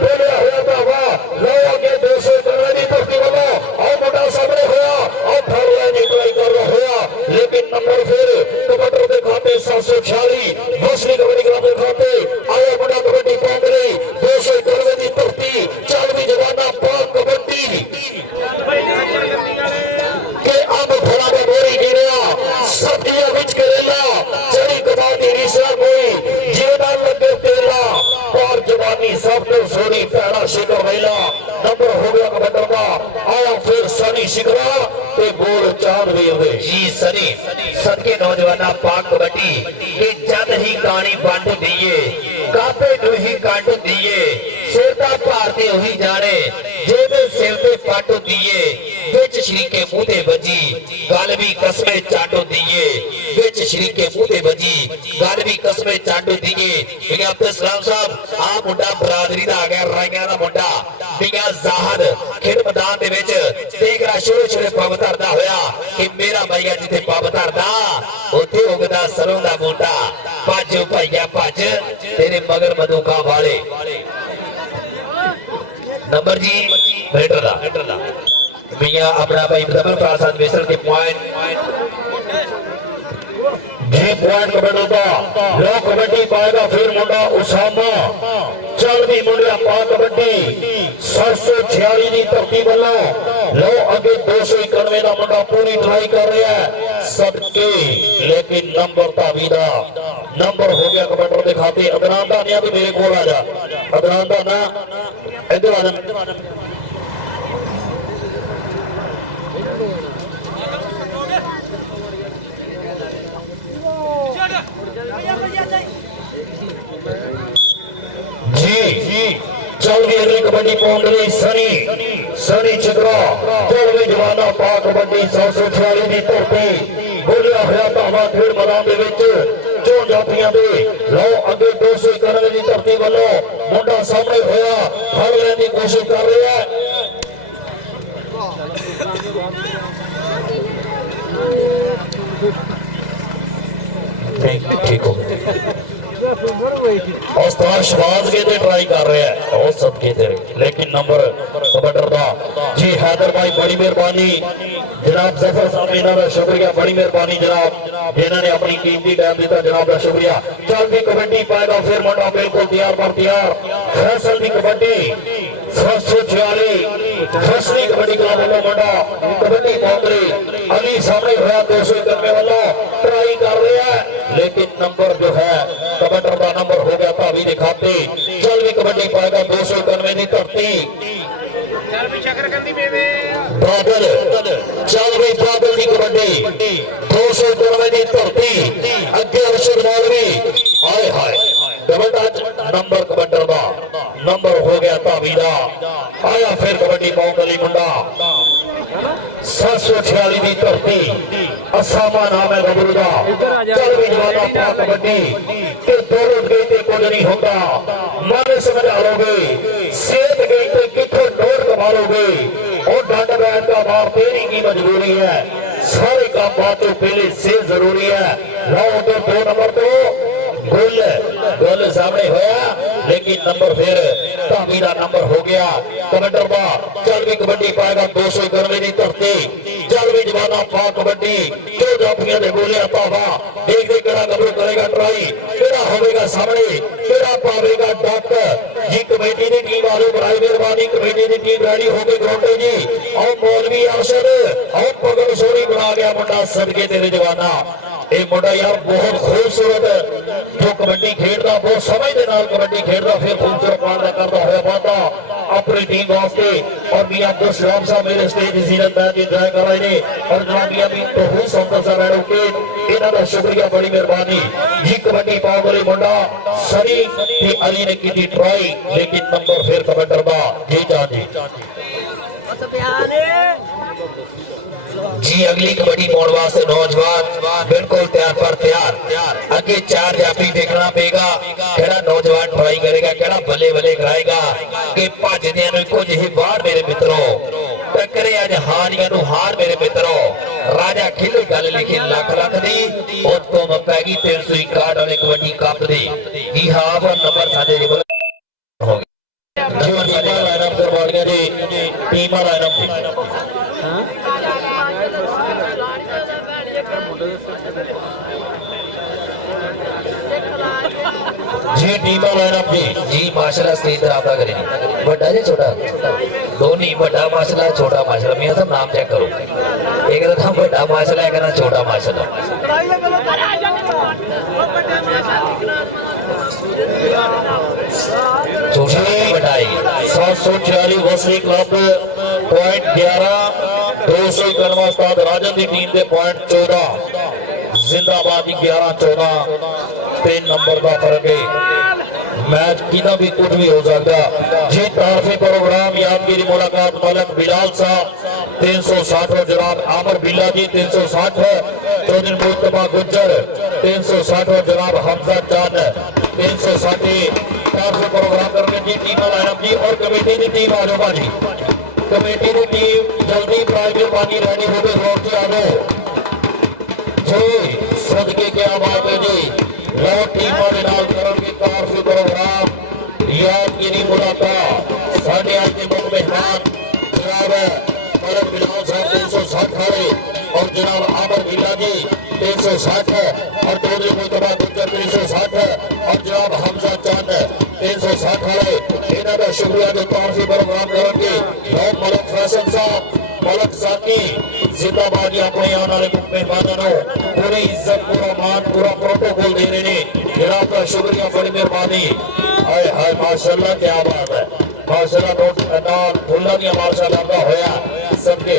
बोलिया होया था वाह लो आगे 200 कबड्डी भर्ती वाला और मुंडा सामने होया और फड़िया ने ट्राई कर रहा होया लेकिन नंबर फिर कबड्डी के खाते 746 फैसले कबड्डी खाते खाते आया मुंडा कबड्डी पहुंच गई 200 कबड्डी भर्ती 4वीं जवाना पा कबड्डी के अब थोड़ा में बोरी गिरिया सब्जियां बिच करेला चढ़ी कबादी रिसा कोई जेड़ा लगे तेला और जवानी सब तो सोनी पहला शिखर महिला नंबर हो गया कबड्डी का आया फिर सनी शिखरा ते बोल चांद वीर दे जी सनी सदके नौजवाना पाक कबड्डी के जद ही कहानी बंद दिए कापे नु ही काट दिए सिरता भारती वही जाने जेबे सिर ते पट दिए विच श्री के मुंह ते बजी गल भी कसमे चाटो दिए विच श्री के मुंह ते बजी गल भी कसमे चाटो दिए मियां अब्दुल सलाम साहब आ मुंडा बरादरी दा आ गया राइयां दा मुंडा मियां जाहद खेल मैदान दे विच देख रहा छोटे छोटे पब धरदा होया कि मेरा भैया जिथे पब धरदा उथे उगदा सरों दा बूटा भज भैया भज तेरे मगर मधुका वाले नंबर जी बेटर दा मियां अपना भाई डबल प्रासाद मिस्र के पॉइंट जी पॉइंट कबड्डी का लो कबड्डी पाएगा फिर मुंडा उसामा 4वीं मुंडिया पा कबड्डी 746 की धरती वालों लो अगे 291 का मुंडा पूरी ट्राई कर रहा है सदके लेकिन नंबर धावी का नंबर हो गया कबड्डी के खाते अदनान दा नहीं मेरे को आ जा अदनान दा ना इधर आ जा जी 4वीं अगली कबड्डी पहुंच गई सनी चित्रा 4वीं जवाना पा कबड्डी 746 की धरती बोलिया होया धावा खेल मैदान दे विच चो जातियां दे लो अगे 291 की धरती वालों मुंडा सामने होया फड़ लेने की कोशिश कर रहा है ठीक हो उस्ताद शबाज के ते ट्राई कर रहे हैं और सबके तेरे लेकिन नंबर कबड्डी दा जी हैदर भाई बड़ी मेहरबानी जनाब जफर साहब इन्हां दा शुक्रिया बड़ी मेहरबानी जनाब जिन्होंने अपनी कीमती टाइम दिता जनाब का शुक्रिया 4वीं कबड्डी पाएगा फिर मुंडा बिल्कुल तैयार पर तैयार फैसल की कबड्डी 746 फैसली कबड्डी का वाला मुंडा कबड्डी पहुंच अली सामने होया 291 वाला ट्राई कर रहा है लेकिन नंबर जो है कबड्डी का नंबर हो गया भावी के खाते 4वीं कबड्डी पाएगा 291 की धरती बादल 4वीं बादल की कबड्डी 291 की धरती अगे अरशद मौलवी हाय हाय डबल टच नंबर कबड्डी का नंबर हो गया भावी का आया फिर कबड्डी पहुंच गई मुंडा 746 की धरती असामा नाम है गबरू का 4वीं जवाना पा कबड्डी के दो रोज गई थे कुछ नहीं होता माने समझ आ लोगे सेहत गई थे कितने नोट कमा लोगे और डंड बैठ का मार तेरी की मजबूरी है सारे काम बातों पहले से जरूरी है लो तो 2 नंबर तो गोल सामने होया लेकिन नंबर फिर धामी का नंबर हो गया कबड्डी का 4वीं कबड्डी पाएगा 291 की धरती 4वीं जवाना पा कबड्डी जो जाफियां ने बोलिया पावा देख देख केड़ा गबरू करेगा ट्राई केड़ा होगा सामने केड़ा पावेगा डक जी कमेटी की टीम वालों बड़ी मेहरबानी कमेटी की टीम रेडी हो गई ग्राउंड जी और मौलवी अरशद और पगड़ सोनी बना गया मुंडा सदके तेरे जवाना ये मुंडा यार बहुत खूबसूरत जो कबड्डी खेलता बहुत समय के नाल कबड्डी खेलता फिर खूबसूरत पालना करता हुआ वादा अपनी टीम वास्ते और मियां अब्दुल सलाम साहब मेरे स्टेज जीरत मैच एंजॉय कर रहे हैं और जनाब मियां भी बहुत संतोष सा रेड के इन्हां दा शुक्रिया बड़ी मेहरबानी जी कबड्डी पाओ वाले मुंडा सनी ते अली ने की ट्राई लेकिन नंबर फिर कबड्डी दा जी जान जी अगली कबड्डी पाने वास्ते नौजवान बिल्कुल तैयार पर तैयार अगे 4 जाफी देखना पेगा केड़ा नौजवान ट्राई करेगा केड़ा बल्ले बल्ले कराएगा कि भजदियां नूं कुछ ही बाहर मेरे मित्रों टकरे अज हारियां नूं हार मेरे मित्रों राजा खिले गल लिखी लख लख दी उत्तों पैगी 361 वाले कबड्डी कप दी जी हाँ वो नंबर साडे जी बोल हो गया जी टीमा लाइनअप करवाड़ियां जी टीमा लाइनअप जी टीमा लाइनअप जी माशाल्लाह स्टेज पर आता करें बड़ा या छोटा दोनों बड़ा माशाल्लाह छोटा माशाल्लाह मियां साहब नाम चेक करो एक का नाम बड़ा माशाल्लाह एक का नाम छोटा माशाल्लाह छोटा बढ़ाई 746 वसली क्लब पॉइंट 11 291 उस्ताद राजन की टीम के पॉइंट 14 जिंदाबाद 11-14 3 नंबर का फर्क है मैच किदा भी कुछ भी हो सकता जी तारफी प्रोग्राम यादगिरी मुलाकात मलक बिलाल साहब 360 और जनाब आमर बिल्ला जी 360 चौधरी मुस्तफा गुज्जर 360 और जनाब हमजा चांद 360 तारफी प्रोग्राम करने की टीम लाइनअप जी और कमेटी की टीम आ जाओ भाजी कमेटी की टीम जल्दी प्राइवेट पानी रेडी हो गए रोड से आ जाओ जी सदके क्या बात है जी लो टीमां दे नाल करनगे काफी प्रोग्राम यादगिरी मुलाकात साडे आज के मुख्य मेहमान जनाब मलक बिलाल साहब 360 वाले और जनाब आमर बिल्ला जी 360 और चौधरी मुस्तफा गुज्जर 360 और जनाब हमजा चांद 360 वाले इन्हां दा शुक्रिया जो काफी प्रोग्राम करनगे लो मलक फैसल साहब मलक साकी जिंदाबाद अपने आने वाले मेहमानों पूरी इज्जत पूरा मान पूरा प्रोटोकॉल दे रहे हैं जनाब का शुक्रिया बड़ी मेहरबानी हाय हाय माशाल्लाह क्या बात है माशाल्लाह नाल फुल्ला दी माशाल्लाह का होया सबके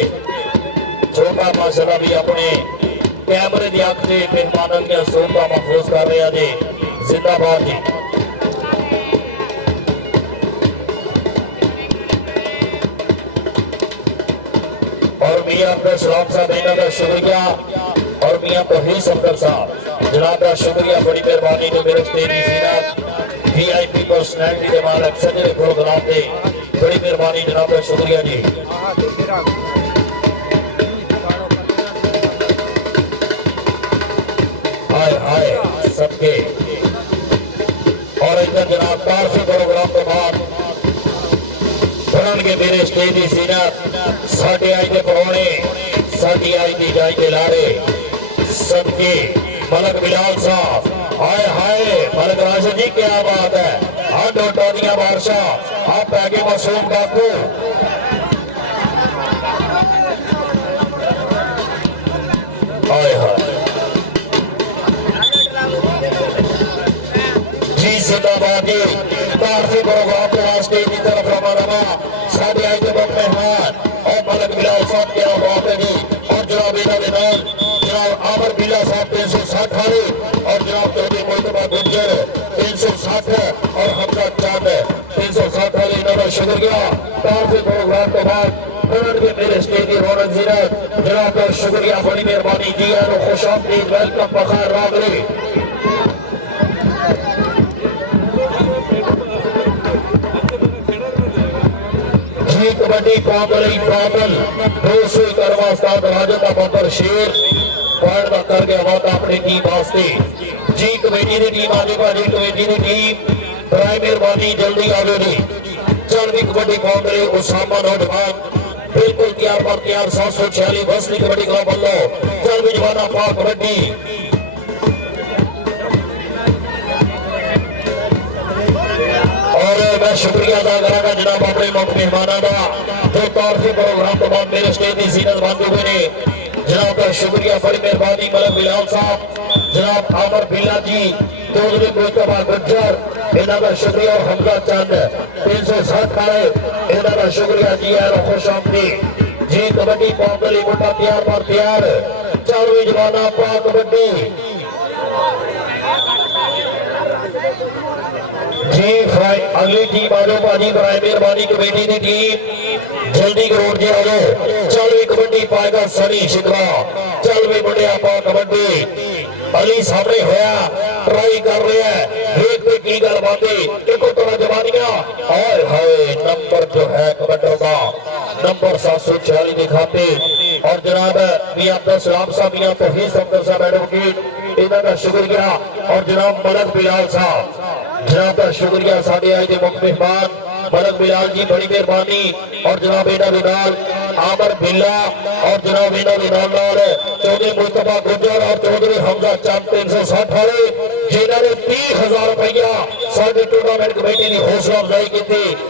छोटा माशाल्लाह भी अपने कैमरे दी अख से मेहमानों की सोभा महफूज कर रहे हैं जी जिंदाबाद जी और मियां अब्दुल सलाम साहब इन्हों का शुक्रिया और मियां तौहीद सफदर साहब जनाब का शुक्रिया बड़ी मेहरबानी जो मेरे स्टेज की सीना वीआईपी पर्सनैलिटी के मालक सजरे प्रोग्राम थे बड़ी मेहरबानी जनाब का शुक्रिया जी हाय हाय सबके और इधर जनाब काफी प्रोग्राम के बाद के मेरे स्टेज की सीना साढ़े आई के परौने साड़ी आई की जाई के लारे सबके मलक बिलाल साहब हाय हाय मलक राशिद जी क्या बात है हाथ टोनिया बादशाह आप आगे मासूम बापू हाय हाय जी जिंदाबाद जी काफी प्रोग्राम के वास्ते की तरफ रवाना साढ़े आई के मेहमान और मलक बिलाल साहब क्या बात है जी और जनाब इन्हों के नाम जनाब आमर बिल्ला साहब 360 वाले और जनाब चौधरी मुस्तफा गुज्जर 360 और हमजा चांद 360 वाले इन्हों का शुक्रिया काफी प्रोग्राम के बाद उन्होंने मेरे स्टेज की रौनक जीरत जनाब का शुक्रिया बड़ी मेहरबानी जी है खुश आमदीद वेलकम बखार रागरी कबड्डी पागल पागल 291 उस्ताद राजन का बंदर शेर पॉइंट का करके आवाज अपनी टीम वास्ते जी कमेटी की टीम आगे भाजी कमेटी की टीम बराए मेहरबानी जल्दी आगे जी चल भी कबड्डी पागल उसामा नौजवान बिल्कुल तैयार पर तैयार 746 वसली कबड्डी क्लब वालों चल भी जवाना पा कबड्डी और मैं शुक्रिया अदा करा जनाब अपने मुख्य मेहमानों का जो तारफी प्रोग्राम के बाद मेरे स्टेज की सीनत बंद हुए ने जनाब का शुक्रिया बड़ी मेहरबानी मलक बिलाल साहब जनाब आमर बिल्ला जी चौधरी मुस्तफा गुज्जर इन्हों का शुक्रिया और हमजा चंद 360 वाले इन्हों का शुक्रिया जी है खुश आमदीद जी कबड्डी पागल मुंडा तैयार पर तैयार चल भी जवाना पा कबड्डी जी अगली टीम आ जाओ भाजी बराए मेहरबानी कमेटी की टीम जल्दी ग्राउंड से आ जाओ चल भी कबड्डी पाएगा सनी शिकवा चल भी बढ़िया पा कबड्डी अली सामने होया ट्राई कर रहा है की गल बात एको तरह जवानियां हाय हाय नंबर जो है कबड्डी का नंबर 746 दिखाते और जनाब मियां अब्दुल सलाम साहब मियां तौहीद सफदर साहब एडवोकेट इन्हां दा शुक्रिया और जनाब मलक बिलाल साहब जनाब का शुक्रिया साडे आज के मुख्य मेहमान मलक बिलाल जी बड़ी मेहरबानी और जनाब इन्हां दे नाल आमर बिल्ला और जनाब इन्हां दे नाल चौधरी मुस्तफा गुजर और चौधरी हमजा चंद 360 वाले जिन्हां ने 30,000 रुपया साडे टूर्नामेंट कमेटी की हौसला अफजाई की।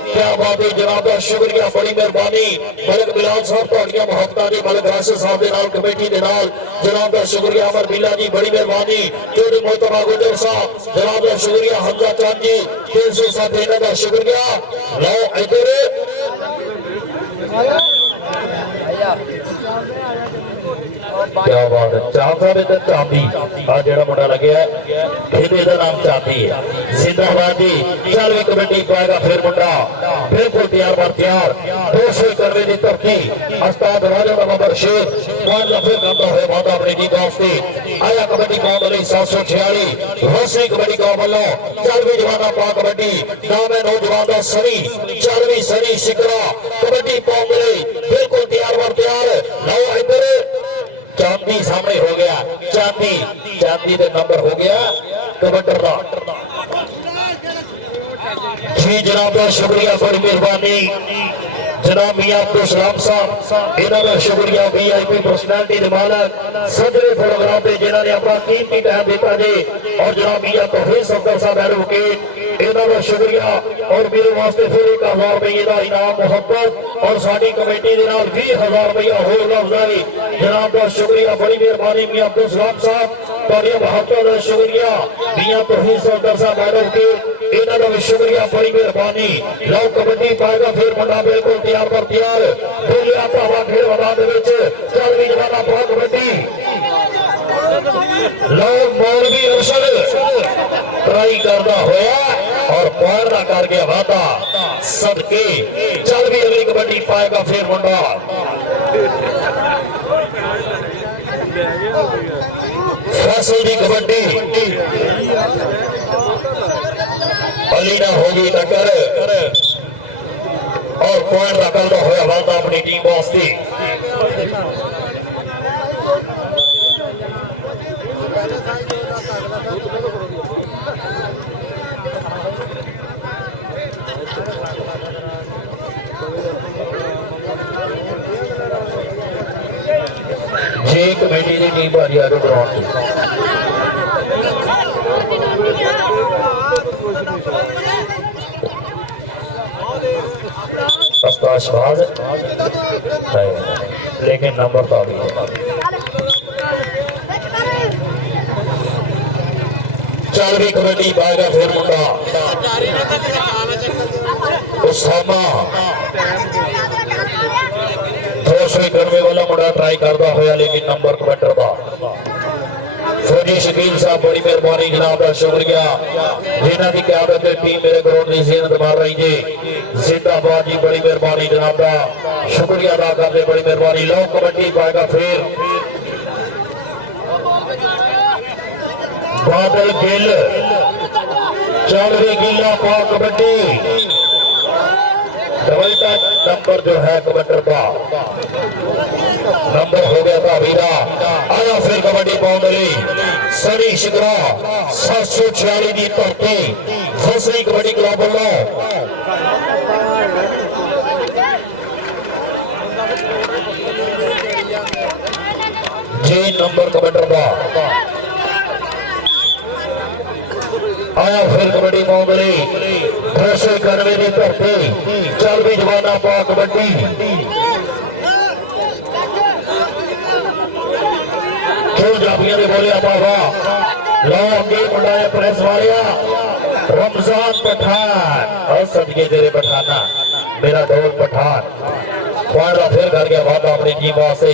क्या बात है जनाब का शुक्रिया बड़ी मेहरबानी मलक बिलाल साहब तुहाडियां मुहब्बतां दी मलक राशिद साहब दे नाल कमेटी दे नाल जनाब का शुक्रिया अमर बिल्ला जी बड़ी मेहरबानी चौधरी मुस्तफा गुजर साहब जनाब का शुक्रिया हमजा चंद जी 360 इन्हां दा शुक्रिया। लो इधर क्या बात है चांद साहब इधर चांदी आ जेड़ा मुंडा लगे है नाम चांदी है जिंदाबाद जी। चल भी कबड्डी पाएगा फिर मुंडा बिल्कुल तैयार बार तैयार 291 की तरक्की उस्ताद राजा बाबर शेर पांच फिर करता हुआ माता अपनी टीम वास्ते आया कबड्डी कौम वाली 746 रोसी कबड्डी कौम वालों चल भी जवाना पा कबड्डी नाम है नौजवान का सनी चल भी सनी शिकरा कबड्डी कौम वाली बिल्कुल तैयार बार तैयार। लो इधर चांदी सामने हो गया चांदी चांदी का नंबर हो गया कबड्डर का जी जनाब का शुक्रिया बड़ी मेहरबानी जनाब मियां अब्दुल सलाम साहब इन्हां दा शुक्रिया वीआईपी पर्सनैलिटी दे मालक सदरे प्रोग्राम पे जिन्होंने अपना कीमती टाइम दिता जी और जनाब मियां तौहीद सफदर साहब एडवोकेट इन्हां दा शुक्रिया और मेरे वास्ते फिर 1000 रुपये का इनाम मोहब्बत और साडी कमेटी दे नाल 20,000 रुपया हौसला अफजाई जनाब का शुक्रिया बड़ी मेहरबानी मियां अब्दुल सलाम साहब तुहाडियां मोहब्बत दा शुक्रिया मियां तौहीद सफदर साहब एडवोकेट इन्हां दा भी शुक्रिया बड़ी मेहरबानी। लो कबड्डी पाएगा फिर मुंडा बिल्कुल तैयार पर तैयार बोलिया भावा खेल मैदान दे विच चल भी जवाना पा कबड्डी। लो मौलवी अरशद ट्राई करदा होया और पार ना कर गया वादा सदके चल भी अगली कबड्डी पाएगा फिर मुंडा फैसल दी कबड्डी अलीना होगी टक्कर और पॉइंट रखता हुआ वादा अपनी टीम वास्ते। जे कमेटी की टीम भारी आगे ग्राउंड अस्ताशबाज है लेकिन नंबर तो अभी चल भी कबड्डी पाएगा फिर मुंडा उसामा 291 वाला मुंडा ट्राई करता होया लेकिन नंबर कबड्डर का फौजी शकील साहब बड़ी मेहरबानी जनाब का शुक्रिया जिन्हों की क्यादत टीम मेरे ग्राउंड की जीनत मार रही जी जिंदाबाद जी बड़ी मेहरबानी जनाब का शुक्रिया अदा करते बड़ी मेहरबानी। लो कबड्डी पाएगा फिर बादल गिल चौधरी गिल्ला पा कबड्डी डबल टच नंबर जो है कबड्डर का नंबर हो गया था वीरा आया फिर कबड्डी पाउंडली सनी शिकरा 746 की धरती फसली कबड्डी क्लब वालों जी नंबर कबड्डर का आया फिर कबड्डी पाउंडली 291 की धरती चल भी जवाना पा कबड्डी क्यों जाबिया ने बोलिया बाबा लो अगे मुंडाया प्रेस वालिया रमजान पठान और सदके तेरे पठाना मेरा दौर पठान वादा फिर कर गया वादा अपनी टीम वास्ते।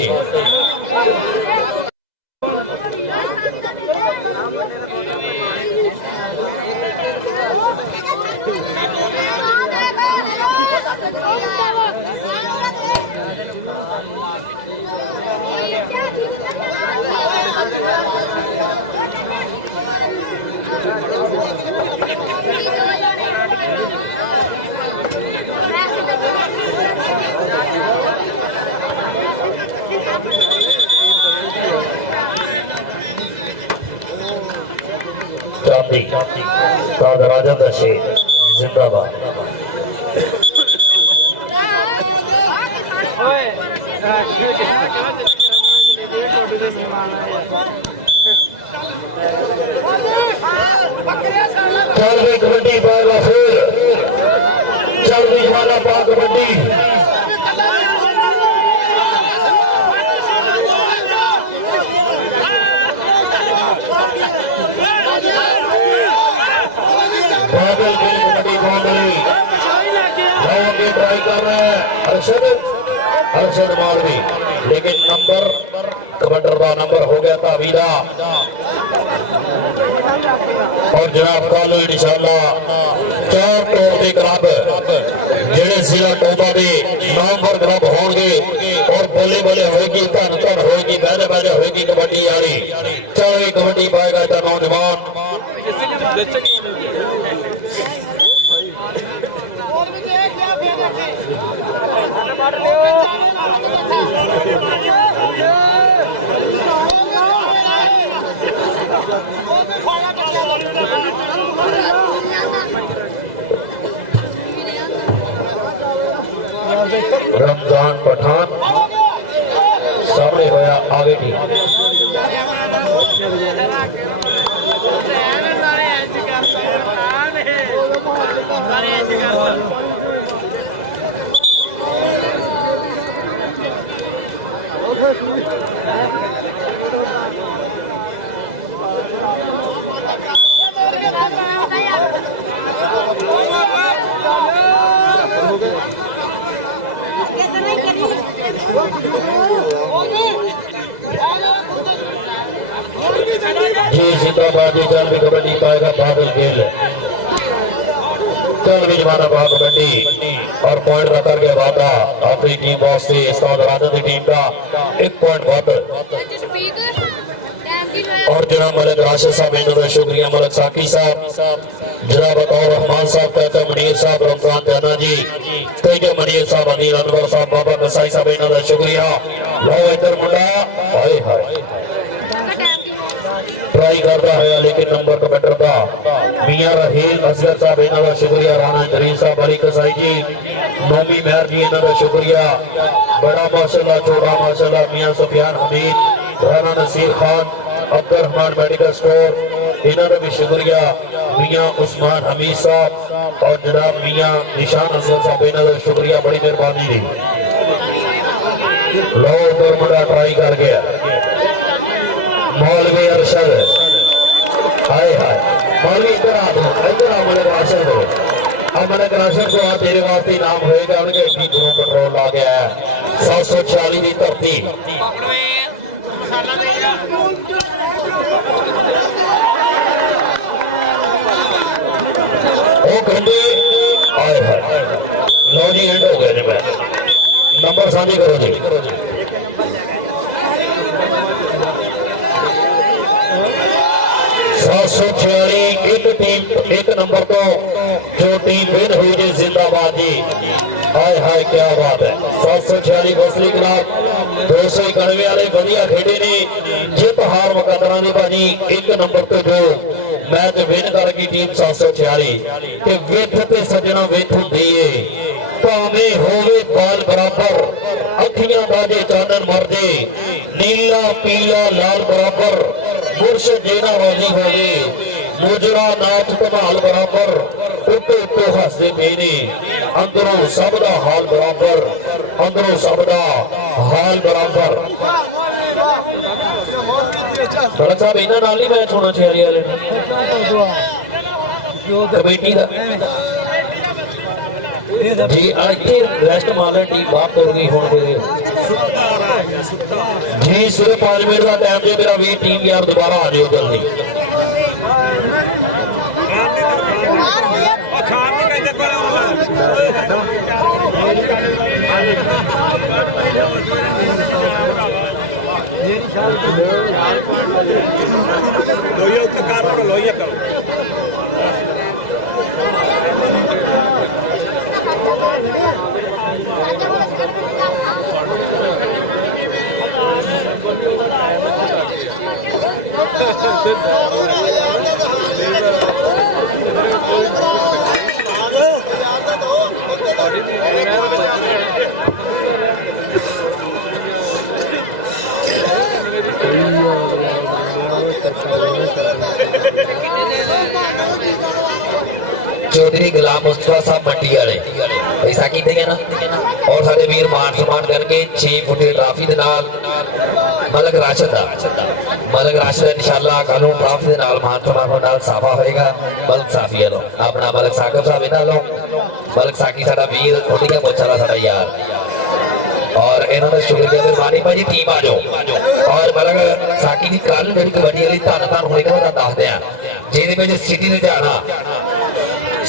चांदी राजा दा शेर जिंदाबाद। चल भी कबड्डी पाएगा फिर, चल भी जमाना पा कबड्डी। बादल की कबड्डी बाउंड्री ट्राई कर रहे हैं अरशद मौलवी, लेकिन नंबर कबड्डर का नंबर हो गया था अवीदा। और जनाब कल इंशाअल्लाह 4 टॉप के क्लब जेड़े जिला टोबा के नामवर क्लब होंगे और बोले बोले होगी धन धन होगी बहने बहने होगी कबड्डी वाली। चाहे कबड्डी पाएगा इतना नौजवान। रमजान पठान सामने होया आगे की जी जिंदाबाद। चल भी कबड्डी पाएगा बादल गेल, चल भी जमाना पा कबड्डी और पॉइंट रख करके वादा अपनी टीम वास्ते उस्ताद राजन की टीम का 1 पॉइंट वादा। और जनाब मलिक राशिद साहब इन्होंने शुक्रिया, मलिक साकी साहब, जनाब अतौर रहमान साहब, चाचा मनीर साहब, रमजान जना जी, तेजा मनीर साहब, अनिल अनवर साहब, बाबा कसाई साहब इन्होंने शुक्रिया। लो इधर मुंडा हाय हाय ट्राई करता है लेकिन नंबर कमेंटर का मियां रहील असगर साहब इन्होंने शुक्रिया। राना जरीन साहब, अली कसाई जी, नोमी मेहर जी इन्होंने शुक्रिया। बड़ा माशाल्लाह, छोटा माशाल्लाह, मियां सुफियान हमीद, राना नसीर खान, अब्दुल रहमान मेडिकल स्टोर इन्होंने भी शुक्रिया। मियां उस्मान हमीद साहब और जनाब मियां निशान असगर साहब इन्होंने शुक्रिया, बड़ी मेहरबानी दी। लो उधर मुंडा ट्राई कर गया मौलवी अरशद, हाय हाय मौलवी इधर आ दो, इधर आ मलिक राशिद को। अब मलिक राशिद को आज तेरे वास्ते नाम होएगा, उनके इतनी दूरों पेट्रोल आ गया है 746 की धरती। ओ गंदे हाय हाय लो जी एंड हो गए ने। मैं नंबर साझे करो जी। 746 एक टीम 1 नंबर तो जो टीम विन हुई है जिंदाबाद जी। हाय हाय क्या बात है। 746 बसली क्लब 291 वाले बढ़िया खेडे ने, जित हार मुकदरा ने भाजी 1 नंबर तो जो मैच विन कर गई टीम 746 के विथ ते सजना विथ हुंदी है भावे होवे बाल बराबर, अखियां दा जे चानन मर जे, नीला पीला लाल बराबर, मुर्शद जेना राजी होवे, मुजरा नाच धमाल बराबर, उत्ते उत्ते हसदे मेरे, अंदरों सब दा हाल बराबर, अंदरों सब दा हाल बराबर। बड़ा साहब इन्हां नाल ही मैच होना चाहिए वाले कमेटी दा जी। इतने रेस्ट मारन टीम बाहर तुर गई हुण जी। सिर्फ 5 मिनट का टाइम जो मेरा 20 टीम यार दोबारा आ जाओ जल्दी। लोहिया उत्ते कर लो, लोहिया करो। चौधरी गुलाम मुस्तफा साहब मंडी वाले ऐसा कीते ना और साडे वीर मान सम्मान करके 6 फुट की ट्राफी दे नाल मलक राशिद इंशाअल्लाह कल ट्राफी दे नाल मान सम्मान नाल साफा होएगा मलक साफी वालों अपना मलक साकिब साहब इन्हां लो मलक साकी साडा वीर थोड़ी का मोचाला साडा यार और इन्होंने शुक्रिया मेहरबानी भाजी टीम आ जाओ और मलक साकी की कल जी कबड्डी वाली धन धन होएगा मैं दसदे जिहदे सिटी लुधियाना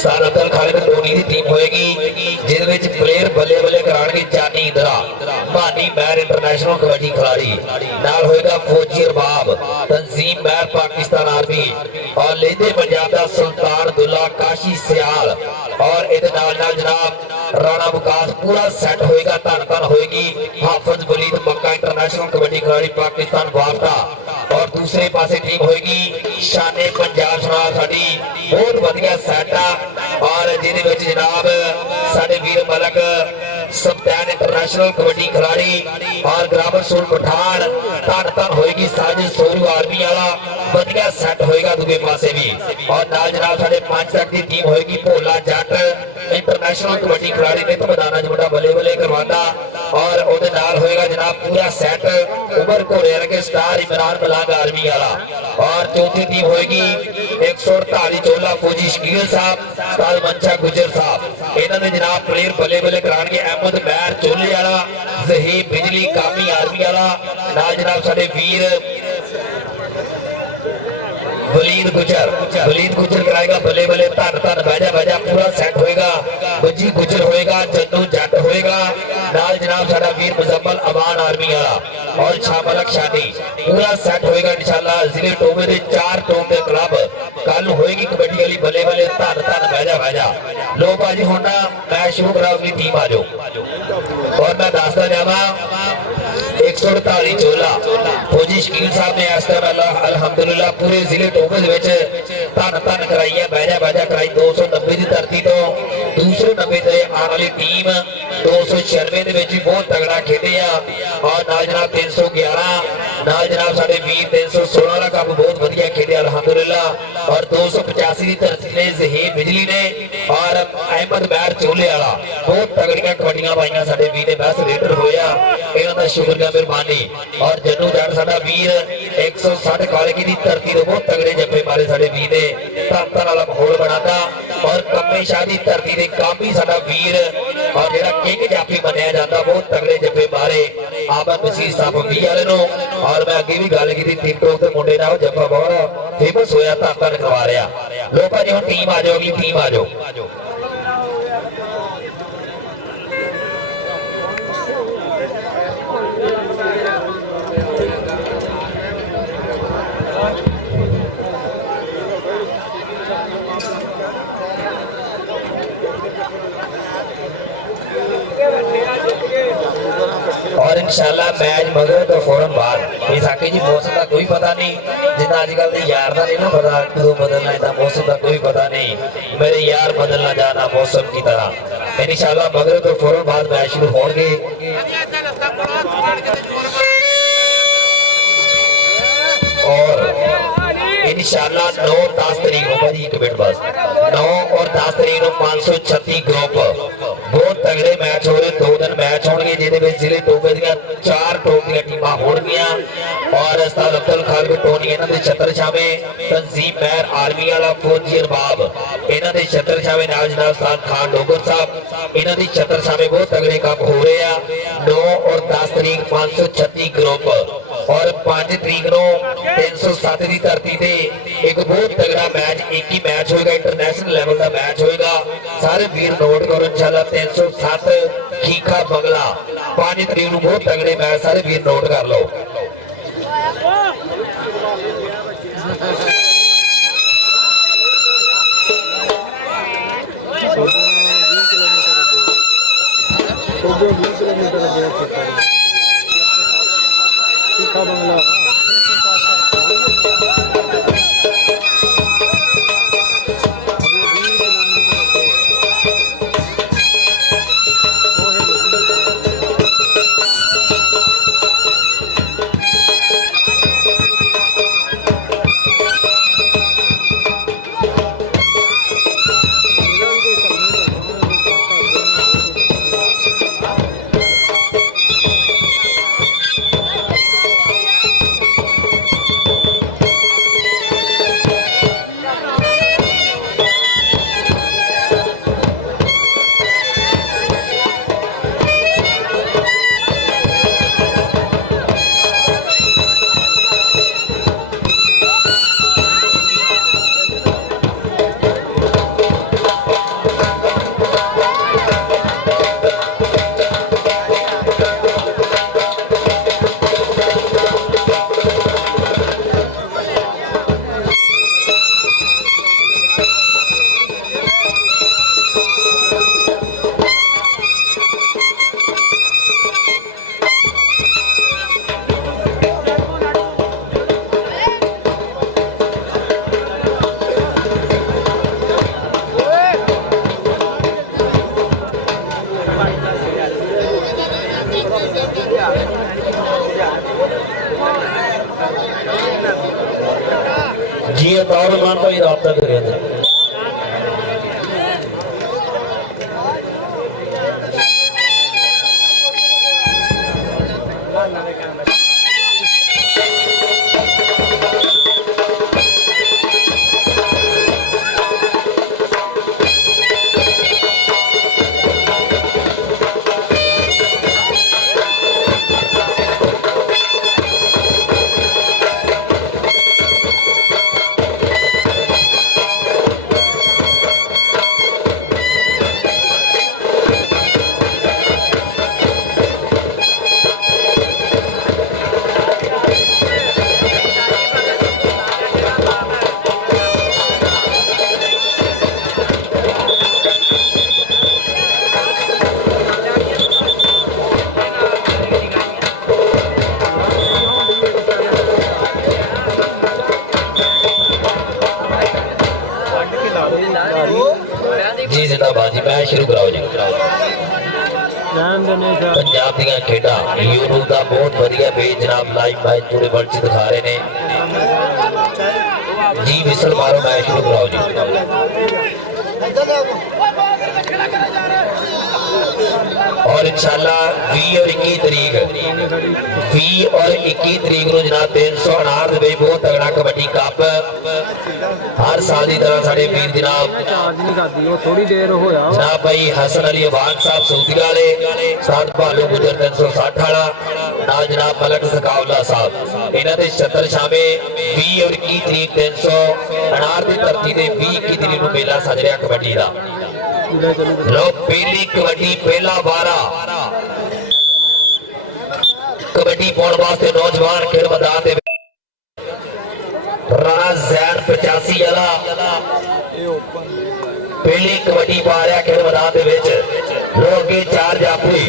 सर अब्दुल खालिद धोनी की टीम होएगी जिहदे प्लेयर बल्ले बल्ले कराएंगे जानी इंदिरा भानी महर इंटरनेशनल कबड्डी खिलाड़ी नाल होएगा फौजी अरबाब तंजीम महर पाकिस्तान आर्मी और लेदे पंजाब का सुल्तान दुल्ला काशी सियाल और इहदे नाल नाल जनाब राणा विकास पूरा सेट होएगा धन धन होएगी हाफिज वलीद मक्का इंटरनेशनल कबड्डी खिलाड़ी पाकिस्तान वापटा और दूसरे पासे टीम होएगी शाने पंजाब सुनार साडी बहुत वधिया सेट और जिहदे विच जनाब साडे वीर मलक सप्तान इंटरनेशनल कबड्डी खिलाड़ी और ग्रामर सूल पठान धन धन होएगी साजिद सोरू आर्मी वाला वधिया सेट होएगा दूसरे पासे भी और नाल जनाब साडे 5 तक की टीम होएगी भोला जट इंटरनेशनल कबड्डी खिलाड़ी ने तो मैदान च मुंडा बल्ले बल्ले करवाता और ओदे नाल होएगा जनाब पूरा सेट उमर घोड़े रखे स्टार इमरान मलांग आर्मी वाला और चौथी टीम होएगी 148 चोला फौजी शकील साहब उस्ताद मंशा गुजर साहब इन्हां दे जनाब प्लेयर बल्ले बल्ले कराणगे अहमद महर चोले वाला जहीब बिजली कामी आर्मी वाला नाल जनाब साडे वीर वलीद गुजर कराएगा बल्ले बल्ले धन धन बाजा बाजा पूरा सेट होएगा बजी गुजर होएगा जन्नू जट होएगा नाल जनाब साडा वीर मुजम्मल अमान आर्मी वाला और शामलक शादी पूरा सेट होएगा इंशाअल्लाह जिले टोबे दे 4 टोम दे क्लब कल होएगी कबड्डी वाली बल्ले बल्ले धन धन बाजा बाजा लो भाजी हुण मैच शुरू कराओ अपनी टीम आ जाओ और मैं दसदा जावा 148 चोला फौजी शकील साहब ने इस टाइम अल्हम्दुलिल्लाह पूरे जिले टोबे धन धन कराई है बाजा बाजा कराई 290 की धरती तो दूसरे 90 से आने वाली टीम 296 बहुत तगड़ा खेले और नाल जनाब 311 नाल जनाब साडे वीर 316 का कप बहुत वधिया खेले अल्हम्दुलिल्लाह और 285 की धरती ने जहीब बिजली ने और अहमद महर चोले वाला बहुत तगड़ियां कबड्डियां पाईयां साडे वीर ने बेस्ट रेडर होया इन्हां दा शुक्रिया मेहरबानी और जन्नू जट साडा वीर 160 काले की धरती तो बहुत तगड़े जप्पे मारे साडे वीर ने धन वाला माहौल बनाता और कम्मे शाह की धरती ने कामी साडा वीर और जेड़ा किंग जाफी मनिया जाता बहुत तगड़े जप्पे मारे आमद मसीह साहब भी वाले नो और मैं अगे भी गल की टिकटॉक के मुंडे नाल जप्पा बहुत फेमस होया धन धन करवा रहा लो भाजी हुण टीम आ जाओ अगली टीम आ जाओ और इंशाल्लाह मैच मगर तो फौरन बाद बैसाखी जी मौसम का कोई पता नहीं जितना अजकल के यार का नहीं ना पता कदों बदलना इतना मौसम का कोई पता नहीं मेरे यार बदलना जाना मौसम की तरह इंशाल्लाह मगर तो फौरन बाद मैच शुरू होंगे और इंशाल्लाह 9-10 तारीख को भाजी एक मिनट बस 9 और 10 तारीख को 536 ग्रुप बहुत तगड़े मैच हो रहे 2 दिन मैच होंगे जिहदे जिले टोबे दी 4 टॉप दी टीमां होणगियां और उस्ताद अब्दुल खालिद टोनी इन्हां दे छत्र छावे तंजीम महर आर्मी वाला फौजी अरबाब इन्हां दे छत्र छावे नाल जनाब उस्ताद खान डोगर साहब इन्हां दी छत्र छावे बहुत तगड़े कप हो रहे हैं 9 और 10 तारीख 536 ग्रुप और 5 तारीख को 307 की धरती से एक बहुत तगड़ा मैच एक ही मैच होगा इंटरनेशनल लेवल का मैच होगा सारे वीर नोट करो इंशाल्लाह 307 खीखा बंगला 5 तारीख को बहुत तगड़े मैच सारे वीर नोट कर लो बंगला जी अताउर मान भाई रबता करे जी जिंदाबाद जी मैं शुरू कराओ जी ਰਹਿਣ ਦੇ ਨੇ ਸ਼ਾਹ पंजाब ਦੀਆਂ ਖੇਡਾਂ YouTube ਦਾ ਬਹੁਤ ਵਧੀਆ ਪੇਜ ਜਨਾਬ ਲਾਈਵ ਮੈਚ ਜੁੜੇ ਵਰਲਡ ਚ ਦਿਖਾ ਰਹੇ ਨੇ जी विसल मारो मैच शुरू कराओ जी और इंशाल्लाह 20 और 21 तारीख 20 और 21 तारीख को जनाब 359 ਦੇ ਬਹੁਤ ਤਗੜਾ ਕਬੱਡੀ ਕੱਪ हर साल की तरह साडे वीर जनाब ਚਾਰਜ ਨਹੀਂ ਕਰਦੀ ਉਹ ਥੋੜੀ ਦੇਰ ਹੋਇਆ जनाब भाई हसन अली अबाग साहब सऊदी वाले साथ भालू गुजर 360 वाला नाल जनाब मलक सकाउल्ला साहब इन्हां दे 76 शामे 20 और 21 तारीख 359 ਦੀ ਧਰਤੀ ਤੇ 20 21 ਤਰੀਕ ਨੂੰ ਮੇਲਾ ਸਜ ਰਿਹਾ ਕਬੱਡੀ ਦਾ लो पहली कबड्डी पहला बारा कबड्डी पाने वास्ते नौजवान खेल मैदान दे राणा जैन 85 वाला पहली कबड्डी पा रहा खेल मैदान दे विच लोग चार जाफी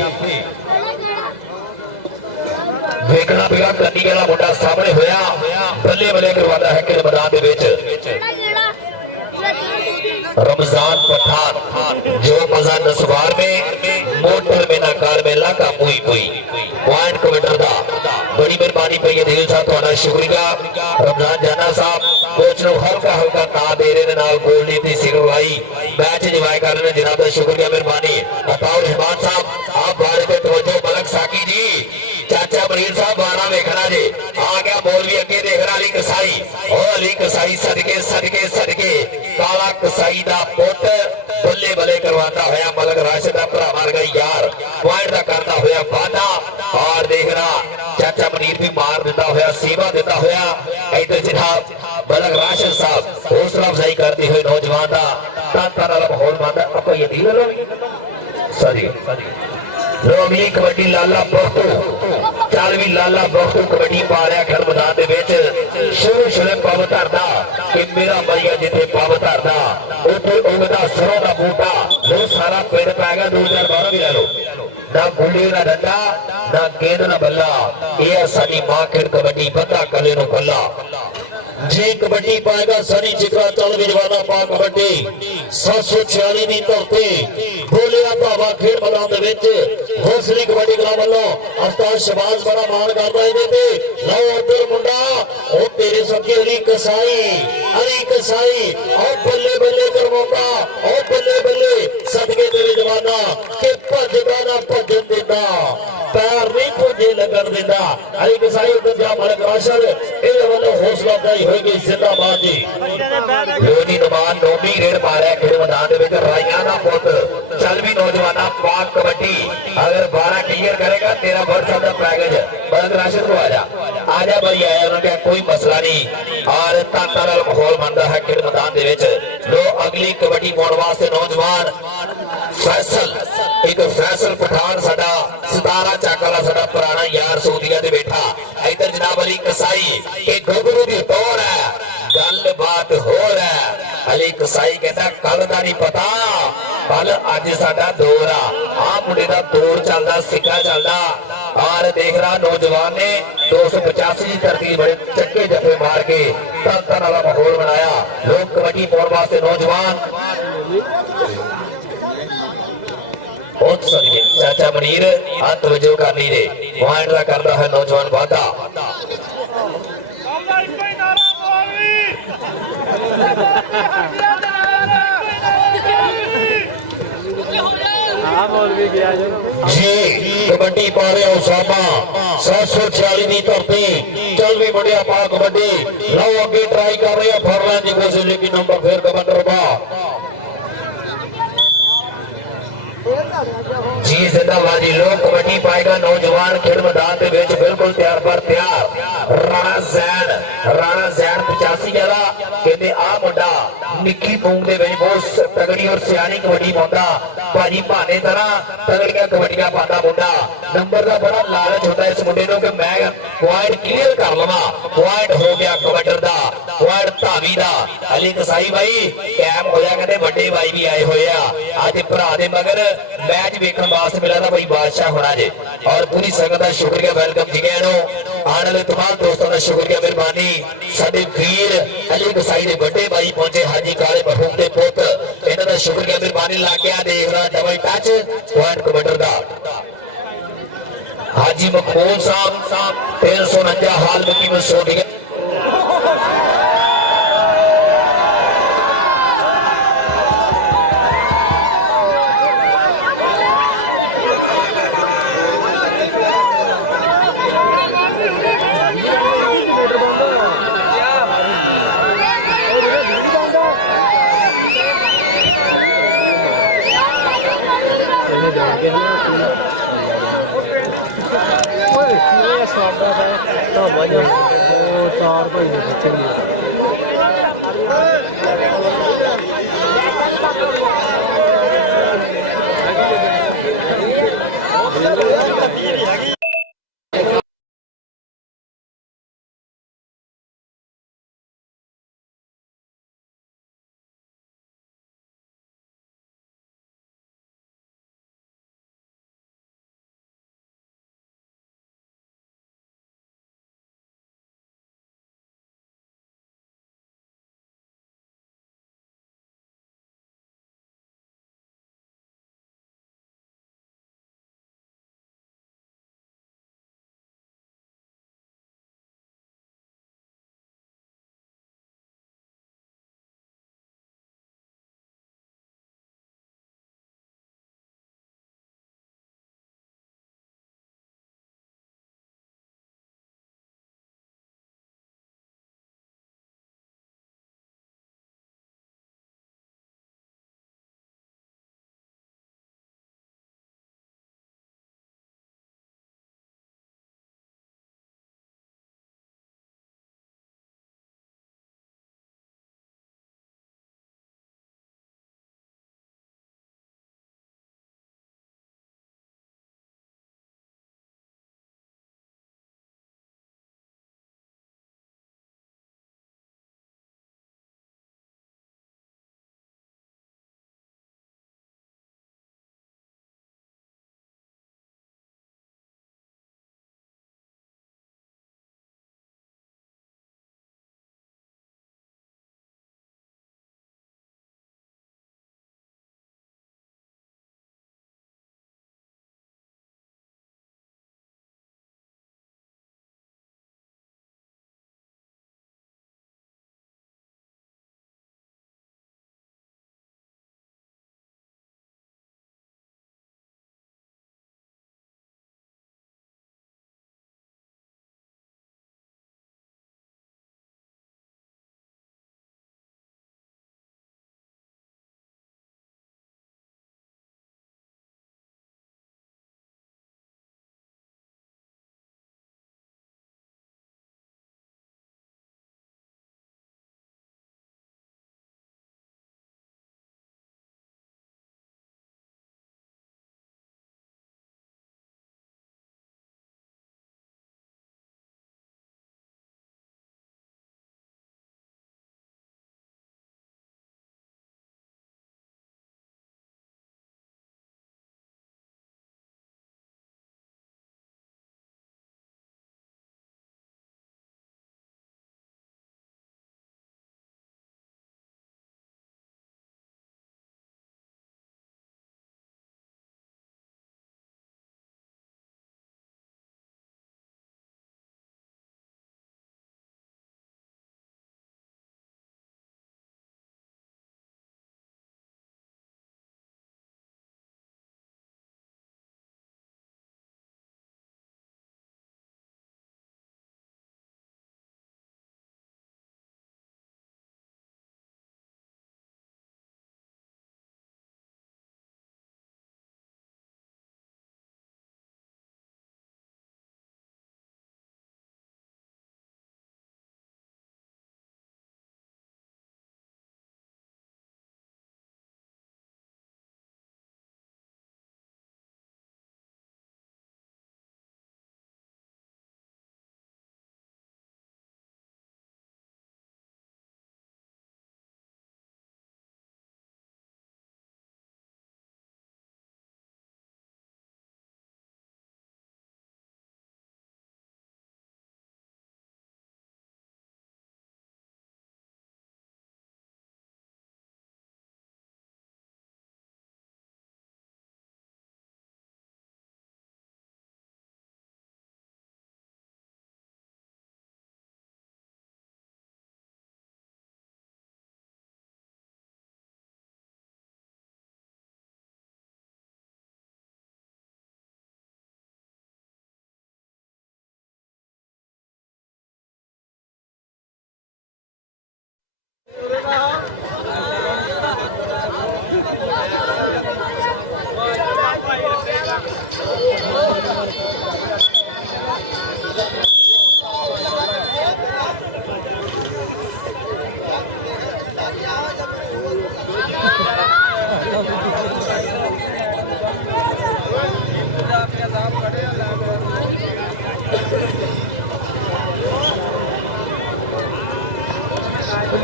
देखना पेगा कन्नी वाला मुंडा सामने होया बल्ले बल्ले करवाता है खेल मैदान दे विच रमजान पठान जो मजा नसवार में मोटर में नाकार में लाका पुई पुई पॉइंट कमेंटर दा बड़ी मेहरबानी पई है दिल साहब ਤੁਹਾਡਾ शुक्रिया रमजान जाना साहब कोच ਨੂੰ हल्का हल्का ता दे रहे ने नाल गोल नीति सिखवाई मैच एंजॉय कर रहे ने जनाब दा शुक्रिया मेहरबानी अताउर रहमान साहब आप बारे पे तवज्जो मलक साकी जी चाचा मरीर साहब 12 देखना जी आ गया मौलवी अगे देखना अली कसाई और अली कसाई सदके सदके सदके काला कसाई दा पुत बल्ले बल्ले करवाता होया मलक राशिद दा भरा मार गई यार पॉइंट दा करता होया वादा और देखना चाचा मनीर भी मार देता होया सेवा देता होया इधर जनाब मलक राशिद साहब हौसला अफजाई करते हुए नौजवान दा तन तन वाला माहौल मांदा आपा ये दी लो सॉरी लो अगली कबड्डी लाला बख्तू चल भी लाला बख्तू कबड्डी पा रहा खेल मैदान दे विच शुरू शुरू पब धरदा कि मेरा भैया जिथे पब धरदा उत्थे उगदा सरों दा बूटा वो सारा पिंड पै गया 2012 भी लै लो ना गुल्ली ना डंडा ना गेंद ना बल्ला ये साडी मां खेल कबड्डी बंदा कले नु कल्ला जी कबड्डी पाएगा सनी चिकरा चल विजवाना पा कबड्डी 746 दी धरती बोलिया भावा खेल मैदान दे विच हौसली कबड्डी क्लब वालों उस्ताद शहबाज बड़ा मान करदा है ते लो उधर मुंडा ओ तेरे सके अली कसाई और बल्ले बल्ले करवाता ओ बल्ले बल्ले सदके तेरे जवाना के भजदा ना भजन देता पैर नहीं भजे लगन देता अली कसाई उधर जा मलक राशिद ए वालों हौसला अफजाई होगी जिंदाबाद जी लोधी नमान नोमी रेड पा रहा है खेल मैदान दे विच राइयां दा पुत चल भी नौजवाना पाक कबड्डी अगर 12 क्लियर करेगा तेरा WhatsApp दा पैकेज मलक राशिद को आजा भाई आया उन्होंने कोई मसला नहीं और ताता नाल माहौल बनता है खेल मैदान दे विच लो अगली कबड्डी पाउण वास्ते नौजवान फैसल पठान साडा 17 चक वाला साडा पुराना यार सऊदीया दे बैठा इधर जनाब अली कसाई के गबरू दी दौर है गल बात हो रहा है अली कसाई कहता कल दा नहीं पता कल अज साडा दौर आ मुंडे दा दौर चलदा सिक्का चलदा और देख रहा नौजवान ने 285 की धरती बड़े चक्के जफे मार के तन तन वाला माहौल बनाया लोग कबड्डी पाउण वास्ते नौजवान बहुत सही चाचा मनीर हाथ तवज्जो करनी रे पॉइंट दा करदा है नौजवान वादा हाँ बोल भी गया जो जी कबड्डी पा रहे उसामा 746 की धरती चल भी बढ़िया पा कबड्डी लो अगे ट्राई कर रहे हैं फरलान की कोशिश लेकिन नंबर फिर कमांडर बा जी जिंदाबादी लोग कबड्डी पाएगा नौजवान खेल मैदान के बीच बिल्कुल तैयार पर तैयार राणा जैन 85 वाला कहते आ मुंडा निक्की पूंग दे विच बहुत तगड़ी और सियानी कबड्डी पाਉਂਦਾ भाजी भाने तरह तगड़ियां कबड्डियां पाਉਂਦਾ मुंडा नंबर का बड़ा लालच होता है इस मुंडे को कि मैं पॉइंट क्लियर कर लवा पॉइंट हो गया कबड्डर दा पॉइंट धावी दा अली कसाई भाई कैम होया कहते बड़े भाई भी आए हुए आ आज भरा दे मगर मैच वेखण वास्ते मिला था भाई बादशाह होना जे और पूरी संगत का शुक्रिया वेलकम जी गया आने वाले तमाम दोस्तों का शुक्रिया मेहरबानी साडे वीर अली कसाई दे बड़े भाई पहुंचे हाजी काले मरहूम दे पुत इन्हां दा शुक्रिया मेहरबानी ला के आ देख रहा डबल टच पॉइंट कमांडर दा हाजी मखबूल साहब 349 हाल में कीमत 100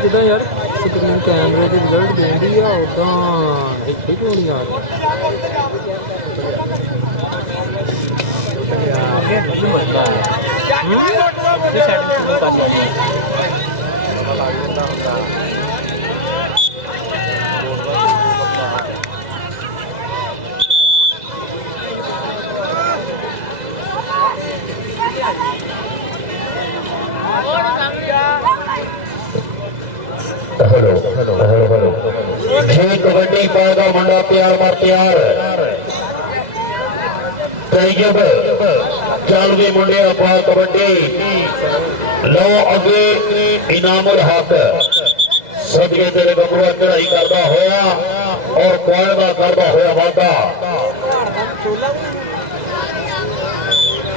ਜਿੱਦਾਂ ਯਾਰ ਸਕਰੀਨ ਕੈਮਰੇ ਦੀ ਰਿਜ਼ਲਟ ਦੇਂਦੀ ਆ ਉਦਾਂ ਇੱਥੇ ਕਿਉਂ ਨਹੀਂ ਆ हेलो जी कबड्डी पाएगा मुंडा प्यार मार प्यार तैयब चल भी मुंडे पा कबड्डी लो अगे इनामुल हक सदके तेरे बबुआ चढ़ाई करता होया और पाएगा करता होया वादा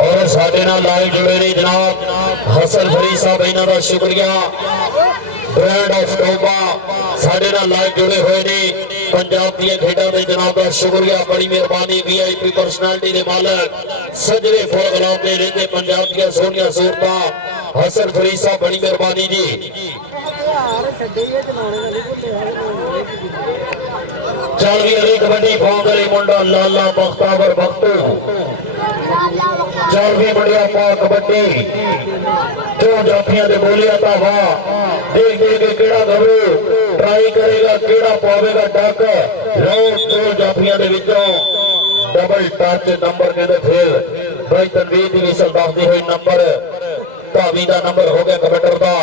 और साडे नाल लाइव जुड़े ने जनाब हसन फरीद साहब इन्हां दा शुक्रिया ब्रांड ऑफ टोबा साडे नाल लाइव जुड़े हुए ने पंजाब दी खेडां दे जनाब दा शुक्रिया बड़ी मेहरबानी वीआईपी पर्सनैलिटी दे मालक सजरे फुल गुलाम दे रहंदे पंजाब दी सोहणियां सूरतां हसन फरीद साहब बड़ी मेहरबानी जी चल भी अली कबड्डी फाउंड अली मुंडा लाला बख्तावर बख्तू चल भी बढ़िया पा कबड्डी जो जाफियां दे बोलिया था वाह देख देख के केड़ा घबरू ट्राई करेगा केड़ा पावेगा टक लो दो जाफियां दे विचों डबल टच नंबर कहते फिर भाई तनवीर दी विसल दसदी हुई नंबर धावी दा नंबर हो गया कबड्डर दा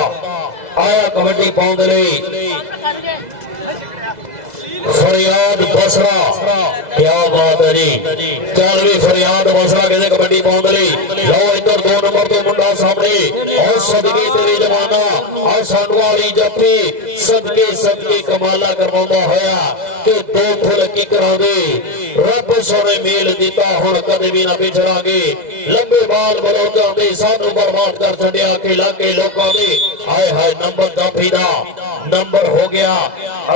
आया कबड्डी पाउंड लई फरियाद बसरा क्या बात है जी चल भी फरियाद बसरा कहते कबड्डी पाउंड लई लो इधर 2 नंबर तो मुंडा सामने और सदके तेरे जवाना और सानू वाली जप्पी सदके सदके कमाला करवाउंदा होया कि 2 फुल की करा दे रब सोने मेल दिता हुण कदे भी ना पिछड़ांगे लंबे बाल बलौदां दे सानू बर्बाद कर छड़िया के लाके लोकां दे हाय हाय नंबर जाफी दा नंबर हो गया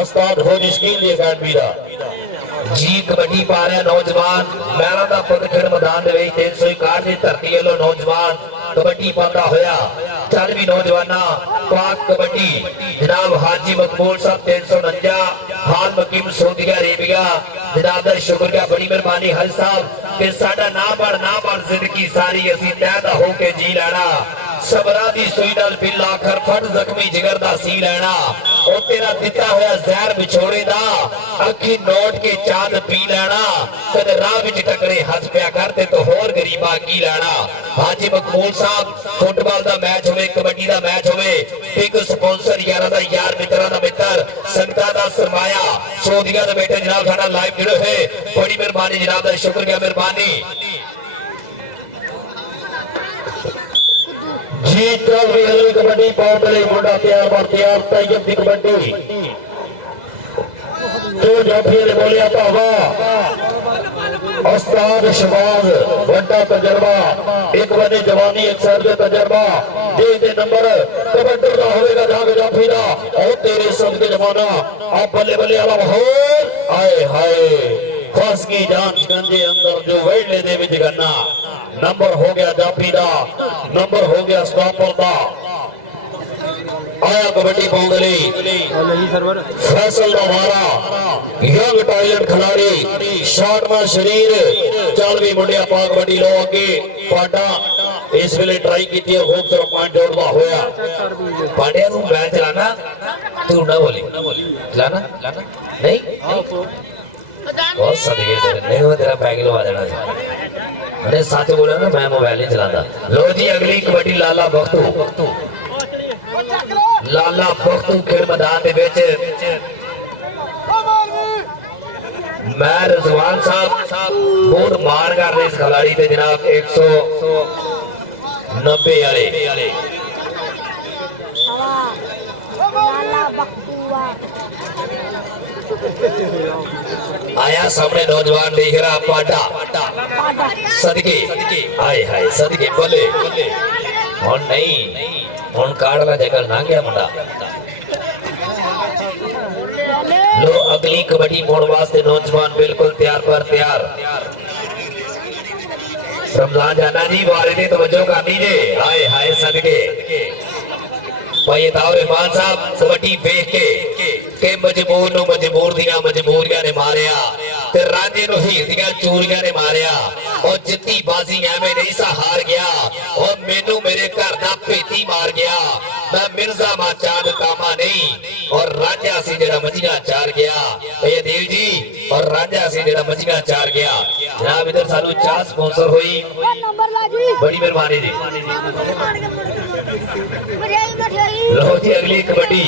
उस्ताद फौजी शकील दी अकेडमी दा जी कबड्डी पा रहा नौजवान मैना दा पुत खेड मैदान दे विच 361 दी धरती वालों नौजवान कबड्डी पाता होया चल भी नौजवाना पाक कबड्डी जनाब हाजी मकबूल साहब 349 हाल मकीम सऊदी अरेबिया जनाब दा शुक्रिया बड़ी मेहरबानी हल साहब कि साडा ना बड़ जिंदगी सारी असीं तैदा हो के जी लेना सबरा दी सुई नाल बिल आखर फट जख्मी जिगर दा सी लेना ओ तेरा दिता होया जहर विछोड़े दा अखी नोट के चांद पी लेना कदे राह विच टकरे हंस पिया करते तो होर गरीबा की लेना हाजी मकबूल साहब फुटबॉल दा मैच होवे कबड्डी दा मैच होवे बिग स्पॉन्सर यारा दा यार मित्रा दा मित्र संगता दा सरमाया सऊदीया दे बेटे जनाब साडा लाइव जुड़े हुए बड़ी मेहरबानी जनाब दा शुक्रिया मेहरबानी जी चल रही है कबड्डी पाउंड लई मुंडा तैयार बार तैयार तैयब दी कबड्डी जो जाफी ने बोलिया था वाह उस्ताद शबाज बड़ा तजर्बा एक बने जवानी एक सर दे तजर्बा दे नंबर कबड्डर दा होवेगा जाग जाफी दा और तेरे सब के जमाना आप बल्ले बल्ले वाला माहौल आए हाय फस की जान गंजे अंदर जो वेड़ले दे विच गन्ना नंबर हो गया जाफी दा नंबर हो गया स्टॉपर दा आया कबड्डी पाउंड लई सर्वर फैसल दा वारा यंग टैलेंट खिलाड़ी शॉटमैन शरीर चल भी मुंडिया पा कबड्डी लो अगे पाडा इस वेले ट्राई कीती है खूबसूरत पॉइंट जोड़दा होया पांड्या नु मैच चलाना तू ना बोली चलाना नहीं बहुत सदके तेरे नहीं हो तेरा पैक लवा देना अरे सच बोला ना मैं मोबाइल नहीं चलाता लो जी अगली कबड्डी लाला बख्तू खेल मैदान दे विच मैं रजवान साहब बहुत मार कर रहे इस खिलाड़ी ते जनाब 190 वाले आया सामने नौजवान देख रहा पाटा सदके हाय हाय सदके बोले और नहीं हुन काड़ला जगल ना गया मुंडा लो अगली कबड्डी मोड़ वास्ते नौजवान बिल्कुल तैयार पर तैयार रमजान जाना जी वाले ने तवज्जो करनी जे हाय हाय सदके भाई ताऊ रहमान साहब कबड्डी देख के मजबूर नु मजबूर दियां मजबूरियां ने मारिया ते रांझे नु हीर दियां चूरियां ने मारिया और जित्ती बाजी एवें नहीं सा हार गया और मेनू मेरे घर दा पेती मार गया मैं मिर्जा मा चांद कामा नहीं और रांझा सी जेड़ा मजियां चार गया भैया देव जी और रांझा सी जेड़ा मजियां चार गया जनाब इधर सानू चाह स्पॉन्सर हुई बड़ी मेहरबानी जी लो जी अगली कबड्डी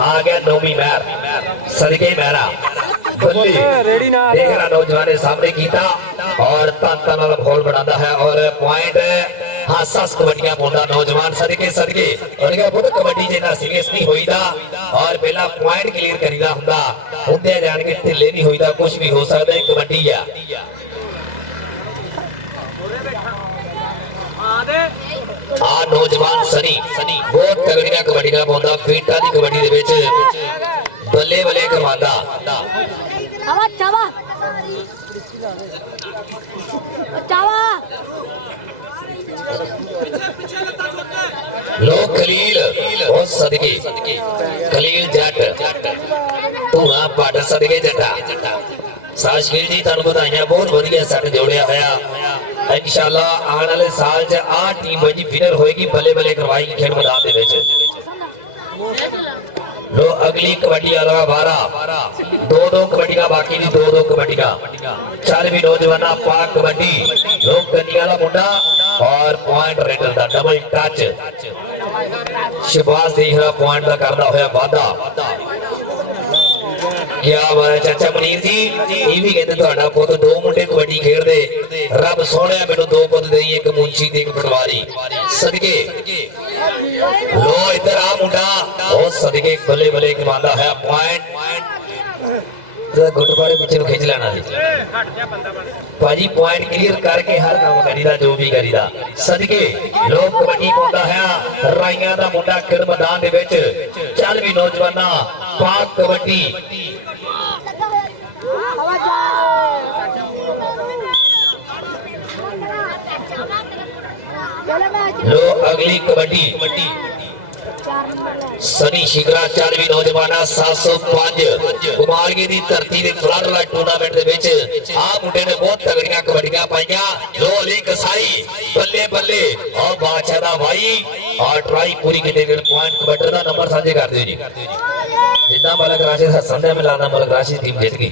आ गया नौमी मैर सदके मैरा बल्ली देख रहा नौजवान ने सामने कीता और तन तन वाला माहौल बनाता है और पॉइंट हासास कबड्डियां पाਉਂਦਾ नौजवान सदके सदके और क्या बहुत कबड्डी जेना सीरियस नहीं होईदा और पहला पॉइंट क्लियर करीदा हुंदा हुंदे जान के ढिल्ले नहीं होईदा कुछ भी हो सकता है कबड्डी है आ नौजवान सनी बहुत तगड़ियां कबड्डियां पाਉਂਦਾ ਫੀਟਾਂ ਦੀ कबड्डी ਦੇ ਵਿੱਚ ਬੱਲੇ ਬੱਲੇ ਕਰਵਾਉਂਦਾ लो खलील और सदके खलील जट धूना पट सदके जटा साशकील जी तुहानू बधाइयां बहुत वधिया सैट जोड़िया होया इंशाअल्लाह आने वाले साल च आ टीम जी विनर होएगी बल्ले बल्ले करवाएगी खेल मैदान दे विच लो अगली कबड्डी वाला बारा दो कबड्डियां बाकी दी दो कबड्डियां चल भी नौजवाना पाक कबड्डी लोग कन्नी वाला मुंडा और पॉइंट रेडर दा डबल टच शहबाज देख रहा पॉइंट दा करदा होया वादा क्या बात है चाचा मनीर जी ये भी कहते ਤੁਹਾਡਾ ਪੁੱਤ दो मुंडे कबड्डी खेलदे रब सोहणिया मैनू दो पुੱਤ देई एक मुंशी ते एक पटवारी सदके लो इधर आ मुंडा ओ सदके बल्ले बल्ले कमांदा है पॉइंट गुटबाड़े पीछे नु खिंच लेना जी भाजी पॉइंट क्लियर करके हर काम करीदा जो भी करीदा सदके लोग कबड्डी पाਉਂਦਾ है राइयां दा मुंडा खेल मैदान दे विच चल भी नौजवाना पाक कबड्डी लो अगली कबड्डी सनी शिकरा 4वीं नौजवाना 705 कुमारगी दी धरती दे फ्लड लाइट टूर्नामेंट दे विच आ मुंडे ने बहुत तगड़ियां कबड्डियां पाईयां लो अली कसाई बल्ले बल्ले और बादशाह दा भाई और ट्राई पूरी कीते गए पॉइंट कबड्डी दा नंबर साझे कर दियो जी जितना मलक राशिद हसन ने मिलाना मलक राशिद टीम जीत गई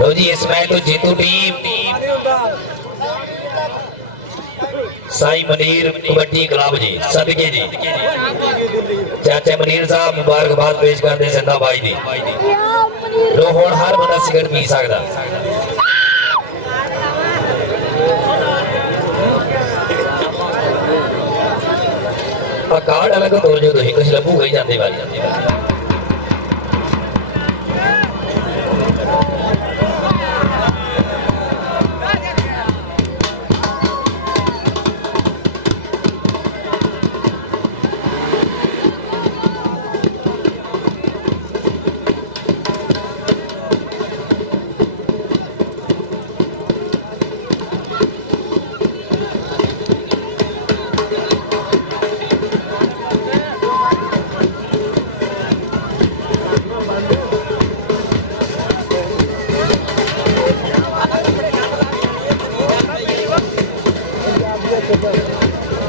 लो जी इस मैच तो जीतू टीम साई मनीर कबड्डी क्लब जी सदके जी चाचा मनीर साहब मुबारकबाद पेश करते जिंदा भाई दी लो हुण हर बंदा सिगरेट पी सकदा कार्ड अलग तोड़ जो तुसीं कुछ लभूगा ही जांदे वाली